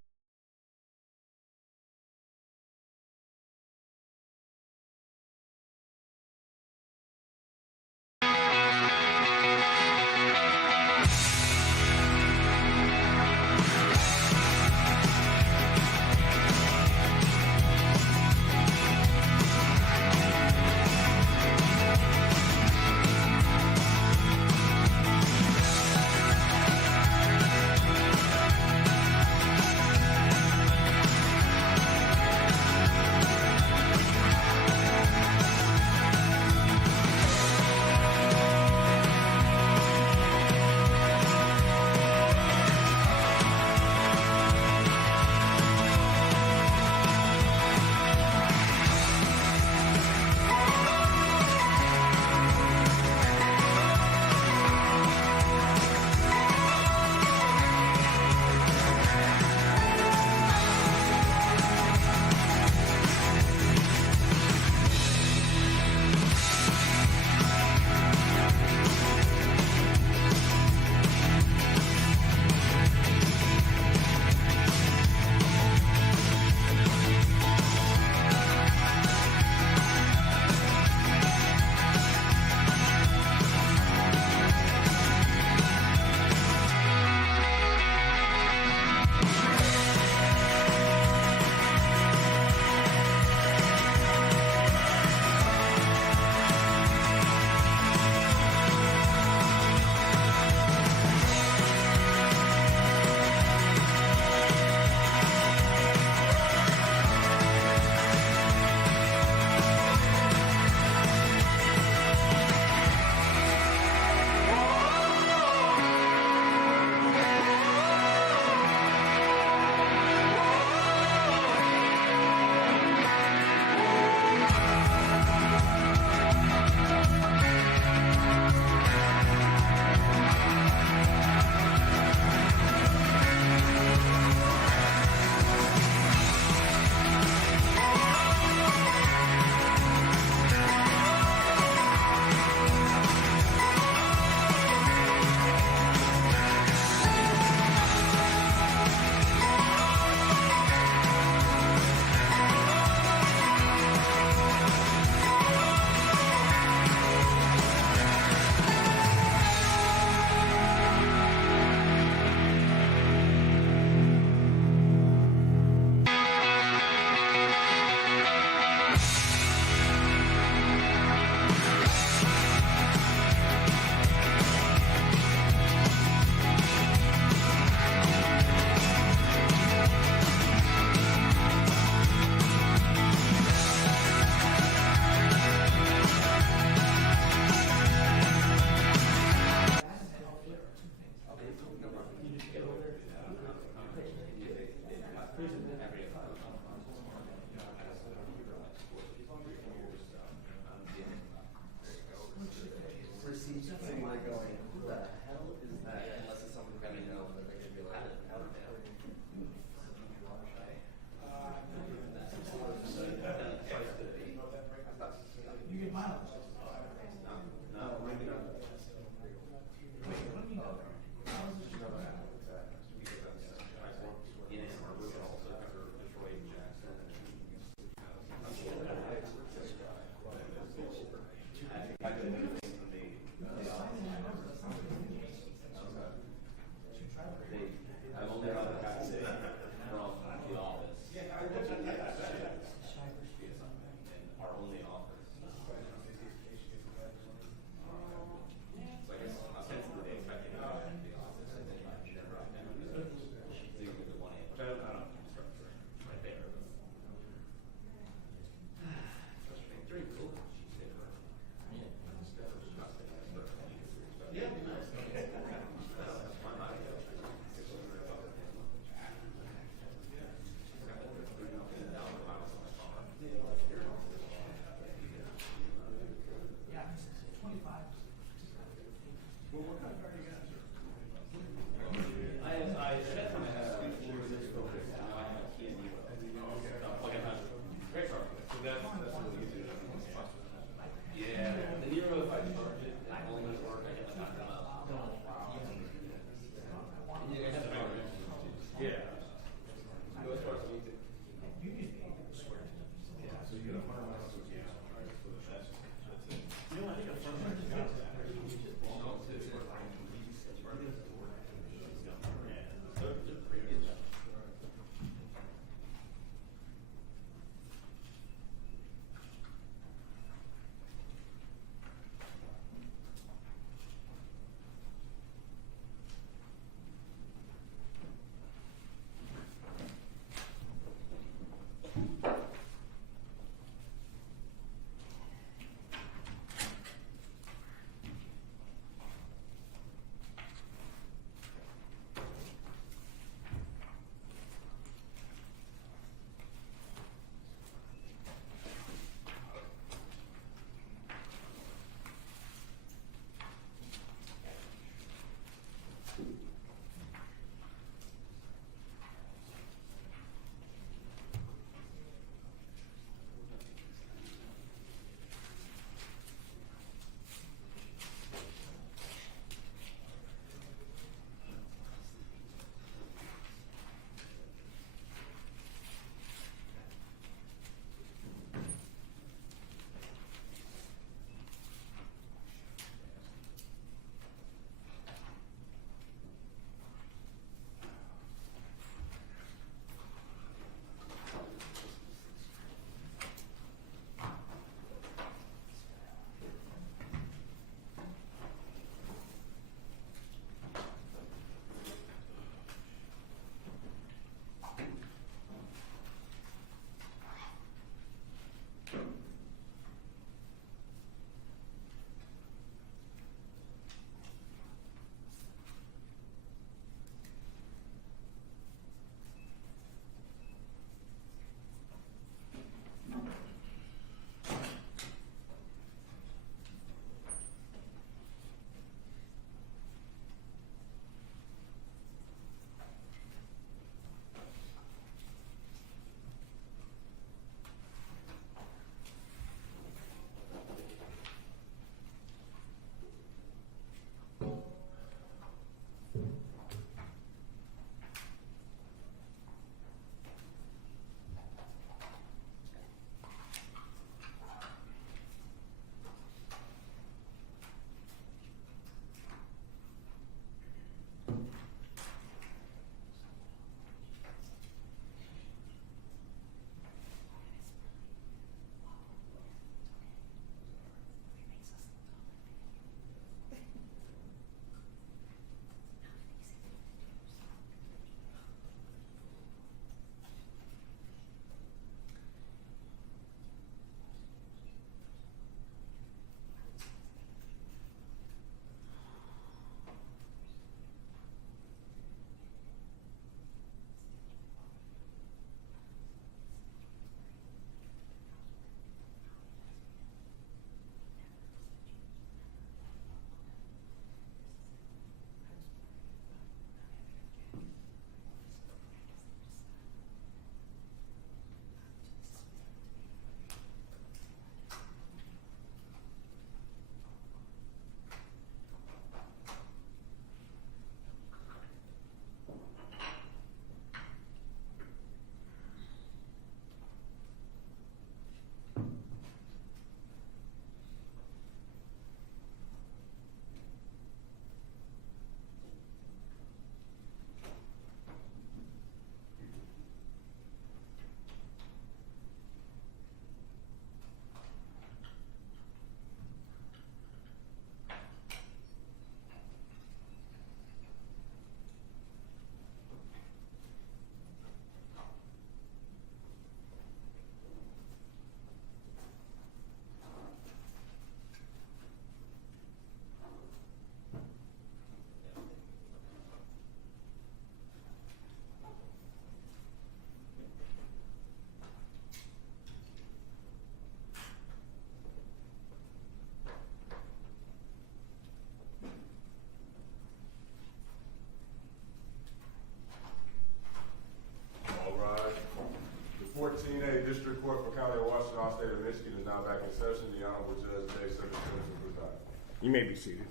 District Court for County of Washington, State of Michigan is now back in session. The Honorable Judge Dave Simmons preside. You may be seated.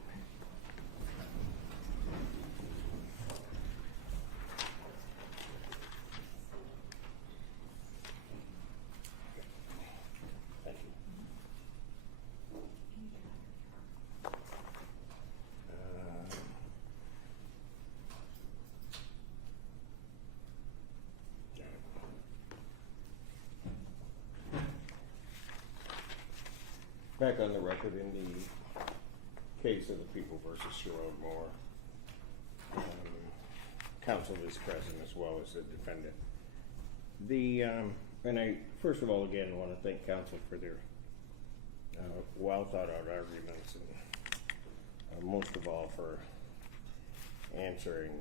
Thank you. Back on the record in the case of the People versus Sherrone Moore, counsel is present as well as the defendant. And I first of all again want to thank counsel for their well thought out arguments, and most of all for answering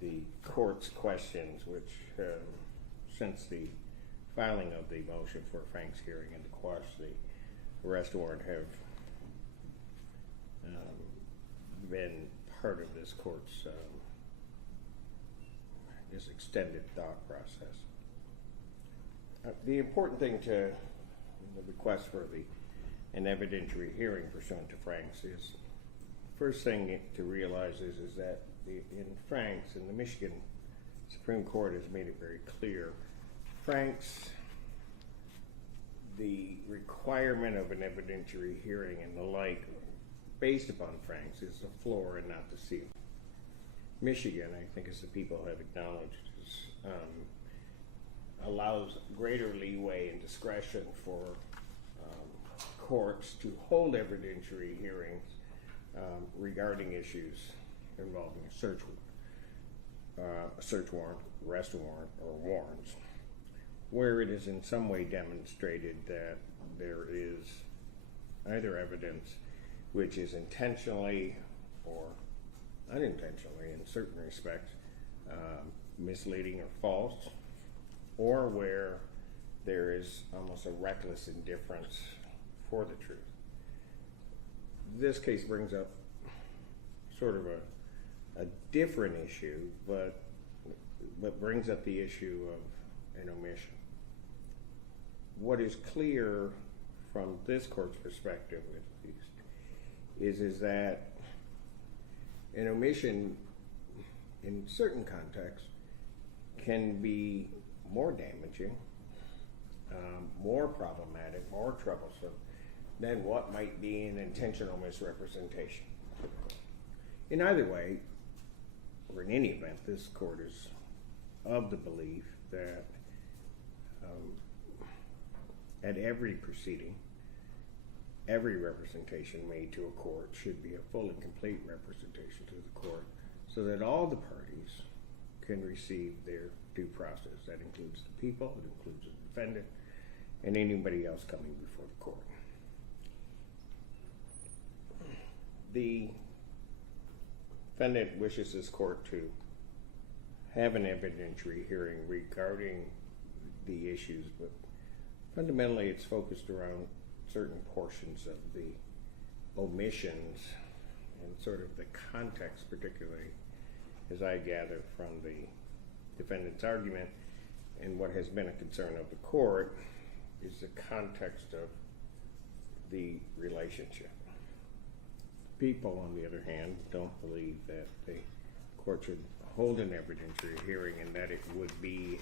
the court's questions, which since the filing of the motion for Frank's hearing and to quash the arrest warrant have been part of this court's this extended thought process. The important thing to the request for an evidentiary hearing pursuant to Frank's is first thing to realize is that in Frank's, and the Michigan Supreme Court has made it very clear, Frank's, the requirement of an evidentiary hearing and the like based upon Frank's is the floor and not the ceiling. Michigan, I think as the people have acknowledged, allows greater leeway and discretion for courts to hold evidentiary hearings regarding issues involving a search warrant, arrest warrant, or warrants, where it is in some way demonstrated that there is either evidence which is intentionally or unintentionally, in certain respects, misleading or false, or where there is almost a reckless indifference for the truth. This case brings up sort of a different issue, but brings up the issue of an omission. What is clear from this court's perspective, at least, is that an omission in certain contexts can be more damaging, more problematic, more troublesome than what might be an intentional misrepresentation. In either way, or in any event, this court is of the belief that at every proceeding, every representation made to a court should be a full and complete representation to the court so that all the parties can receive their due process. That includes the people, it includes the defendant, and anybody else coming before the court. The defendant wishes this court to have an evidentiary hearing regarding the issues, but fundamentally it's focused around certain portions of the omissions and sort of the context, particularly as I gather from the defendant's argument, and what has been a concern of the court is the context of the relationship. People, on the other hand, don't believe that the court should hold an evidentiary hearing and that it would be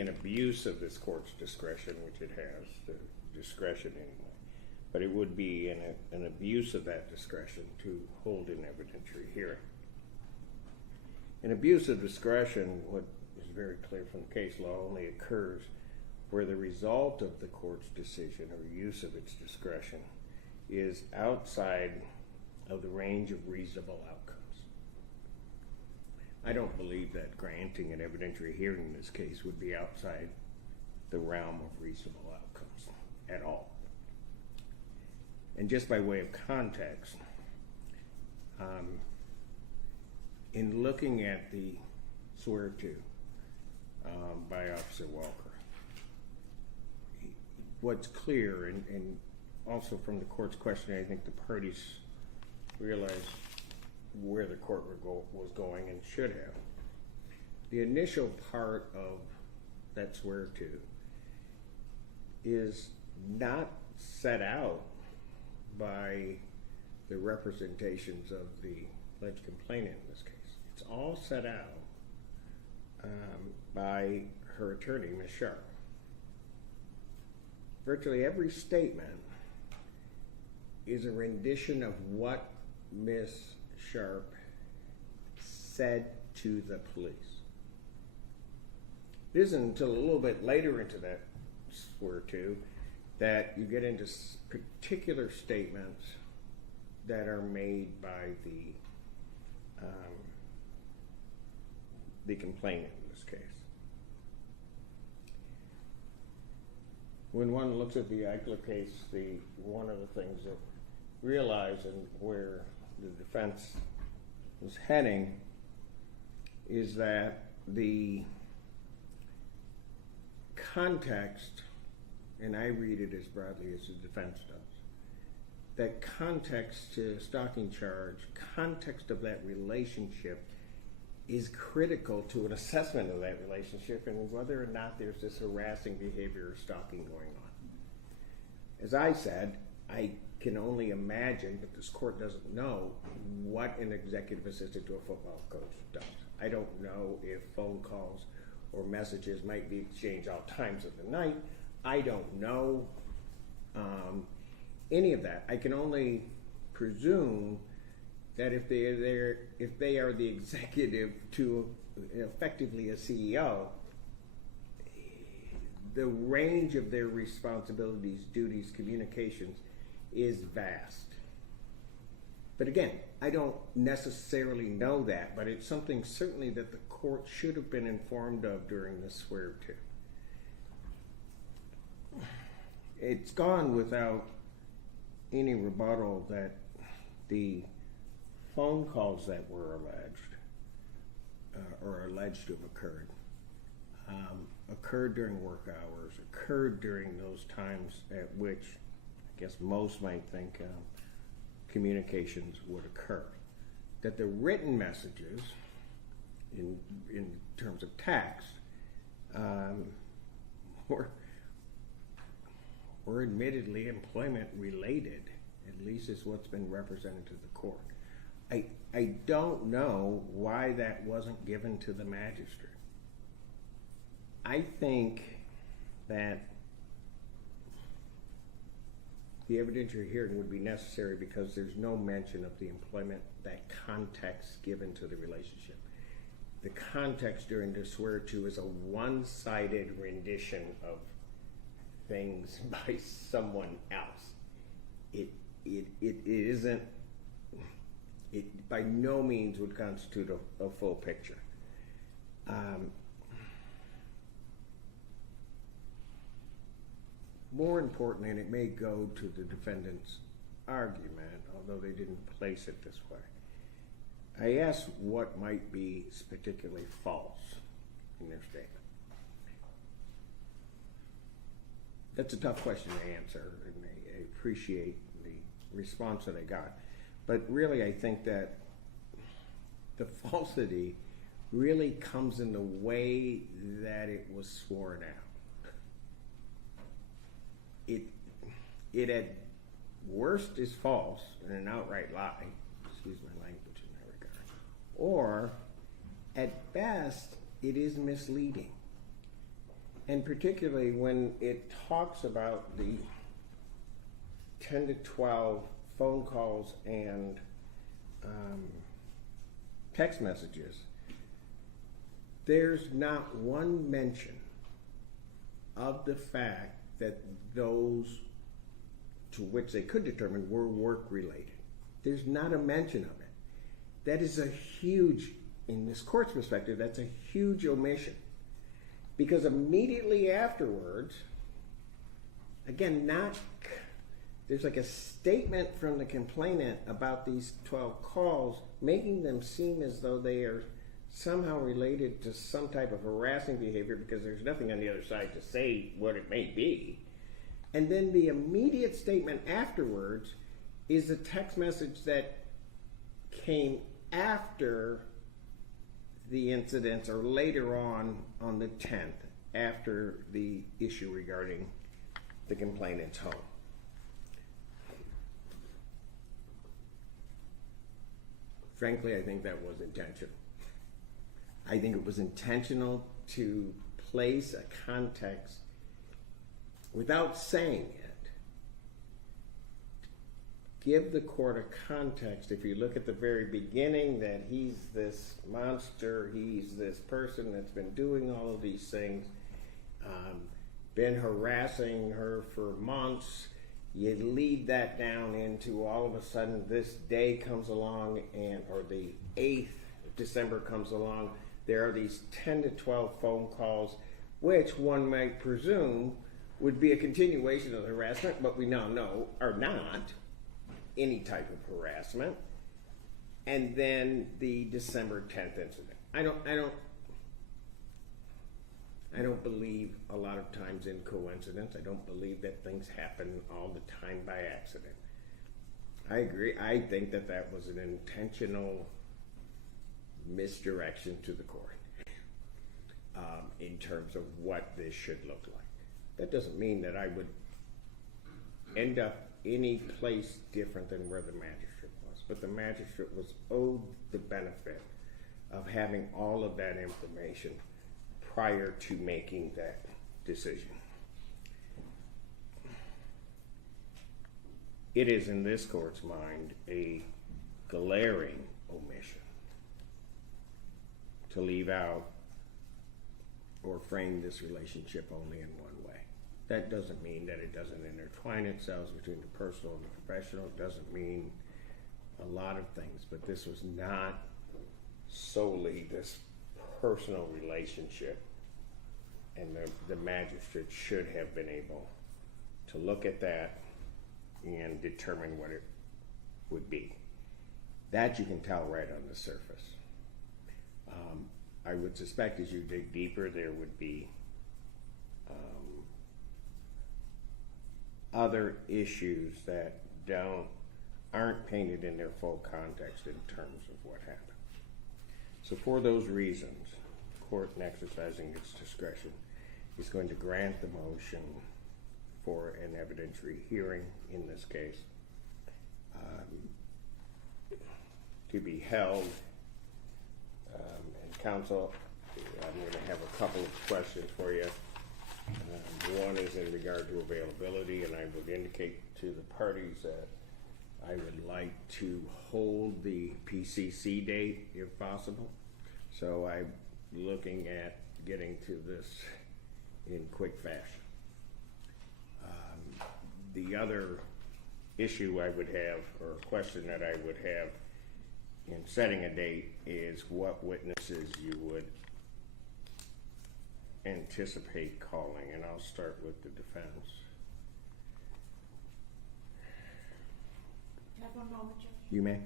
an abuse of this court's discretion, which it has, the discretion anyway. But it would be an abuse of that discretion to hold an evidentiary hearing. An abuse of discretion, what is very clear from the case law, only occurs where the result of the court's decision or use of its discretion is outside of the range of reasonable outcomes. I don't believe that granting an evidentiary hearing in this case would be outside the realm of reasonable outcomes at all. And just by way of context, in looking at the swear-to by Officer Walker, what's clear, and also from the court's questioning, I think the parties realized where the court was going and should have. the initial part of that swear to is not set out by the representations of the alleged complainant in this case. It's all set out by her attorney, Ms. Sharp. Virtually every statement is a rendition of what Ms. Sharp said to the police. It isn't until a little bit later into that swear to that you get into particular statements that are made by the complainant in this case. When one looks at the Eichler case, one of the things that realize and where the defense was heading is that the context, and I read it as broadly as the defense does, that context to stalking charge, context of that relationship is critical to an assessment of that relationship and whether or not there's this harassing behavior or stalking going on. As I said, I can only imagine, but this court doesn't know, what an executive assistant to a football coach does. I don't know if phone calls or messages might be exchanged all times of the night. I don't know any of that. I can only presume that if they are the executive to effectively a CEO, the range of their responsibilities, duties, communications is vast. But again, I don't necessarily know that, but it's something certainly that the court should have been informed of during the swear to. It's gone without any rebuttal that the phone calls that were alleged, or alleged to have occurred, occurred during work hours, occurred during those times at which I guess most might think communications would occur. That the written messages, in terms of text, were admittedly employment related, at least is what's been represented to the court. I don't know why that wasn't given to the magistrate. I think that the evidentiary hearing would be necessary because there's no mention of the employment, that context given to the relationship. The context during the swear to is a one-sided rendition of things by someone else. It isn't, it by no means would constitute a full picture. More importantly, and it may go to the defendant's argument, although they didn't place it this way, I asked what might be particularly false in their statement. That's a tough question to answer, and I appreciate the response that I got. But really, I think that the falsity really comes in the way that it was sworn out. It at worst is false and an outright lie, excuse my language in that regard, or at best it is misleading. And particularly when it talks about the 10 to 12 phone calls and text messages, there's not one mention of the fact that those to which they could determine were work related. There's not a mention of it. That is a huge, in this court's perspective, that's a huge omission. Because immediately afterwards, again, there's like a statement from the complainant about these 12 calls, making them seem as though they are somehow related to some type of harassing behavior because there's nothing on the other side to say what it may be. And then the immediate statement afterwards is a text message that came after the incidents are later on the 10th, after the issue regarding the complainant's home. Frankly, I think that was intentional. I think it was intentional to place a context without saying it. Give the court a context. If you look at the very beginning, that he's this monster, he's this person that's been doing all of these things, been harassing her for months. You lead that down into all of a sudden this day comes along, or the 8th of December comes along. There are these 10 to 12 phone calls, which one might presume would be a continuation of the harassment, but we now know are not any type of harassment. And then the December 10th incident. I don't believe a lot of times in coincidence. I don't believe that things happen all the time by accident. I agree. I think that that was an intentional misdirection to the court in terms of what this should look like. That doesn't mean that I would end up any place different than where the magistrate was, but the magistrate was owed the benefit of having all of that information prior to making that decision. It is in this court's mind a glaring omission to leave out or frame this relationship only in one way. That doesn't mean that it doesn't intertwine itself between the personal and the professional. It doesn't mean a lot of things, but this was not solely this personal relationship, and the magistrate should have been able to look at that and determine what it would be. That you can tell right on the surface. I would suspect as you dig deeper, there would be other issues that aren't painted in their full context in terms of what happened. So for those reasons, the court, in exercising its discretion, is going to grant the motion for an evidentiary hearing in this case, to be held. And counsel, I'm going to have a couple of questions for you. One is in regard to availability, and I would indicate to the parties that I would like to hold the PCC date if possible. So I'm looking at getting to this in quick fashion. The other issue I would have, or question that I would have in setting a date, is what witnesses you would anticipate calling, and I'll start with the defense. Do you have one moment, Judge? You may.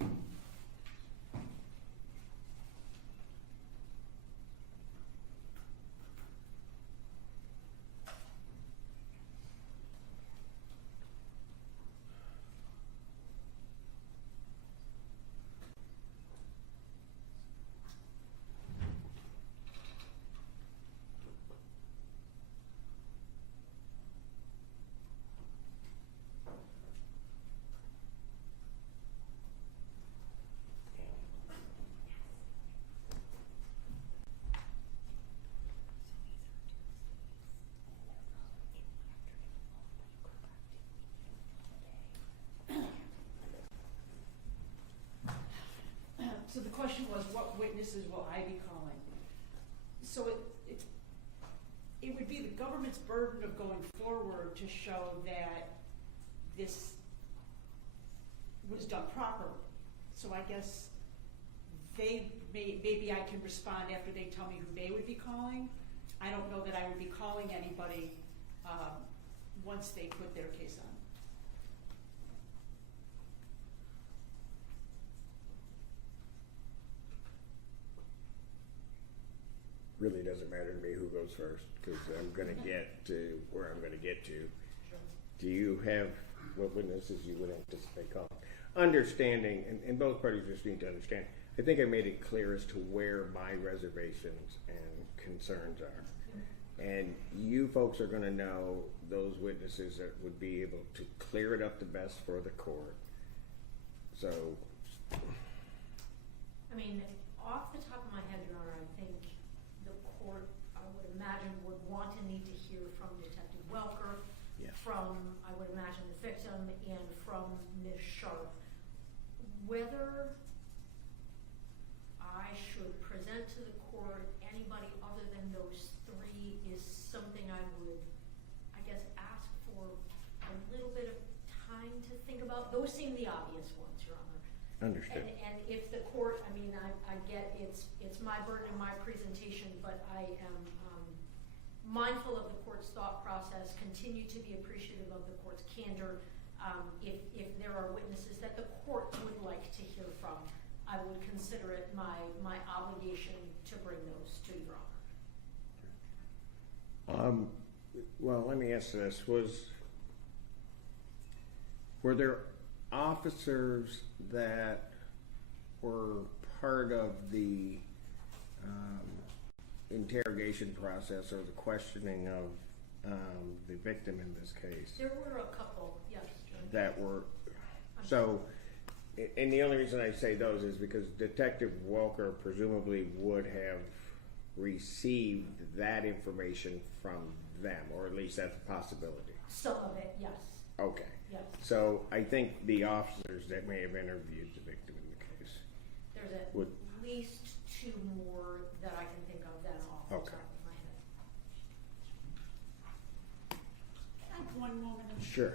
So the question was, what witnesses will I be calling? So it would be the government's burden of going forward to show that this was done properly. So I guess maybe I can respond after they tell me who they would be calling. I don't know that I would be calling anybody once they put their case on. Really doesn't matter to me who goes first, because I'm going to get to where I'm going to get to. Sure. Do you have what witnesses you would anticipate calling? Understanding, and both parties just need to understand, I think I made it clear as to where my reservations and concerns are. And you folks are gonna know those witnesses that would be able to clear it up the best for the court. So, I mean, off the top of my head, Your Honor, I think the court, I would imagine, would want to need to hear from Detective Welker, Yeah. from, I would imagine, the victim, and from Ms. Sharp. Whether I should present to the court anybody other than those three is something I would, I guess, ask for a little bit of time to think about. Those seem the obvious ones, Your Honor. understood. And if the court, I mean, I get it's my burden and my presentation, but I am mindful of the court's thought process, continue to be appreciative of the court's candor. If there are witnesses that the court would like to hear from, I would consider it my obligation to bring those to Your Honor. Well, let me ask this, were there officers that were part of the interrogation process or the questioning of the victim in this case? There were a couple, yes, Judge. That were, so, and the only reason I say those is because Detective Welker presumably would have received that information from them, or at least that's a possibility. Some of it, yes. Okay. Yes. So I think the officers that may have interviewed the victim in the case. There's at Would- least two more that I can think of that off the Okay. top of my head. I have one moment of Sure.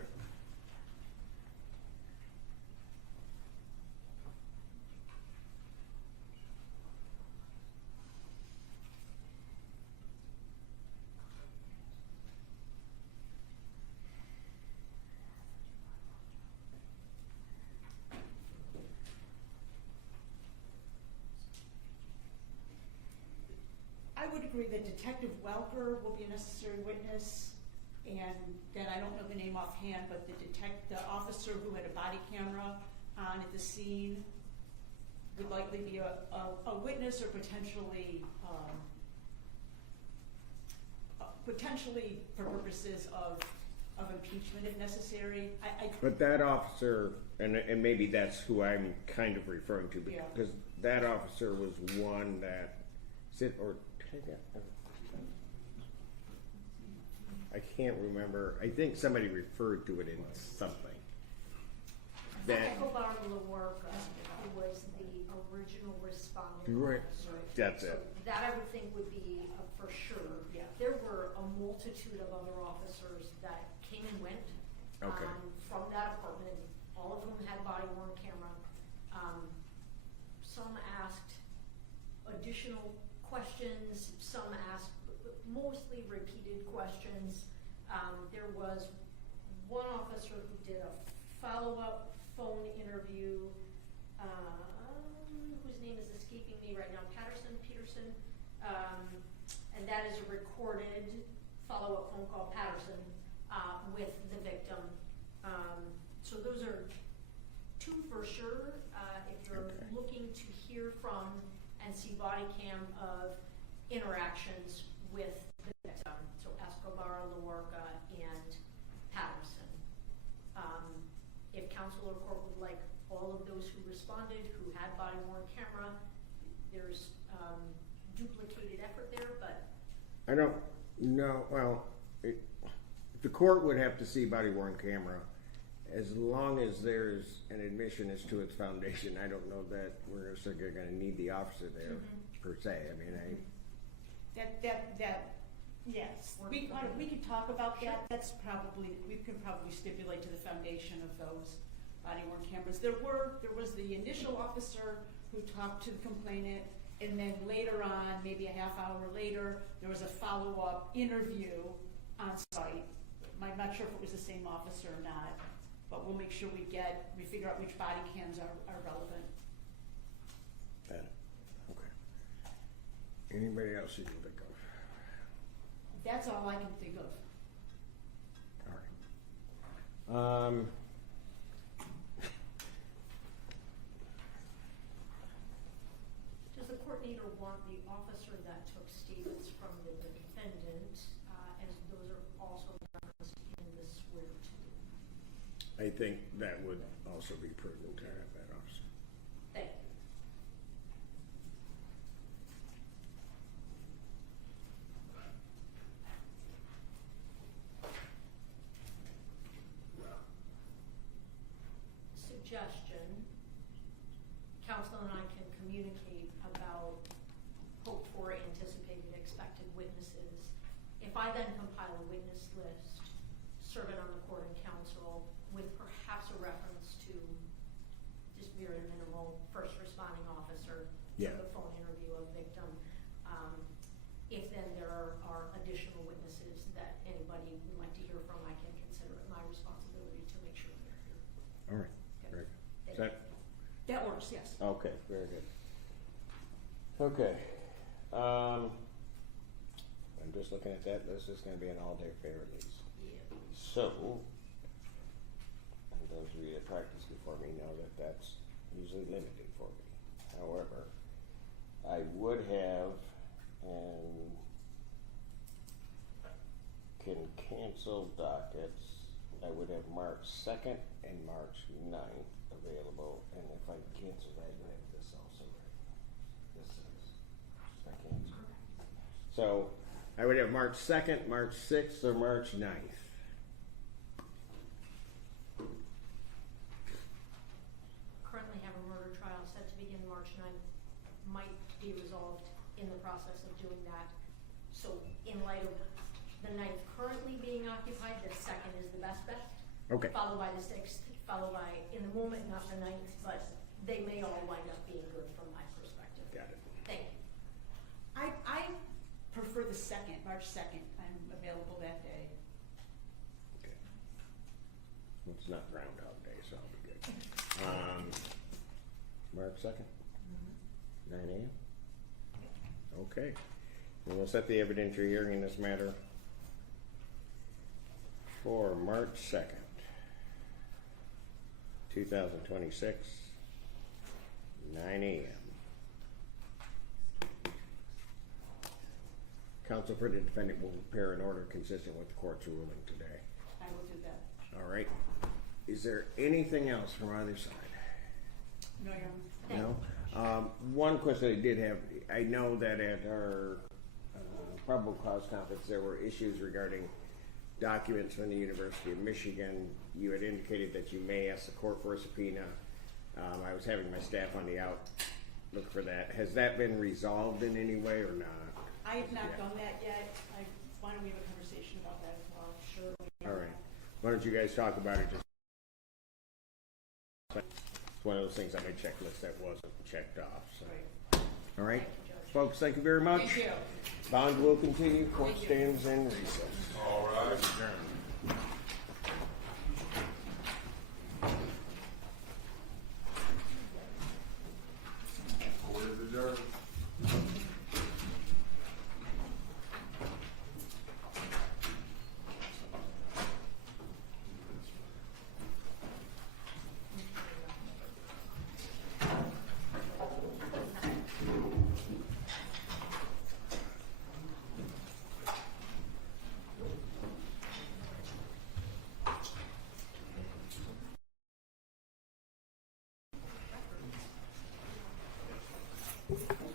I would agree that Detective Welker will be a necessary witness, and then I don't know the name offhand, but the officer who had a body camera on at the scene would likely be a witness, or potentially for purposes of impeachment if necessary. But that officer, and maybe that's who I'm kind of referring to, Yeah. because that officer was one that I can't remember. I think somebody referred to it in something. That Escobar Laworca, who was the original respondent Right. officer. That's So it. that I would think would be for sure. Yeah. There were a multitude of other officers that came and went Okay. from that apartment, all of whom had body worn camera. Some asked additional questions, some asked mostly repeated questions. There was one officer who did a follow-up phone interview, whose name is escaping me right now, Peterson, and that is a recorded follow-up phone call, Patterson, with the victim. So those are two for sure. If you're Okay. looking to hear from and see body cam of interactions with the victim, so Escobar, Laworca, and Patterson. If counsel or court would like all of those who responded, who had body worn camera, there's duplicated effort there, but I don't know. Well, the court would have to see body worn camera. As long as there's an admission as to its foundation, I don't know that we're necessarily going to need the officer there per se. I mean, Yes, we can talk about that. That's probably, we can probably stipulate to the foundation of those body worn cameras. There was the initial officer who talked to the complainant, and then later on, maybe a half hour later, there was a follow-up interview on site. I'm not sure if it was the same officer or not, but we'll make sure we figure out which body cams are relevant. okay. Anybody else you can think of? That's all I can think of. All right. need or want the officer that took statements from the defendant, as those are also referenced in the swear to. I think that would also be prudent to have that officer. Thank you. Suggestion, council and I can communicate about hoped for, anticipated, expected witnesses. If I then compile a witness list, serve it on the court and council with perhaps a reference to just very minimal first responding officer, Yeah. the phone interview of victim. If then there are additional witnesses that anybody would like to hear from, I can consider it my responsibility to make sure they're here. All right, very good. Is that, That works, yes. okay, very good. Okay. I'm just looking at that list, it's gonna be an all-day fair release. Yeah. So, and those of you that practice before me know that that's usually limited for me. However, I would have and can cancel dockets. I would have March 2nd and March 9th available, and if I cancel that, you have this also, right? This says, I cancel. So, I would have March 2nd, March 6th, or March 9th. Currently have a murder trial set to begin March 9th, might be resolved in the process of doing that. So in light of the 9th currently being occupied, the 2nd is the best bet. Okay. Followed by the 6th, followed by, in the moment, not the 9th, but they may all wind up being good from my perspective. Got it. Thank you. I prefer the 2nd, March 2nd. I'm available that day. Okay. It's not Groundhog Day, so I'll be good. March 2nd, 9 a.m. Okay. And we'll set the evidentiary hearing in this matter for March 2nd, 2026, 9 a.m. Counsel for the defendant will prepare an order consistent with the court's ruling today. I will do that. All right. Is there anything else from either side? No, Your Honor. No? One question I did have, I know that at our probable cause conference, there were issues regarding documents from the University of Michigan. You had indicated that you may ask the court for a subpoena. I was having my staff on the out look for that. Has that been resolved in any way or not? I have not done that yet. Why don't we have a conversation about that as well? Sure. All right. Why don't you guys talk about it? Just it's one of those things on my checklist that wasn't checked off. So. Right. All right, folks. Thank you very much. Thank you. Bond will continue. Court stands in recess. All right. Court is adjourned. Thank you.